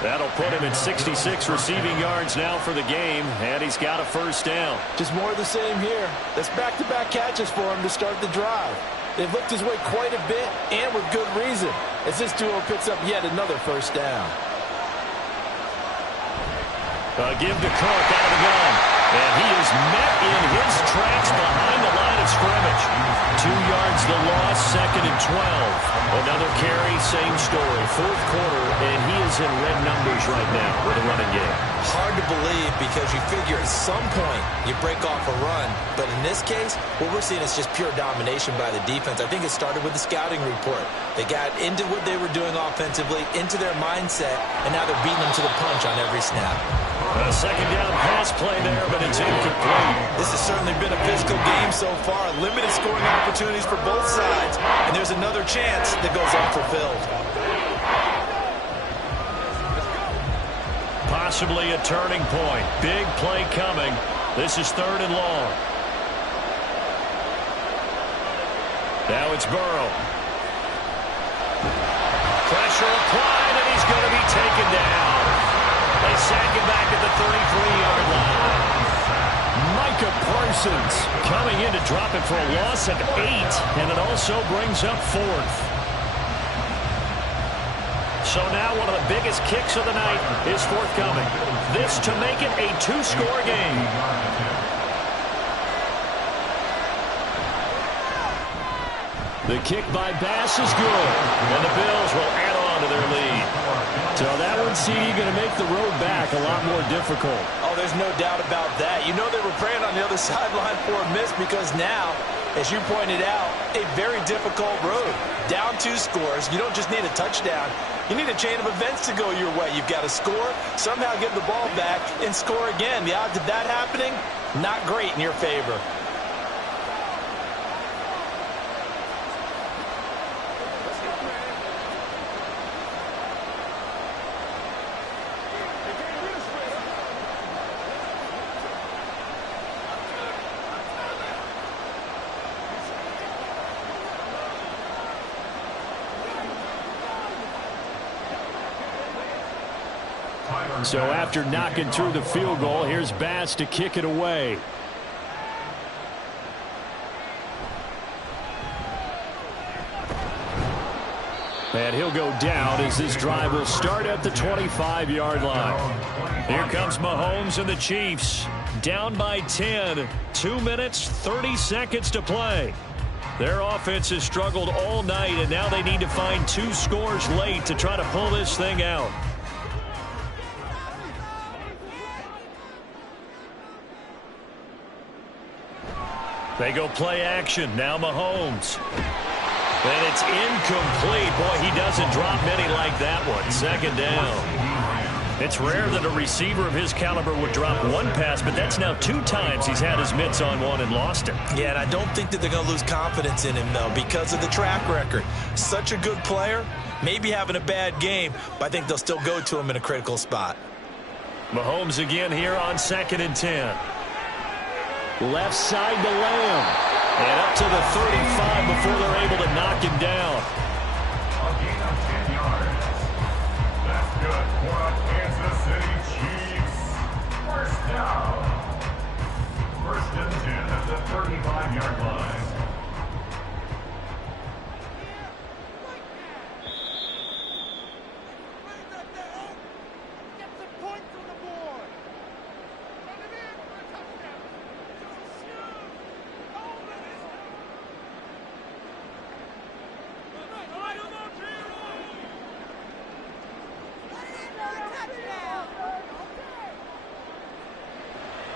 That'll put him at 66 receiving yards now for the game, and he's got a first down. Just more of the same here. That's back-to-back catches for him to start the drive. They've looked his way quite a bit, and with good reason, as this duo picks up yet another first down. Give to Cook out of the gun. And he is met in his tracks behind the line of scrimmage. 2 yards the loss, second and 12. Another carry, same story. Fourth quarter, and he is in red numbers right now with a running game. Hard to believe because you figure at some point you break off a run. But in this case, what we're seeing is just pure domination by the defense. I think it started with the scouting report. They got into what they were doing offensively, into their mindset, and now they're beating them to the punch on every snap. A second down pass play there, but it's incomplete. This has certainly been a physical game so far. Limited scoring opportunities for both sides. And there's another chance that goes unfulfilled. Possibly a turning point. Big play coming. This is third and long. Now it's Burrow. Pressure applied, and he's going to be taken down. They sack him back at the 33-yard line. Micah Parsons coming in to drop it for a loss of 8, and it also brings up fourth. So now one of the biggest kicks of the night is forthcoming. This to make it a 2-score game. The kick by Bass is good, and the Bills will add on to their lead. So that one, CD, going to make the road back a lot more difficult. Oh, there's no doubt about that. You know they were praying on the other sideline for a miss because now, as you pointed out, a very difficult road. Down 2 scores. You don't just need a touchdown. You need a chain of events to go your way. You've got to score, somehow get the ball back, and score again. The odds of that happening, not great in your favor. So after knocking through the field goal, here's Bass to kick it away. And he'll go down as this drive will start at the 25-yard line. Here comes Mahomes and the Chiefs. Down by 10. 2 minutes, 30 seconds to play. Their offense has struggled all night, and now they need to find 2 scores late to try to pull this thing out. They go play action. Now Mahomes. And it's incomplete. Boy, he doesn't drop many like that one. Second down. It's rare that a receiver of his caliber would drop one pass, but that's now 2 times he's had his mitts on one and lost it. Yeah, and I don't think that they're going to lose confidence in him, though, because of the track record. Such a good player, maybe having a bad game, but I think they'll still go to him in a critical spot. Mahomes again here on 2nd and 10. Left side to Lamb. And up to the 35 before they're able to knock him down. A gain of 10 yards. That's good for the Kansas City Chiefs. First down. First and 10 at the 35-yard line.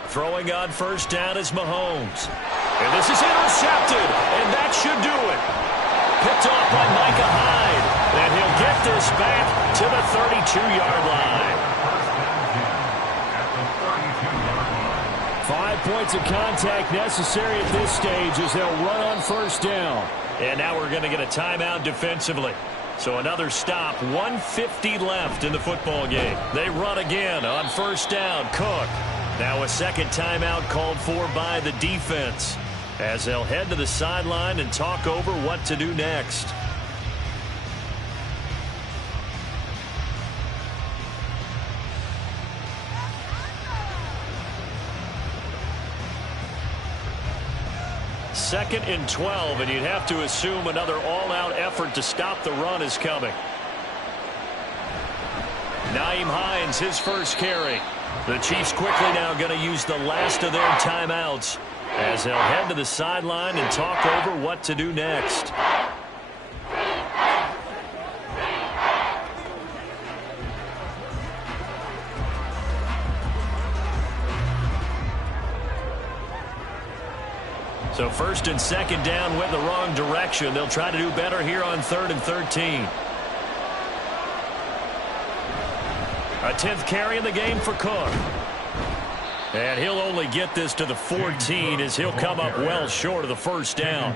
Throwing on first down is Mahomes. And this is intercepted, and that should do it. Picked off by Micah Hyde, and he'll get this back to the 32-yard line. 5 points of contact necessary at this stage as they'll run on first down. And now we're going to get a timeout defensively. So another stop, 1:50 left in the football game. They run again on first down. Cook. Now a second timeout called for by the defense as they'll head to the sideline and talk over what to do next. Second and 12, and you'd have to assume another all-out effort to stop the run is coming. Nyheim Hines, his first carry. The Chiefs quickly now going to use the last of their timeouts as they'll head to the sideline and talk over what to do next. So first and second down went the wrong direction. They'll try to do better here on 3rd and 13. A 10th carry in the game for Cook. And he'll only get this to the 14 as he'll come up well short of the first down.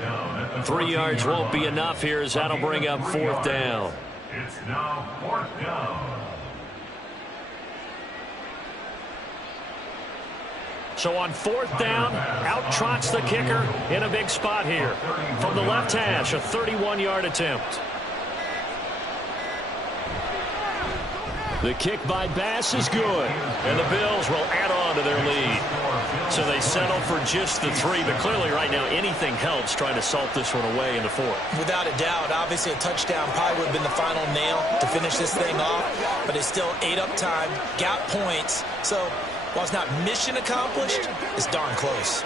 3 yards won't be enough here as that'll bring up 4th down. It's now 4th down. So on 4th down, out trots the kicker in a big spot here. From the left hash, a 31-yard attempt. The kick by Bass is good. And the Bills will add on to their lead. So they settle for just the 3, but clearly right now anything helps trying to salt this one away in the 4th. Without a doubt, obviously a touchdown probably would have been the final nail to finish this thing off, but it's still ate up time, got points, so while it's not mission accomplished, it's darn close.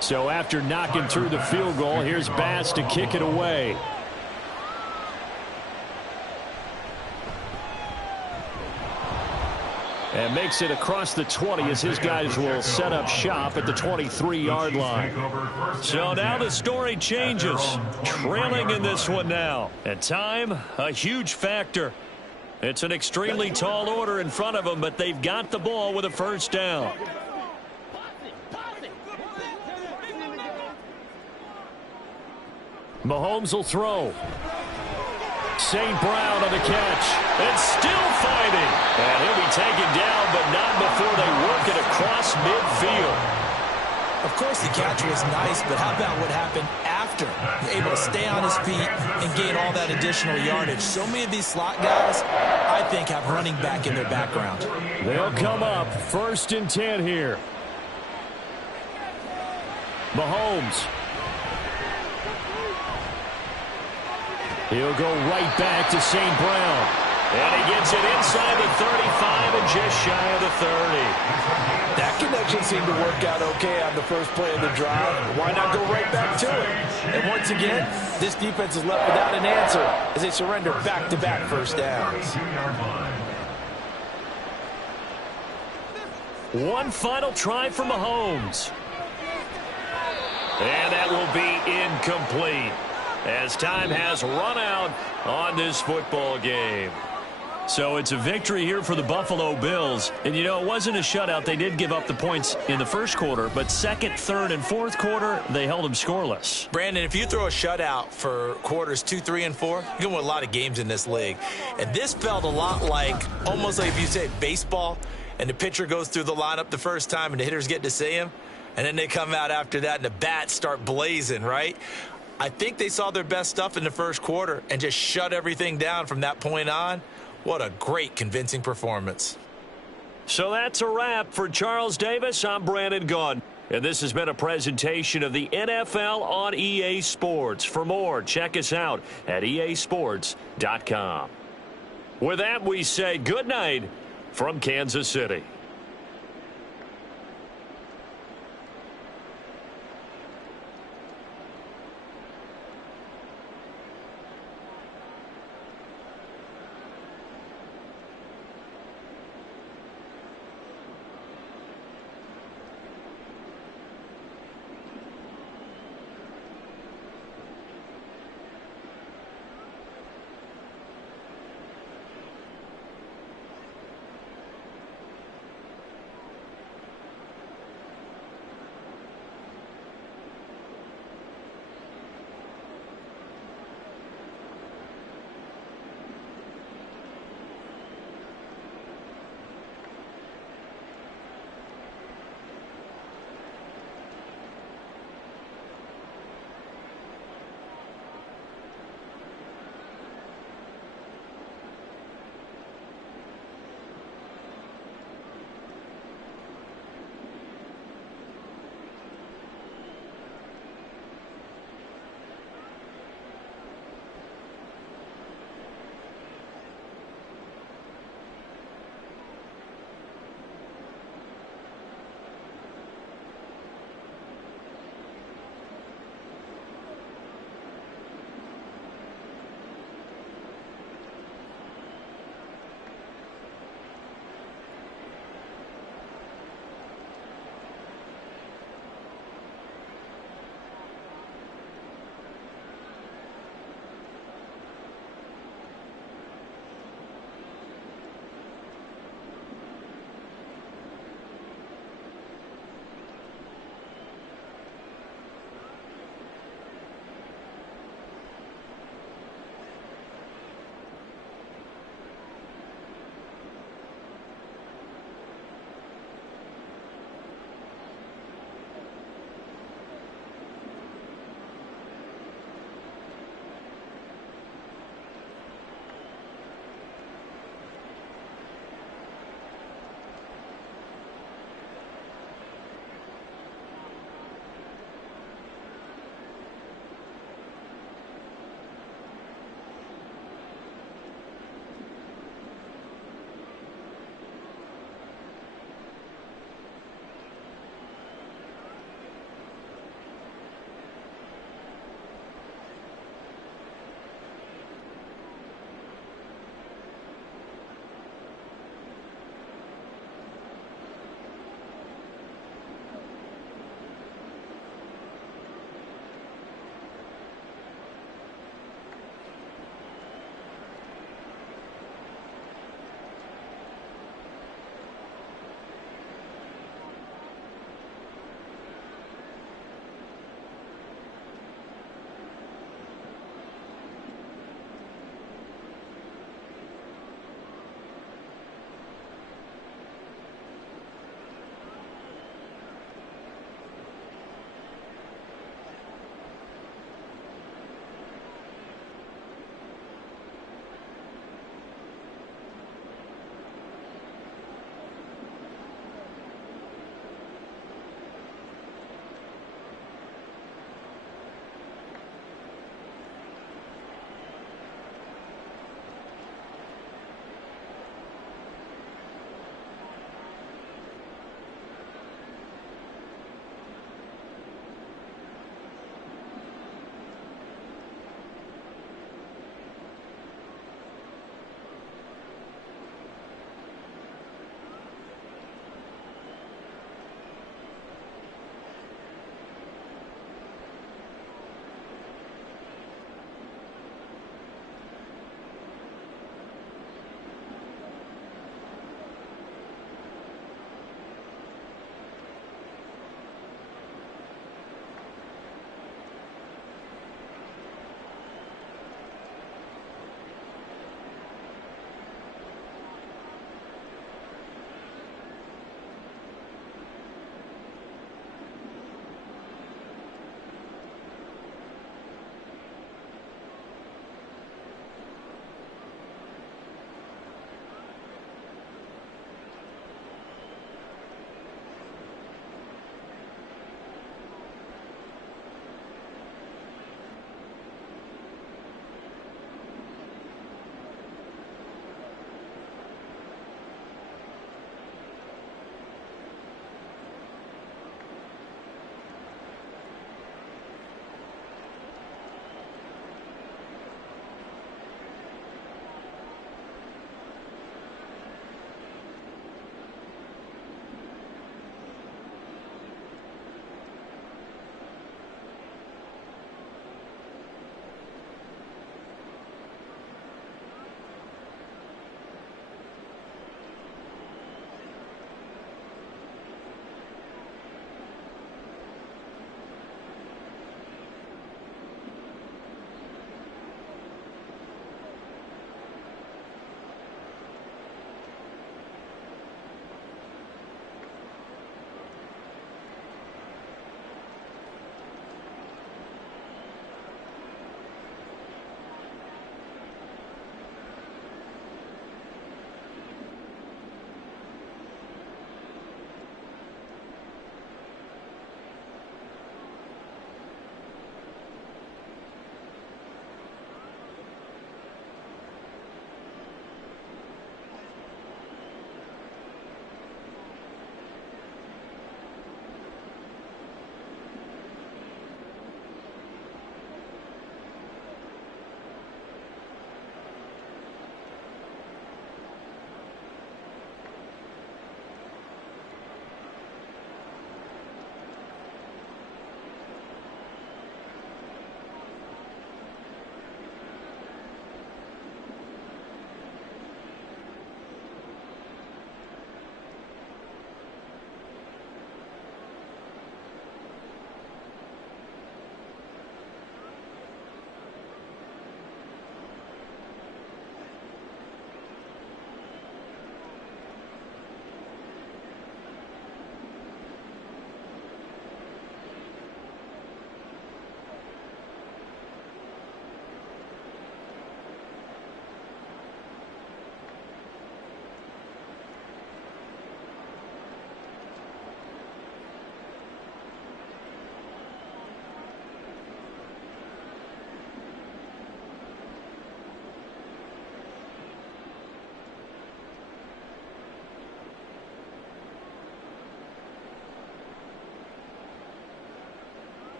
So after knocking through the field goal, here's Bass to kick it away. And makes it across the 20 as his guys will set up shop at the 23-yard line. So now the story changes. Trailing in this one now. And time, a huge factor. It's an extremely tall order in front of them, but they've got the ball with a first down. Mahomes will throw. St. Brown on the catch. And still fighting. And he'll be taken down, but not before they work it across midfield. Of course, the catch was nice, but how about what happened after? Able to stay on his feet and gain all that additional yardage. So many of these slot guys, I think, have running back in their background. They'll come up 1st and 10 here. Mahomes. He'll go right back to St. Brown. And he gets it inside the 35 and just shy of the 30. That connection seemed to work out okay on the first play of the drive. Why not go right back to it? And once again, this defense is left without an answer as they surrender back-to-back first downs. One final try for Mahomes. And that will be incomplete as time has run out on this football game. So it's a victory here for the Buffalo Bills. And, you know, it wasn't a shutout. They did give up the points in the first quarter, but second, third, and fourth quarter, they held them scoreless. Brandon, if you throw a shutout for quarters 2, 3, and 4, you're going to win a lot of games in this league. And this felt a lot like, almost like if you say baseball, and the pitcher goes through the lineup the first time and the hitters get to see him, and then they come out after that and the bats start blazing, right? I think they saw their best stuff in the first quarter and just shut everything down from that point on. What a great, convincing performance. So that's a wrap for Charles Davis. I'm Brandon Gaudin. And this has been a presentation of the NFL on EA Sports. For more, check us out at easports.com. With that, we say good night from Kansas City.